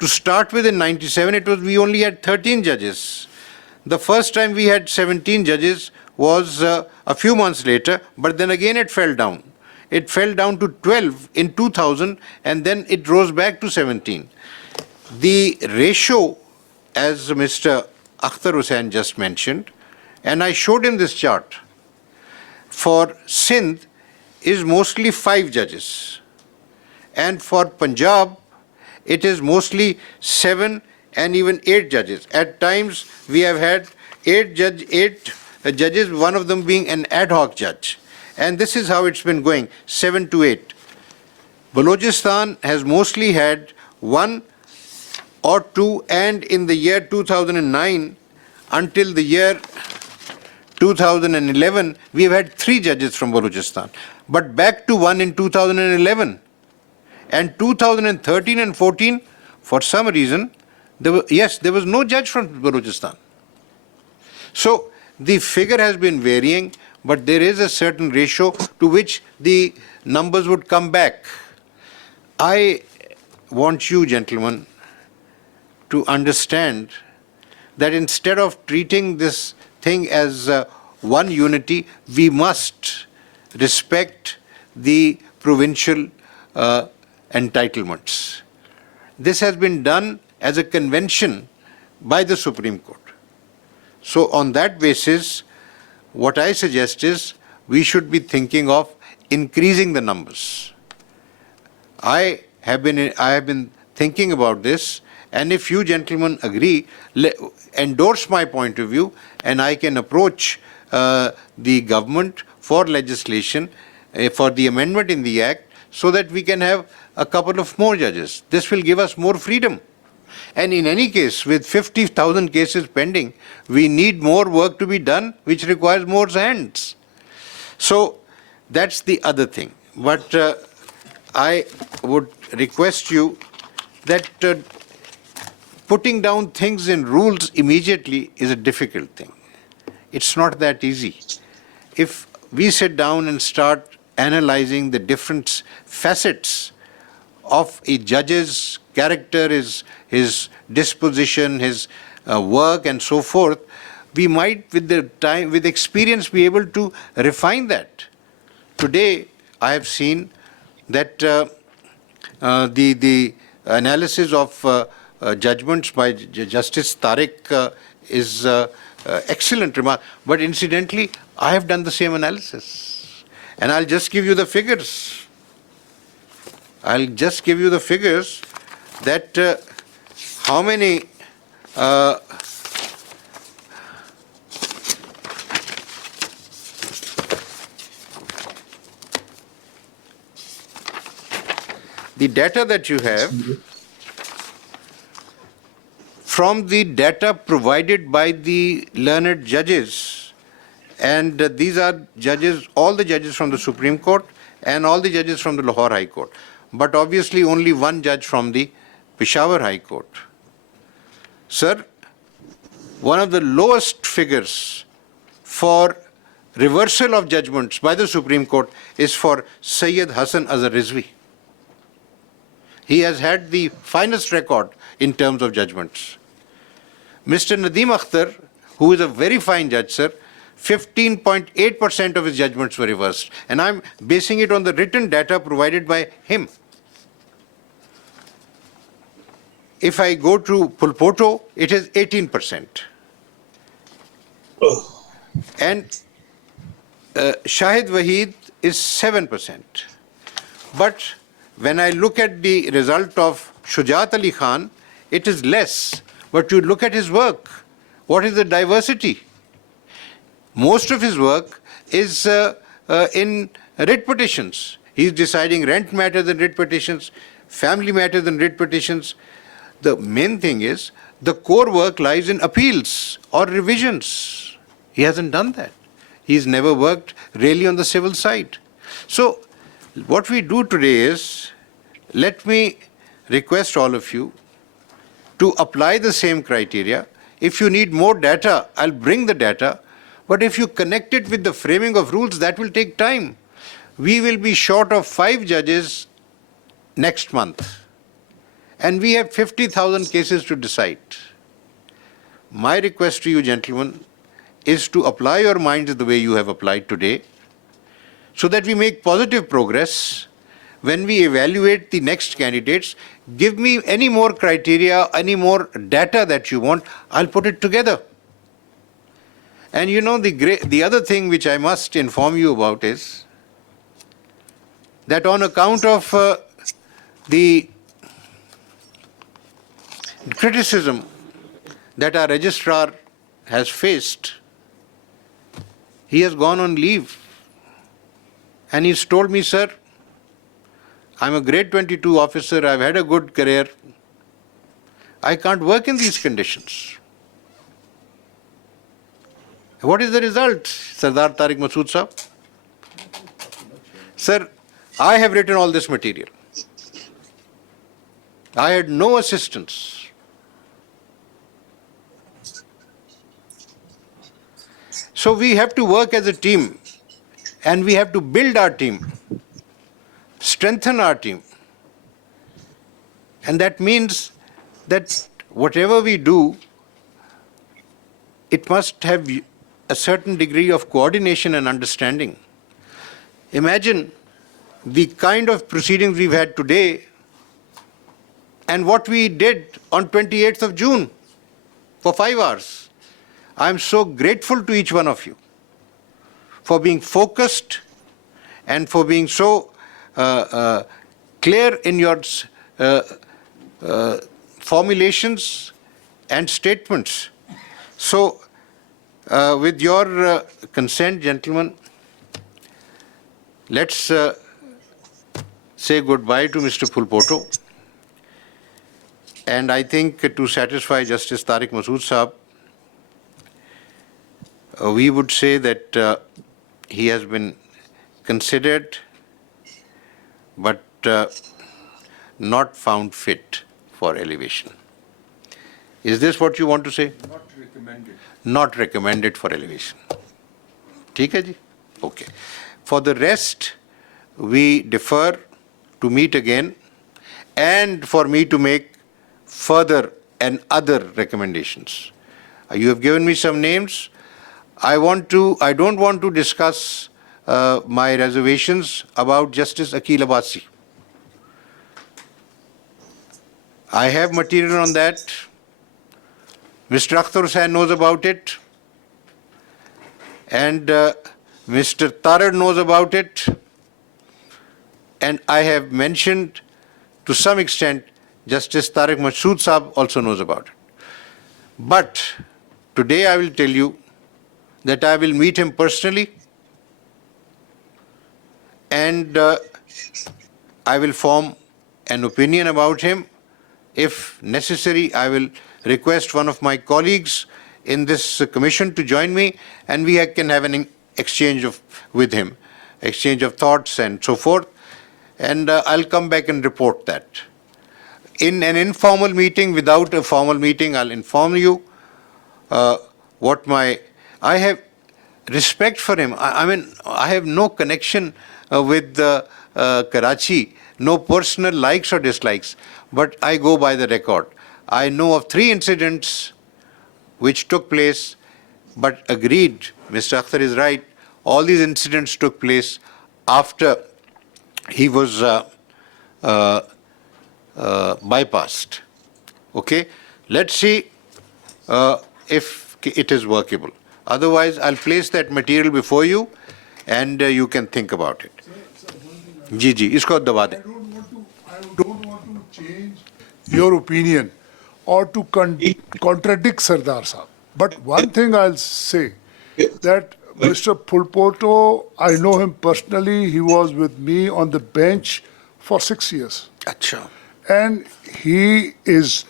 start with in 97 we only had 13 judges. The first time we had 17 judges was a few months later, but then again it fell down. It fell down to 12 in 2000 and then it rose back to 17. The ratio, as Mr. Akhtar Hussain just mentioned, and I showed in this chart, for Sindh is mostly 5 judges. And for Punjab, it is mostly 7 and even 8 judges. At times, we have had 8 judges, one of them being an ad hoc judge. And this is how it's been going, 7 to 8. Balochistan has mostly had 1 or 2, and in the year 2009 until the year 2011, we have had 3 judges from Balochistan. but back to one in 2011. And 2013 and 14, for some reason, there was no judge from Balochistan. So the figure has been varying, but there is a certain ratio to which the numbers would come back. I want you, gentlemen, to understand that instead of treating this thing as one unity, we must respect the provincial entitlements. This has been done as a convention by the Supreme Court. So on that basis, what I suggest is we should be thinking of increasing the numbers. I have been thinking about this, and if you gentlemen agree, endorse my point of view, and I can approach the government for legislation, for the amendment in the Act, so that we can have a couple of more judges. This will give us more freedom. And in any case, with 50,000 cases pending, we need more work to be done, which requires more hands. So that's the other thing. But I would request you that putting down things in rules immediately is a difficult thing. It's not that easy. If we sit down and start analyzing the different facets of a judge's character, his disposition, his work, and so forth, we might, with experience, be able to refine that. Today, I have seen that the analysis of judgments by Justice Tariq is excellent remark. But incidentally, I have done the same analysis, and I'll just give you the figures. That how many the data that you have from the data provided by the learned judges, and these are judges, all the judges from the Supreme Court and all the judges from the Lahore High Court, but obviously only one judge from the Peshawar High Court. Sir, one of the lowest figures for reversal of judgments by the Supreme Court is for Sayyid Hassan Azhar Rizvi. He has had the finest record in terms of judgments. Mr. Nadeem Akhtar, who is a very fine judge, sir, 15.8% of his judgments were reversed. And I'm basing it on the written data provided by him. If I go to Pulpoto, it is 18%. Oh. And Shahid Waheed is 7%. But when I look at the result of Shujaat Ali Khan, it is less. But you look at his work. What is the diversity? Most of his work is in writ petitions. He's deciding rent matters and writ petitions, family matters and writ petitions. The main thing is the core work lies in appeals or revisions. He hasn't done that. He's never worked really on the civil side. So what we do today is, let me request all of you to apply the same criteria. If you need more data, I'll bring the data. But if you connect it with the framing of rules, that will take time. We will be short of 5 judges next month. And we have 50,000 cases to decide. My request to you, gentlemen, is to apply your minds the way you have applied today, so that we make positive progress. When we evaluate the next candidates, give me any more criteria, any more data that you want, I'll put it together. And you know, the other thing which I must inform you about is that on account of the criticism that our registrar has faced, he has gone on leave. And he's told me, sir, I'm a grade 22 officer, I've had a good career. I can't work in these conditions. What is the result, Sardar Tariq Masood Sahab? Sir, I have written all this material. I had no assistance. So we have to work as a team, and we have to build our team, strengthen our team. And that means that whatever we do, it must have a certain degree of coordination and understanding. Imagine the kind of proceedings we've had today and what we did on 28th of June for 5 hours. I'm so grateful to each one of you for being focused and for being so clear in your formulations and statements. So, with your consent, gentlemen, let's say goodbye to Mr. Fulpoto. And I think to satisfy Justice Tariq Masood Saab, we would say that he has been considered but not found fit for elevation. Is this what you want to say? Not recommended. Not recommended for elevation. ठीक है जी? Okay. For the rest, we defer to meet again and for me to make further and other recommendations. You have given me some names. I don't want to discuss my reservations about Justice Akil Abbasi. I have material on that. Mr. Akhtar Hussain knows about it. And Mr. Tarar knows about it. And I have mentioned to some extent Justice Tariq Masood Saab also knows about it. But today I will tell you that I will meet him personally and I will form an opinion about him. If necessary, I will request one of my colleagues in this commission to join me and we can have an exchange with him, exchange of thoughts and so forth. And I'll come back and report that. In an informal meeting, without a formal meeting, I'll inform you what I have respect for him. I mean, I have no connection with Karachi, no personal likes or dislikes, but I go by the record. I know of 3 incidents which took place, but agreed, Mr. Akhtar is right, all these incidents took place after he was bypassed. Okay? Let's see if it is workable. Otherwise, I'll place that material before you and you can think about it. जी जी इसको दबा दें. I don't want to change your opinion or to contradict Sardar Saab. But one thing I'll say that Mr. Fulpoto, I know him personally. He was with me on the bench for 6 years. अच्छा. And his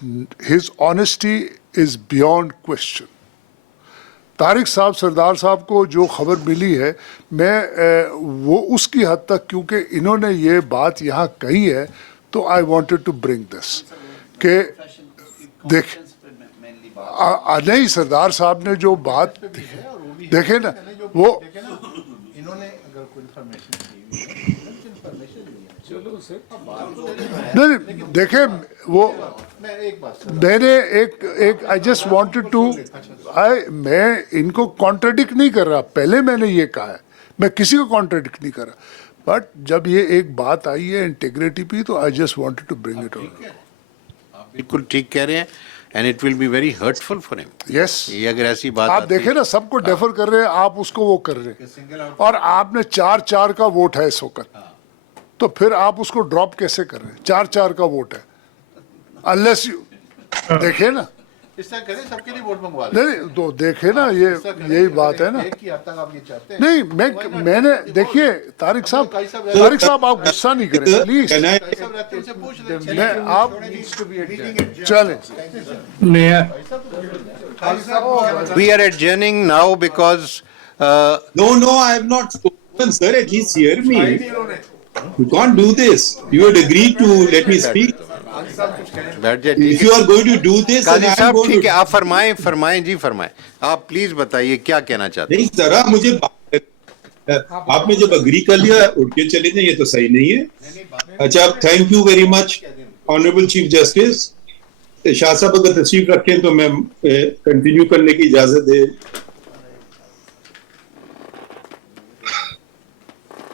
honesty is beyond question. Tariq साहब सरदार साहब को जो खबर मिली है मैं वो उसकी हद तक क्योंकि इन्होंने ये बात यहाँ कही है तो I wanted to bring this कि देख नहीं सरदार साहब ने जो बात देखे ना वो इन्होंने अगर कोई इंफॉर्मेशन नहीं देखे वो मैंने एक आई जस्ट वांटेड टू मैं इनको कॉन्ट्रडिक्ट नहीं कर रहा पहले मैंने ये कहा है मैं किसी को कॉन्ट्रडिक्ट नहीं कर रहा बट जब ये एक बात आई है इंटीग्रिटी पे तो I just wanted to bring it on आप बिल्कुल ठीक कह रहे हैं and it will be very hurtful for him. Yes. ये अगर ऐसी बात आप देखें ना सबको डेफर कर रहे हैं आप उसको वो कर रहे हैं और आपने 4-4 का वोट है इस वक्त तो फिर आप उसको ड्रॉप कैसे कर रहे हैं 4-4 का वोट है अनलेस यू देखे ना इस तरह करें सबके लिए वोट मंगवा नहीं तो देखे ना ये यही बात है ना एक ही हद तक आप ये चाहते हैं नहीं मैंने देखिए तारिक साहब आप गुस्सा नहीं करें प्लीज मैं आप चलें we are adjourning now because No, I have not spoken. Sir, at least hear me. You can't do this. You had agreed to let me speak. बैठ जाइए, ठीक If है। you are going to do this, then Qazi I'm साहब going ठीक है, to. आप फरमाएं जी, फरमाएं। आप please बताइए क्या कहना चाहते हैं। नहीं जरा मुझे आपने जब अग्री कर लिया उठ के चले जाए, ये तो सही नहीं है। अच्छा, thank you very much honourable chief justice. Shah साहब अगर तशरीफ रखें तो मैं कंटिन्यू करने की इजाजत दे।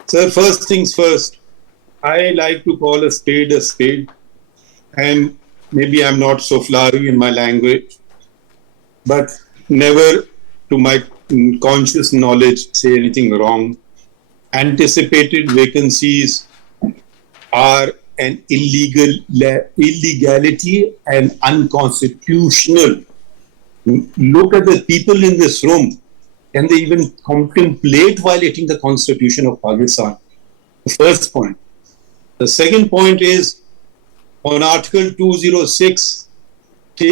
Sir, first things first, I like to call a spade, and maybe I'm not so flowery in my language, but never to my conscious knowledge say anything wrong. Anticipated vacancies are an illegality and unconstitutional. Look at the people in this room. Can they even contemplate violating the Constitution of Pakistan? The first point. The second point is on Article 206,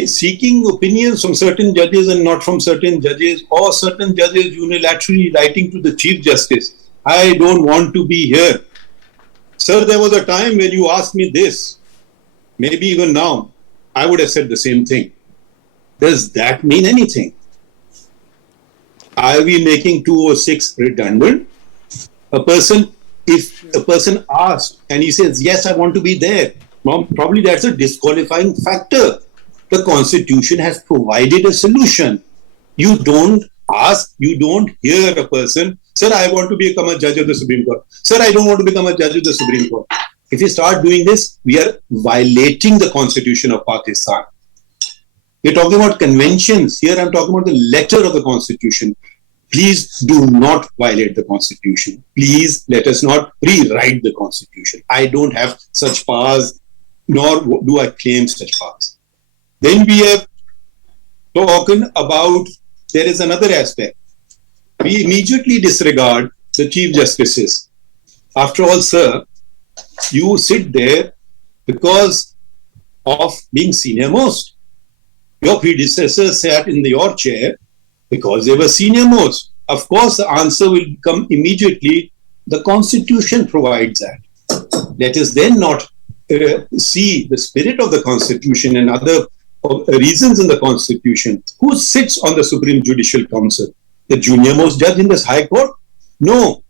seeking opinions from certain judges and not from certain judges, or certain judges unilaterally writing to the Chief Justice. I don't want to be here. Sir, there was a time when you asked me this, maybe even now, I would have said the same thing. Does that mean anything? Are we making 206 redundant? If a person asks and he says, yes, I want to be there, well, probably that's a disqualifying factor. The Constitution has provided a solution. You don't ask, you don't hear a person, sir, I want to become a judge of the Supreme Court. Sir, I don't want to become a judge of the Supreme Court. If you start doing this, we are violating the Constitution of Pakistan. We're talking about conventions. Here I'm talking about the letter of the Constitution. Please do not violate the Constitution. Please let us not rewrite the Constitution. I don't have such powers, nor do I claim such powers. Then we have spoken about, there is another aspect. We immediately disregard the Chief Justices. After all, sir, you sit there because of being senior most. Your predecessors sat in your chair because they were senior most. Of course, the answer will come immediately. The Constitution provides that. Let us then not see the spirit of the Constitution and other reasons in the Constitution. Who sits on the Supreme Judicial Council? The junior most judge in this High Court? No.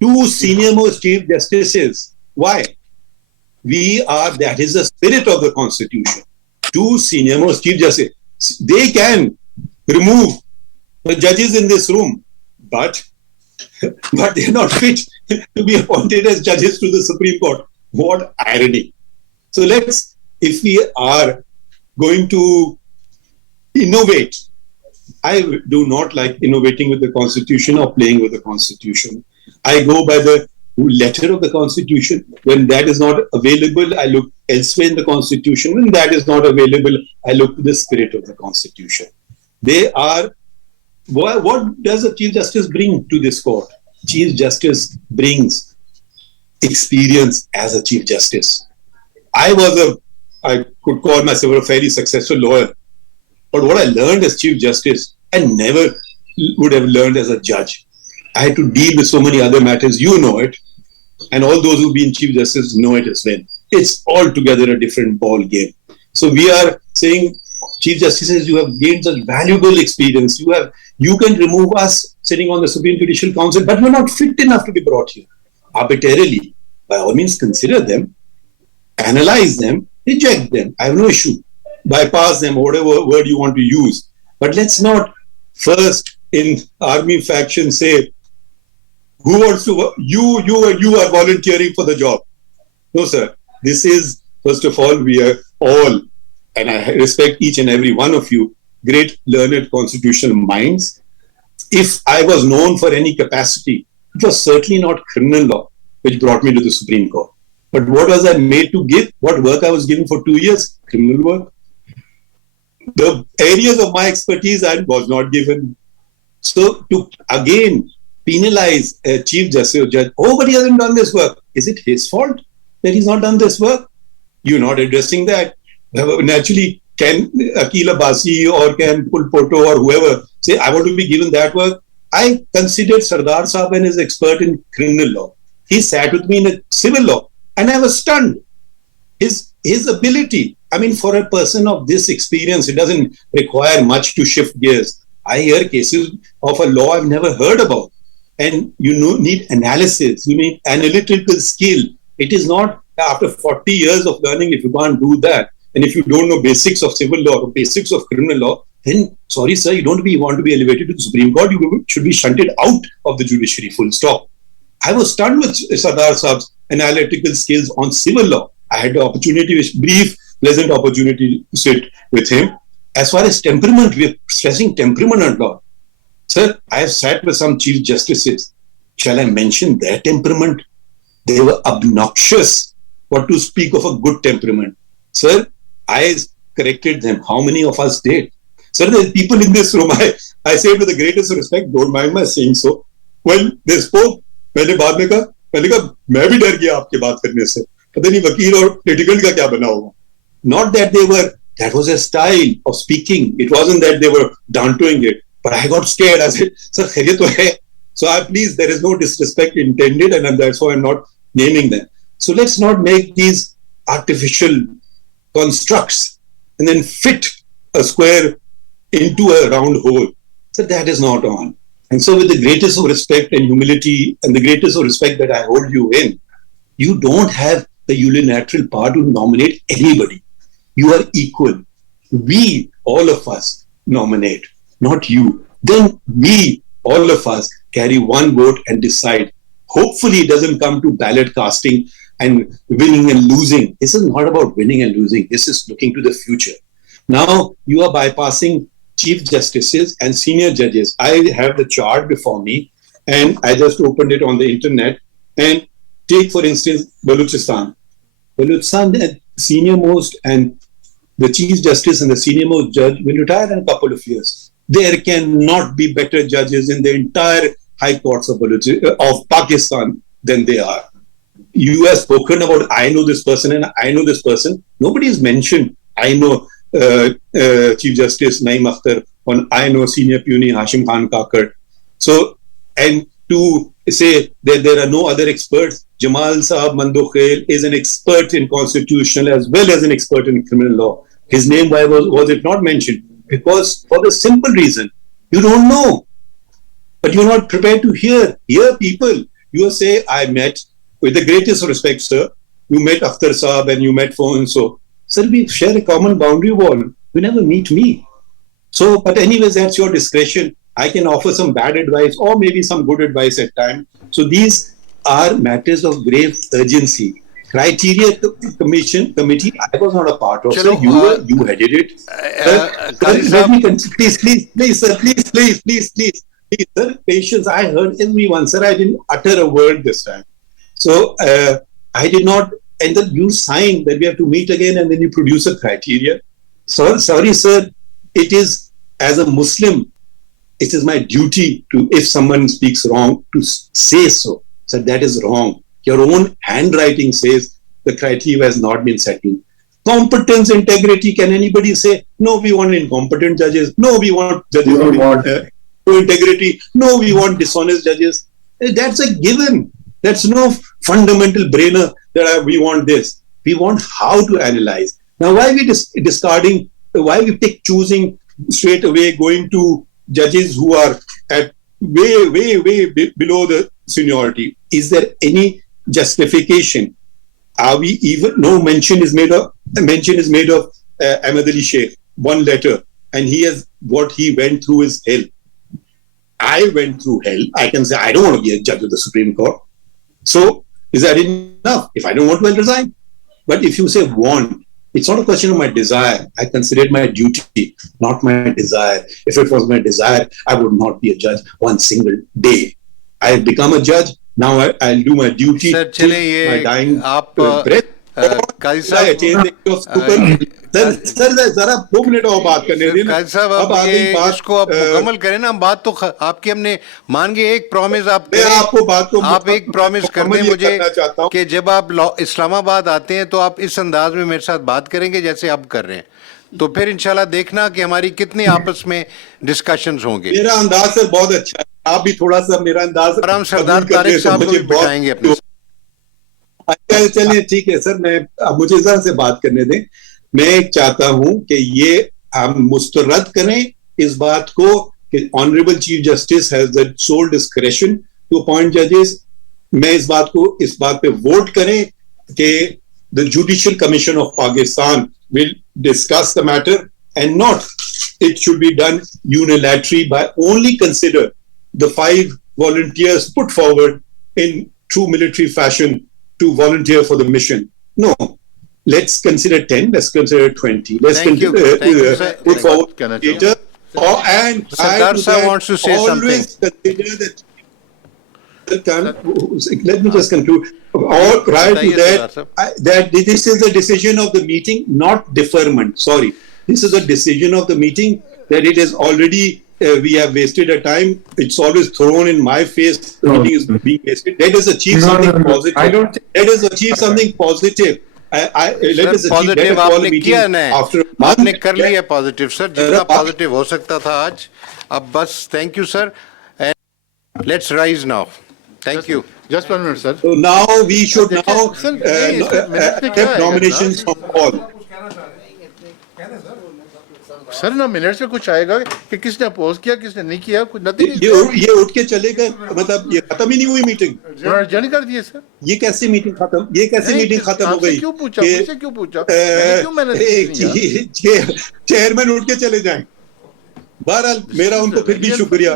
Two senior most Chief Justices. Why? That is the spirit of the Constitution. Two senior most Chief Justices. They can remove the judges in this room, but they are not fit to be appointed as judges to the Supreme Court. What irony. So if we are going to innovate, I do not like innovating with the Constitution or playing with the Constitution. I go by the letter of the Constitution. When that is not available, I look elsewhere in the Constitution. When that is not available, I look to the spirit of the Constitution. What does a Chief Justice bring to this court? Chief Justice brings experience as a Chief Justice. I could call myself a fairly successful lawyer, but what I learned as Chief Justice, I never would have learned as a judge. I had to deal with so many other matters. You know it. And all those who've been Chief Justice know it as well. It's altogether a different ball game. So we are saying, Chief Justices, you have gained such valuable experience. You can remove us sitting on the Supreme Judicial Council, but you're not fit enough to be brought here. Arbitrarily, by all means, consider them, analyze them, reject them. I have no issue. Bypass them, whatever word you want to use. But let's not first in army faction say, who wants to, you are volunteering for the job. No, sir. This is, first of all, we are all, and I respect each and every one of you, great learned constitutional minds. If I was known for any capacity, it was certainly not criminal law which brought me to the Supreme Court. But what was I made to give? What work I was given for 2 years? Criminal work. The areas of my expertise I was not given. So to again penalize a Chief Justice or judge, oh, but he hasn't done this work. Is it his fault that he's not done this work? You're not addressing that. Naturally, can Akil Abbasi or can Pulpoto or whoever say, I want to be given that work? I considered Sardar Saab as an expert in criminal law. He sat with me in a civil law, and I was stunned. His ability. I mean, for a person of this experience, it doesn't require much to shift gears. I hear cases of a law I've never heard about. And you need analysis, you need analytical skill. It is not after 40 years of learning, if you can't do that, and if you don't know basics of civil law or basics of criminal law, then sorry, sir, you don't want to be elevated to the Supreme Court. You should be shunted out of the judiciary, full stop. I was stunned with Sardar Saab's analytical skills on civil law. I had the opportunity, brief, pleasant opportunity to sit with him. As far as temperament, we are stressing temperament a lot. Sir, I have sat with some chief justices. Shall I mention their temperament? They were obnoxious. What to speak of a good temperament? Sir, I corrected them. How many of us did? Sir, there are people in this room. I say with the greatest respect, don't mind my saying so. When they spoke, मैंने बाद में कहा मैं भी डर गया आपके बात करने से. पता नहीं वकील और litigant का क्या बना होगा. Not that that was a style of speaking. It wasn't that they were downplaying it. But I got scared. I said, sir, khaiye to hai. So please, there is no disrespect intended, and that's why I'm not naming them. So let's not make these artificial constructs and then fit a square into a round hole. So that is not on. And so with the greatest of respect and humility and the greatest of respect that I hold you in, you don't have the unilateral power to nominate anybody. You are equal. We, all of us, nominate, not you. Then we, all of us, carry one vote and decide. Hopefully it doesn't come to ballot casting and winning and losing. This is not about winning and losing. This is looking to the future. Now you are bypassing chief justices and senior judges. I have the chart before me, and I just opened it on the internet. And take, for instance, Balochistan. Balochistan, the senior most and the chief justice and the senior most judge will retire in a couple of years. There cannot be better judges in the entire high courts of Pakistan than they are. You have spoken about, I know this person and I know this person. Nobody has mentioned, I know Chief Justice Naeem Akhtar, or I know Senior Puni Hashim Khan Kakar. So, and to say that there are no other experts, Jamal Saab Mandokhail is an expert in constitutional as well as an expert in criminal law. His name, why was it not mentioned? Because for the simple reason, you don't know. But you're not prepared to hear people. You say, I met, with the greatest respect, sir, you met Akhtar Saab and you met so and so. Sir, we share a common boundary wall. You never meet me. So, but anyways, that's your discretion. I can offer some bad advice or maybe some good advice at times. So these are matters of grave urgency. Criteria committee, I was not a part of. Chalo, sir, you headed it. Let me please, sir, please, sir, patience. I heard everyone, sir. I didn't utter a word this time. So I did not, and then you signed that we have to meet again, and then you produce a criteria. So sorry, sir. It is, as a Muslim, it is my duty to, if someone speaks wrong, to say so. So that is wrong. Your own handwriting says the criteria has not been settled. Competence, integrity, can anybody say, no, we want incompetent judges. No, we want judges who want integrity. No, we want dishonest judges. That's a given. That's no fundamental brainer that we want this. We want how to analyze. Now, why we discarding, why we choosing straight away going to judges who are at way below the seniority? Is there any justification? Are we even? No mention is made of Ahmed Ali Sheikh. One letter, and what he went through is hell. I went through hell. I can say I don't want to be a judge of the Supreme Court. So is that enough? If I don't want to, I'll resign. But if you say want, it's not a question of my desire. I consider it my duty, not my desire. If it was my desire, I would not be a judge one single day. I have become a judge. Now I'll do my duty. Sir, चले ये my dying आप breath. काजी साहब sir जरा 2 minute और बात करने दें। काजी साहब अब ये इसको आप मुकम्मल करें ना। हम बात तो आपकी हमने मान के एक प्रॉमिस आप करें। आप एक प्रॉमिस कर दें मुझे कि जब आप इस्लामाबाद आते हैं तो आप इस अंदाज में मेरे साथ बात करेंगे जैसे आप कर रहे हैं, तो फिर इंशाल्लाह देखना कि हमारी कितनी आपस में डिस्कशंस होंगे। मेरा अंदाज सर बहुत अच्छा है। आप भी थोड़ा सा मेरा अंदाज और हम सरदार कबूल कर तारिक लें तो साहब को मुझे भी बहुत बिठाएंगे अपने साथ। अच्छा चलिए ठीक है सर, मैं अब मुझे जरा से बात करने दें। मैं चाहता हूं कि ये हम मुस्तरद करें इस बात को कि honourable chief justice has the sole discretion to appoint जजेस। मैं इस बात पे वोट करें कि the judicial commission of Pakistan will discuss the matter and not it should be done unilaterally by only consider the 5 volunteers put forward in true military fashion to volunteer for the mission. No, let's consider 10, let's consider 20. Let's Thank you. Thank you, sir. put forward Can I later. And Sardar add to sir that, wants to say always consider that. Let me just conclude. Or prior to Bataiye, Sardar sir. that this is the decision of the meeting, not deferment. Sorry. This is a decision of the meeting that it is already, we have wasted a time. It's always thrown in my face. The meeting is being wasted. Let us achieve something positive. I don't think- Let us achieve something positive. Let sir us achieve, let positive us call आपने a किया meeting ना, after a month. आपने कर लिया positive sir, जितना आप- positive हो सकता था आज। अब बस thank you sir and let's rise now. Thank you. Just 1 minute, sir. So now we should now Sir, minutes में क्या accept आएगा nominations from all. सर ना मिनट्स में कुछ आएगा कि किसने अपोज किया, किसने नहीं किया, कुछ नथिंग। ये उठ के चले गए, मतलब ये खत्म ही नहीं हुई मीटिंग। उन्होंने जन कर दिए सर। ये कैसे मीटिंग खत्म, ये कैसे मीटिंग खत्म हो आपसे गई? क्यों पूछा, कि, मुझसे क्यों पूछा, मैंने क्यों मैंने चेयरमैन उठ के चले जाएं। बहरहाल मेरा उनको फिर भी शुक्रिया।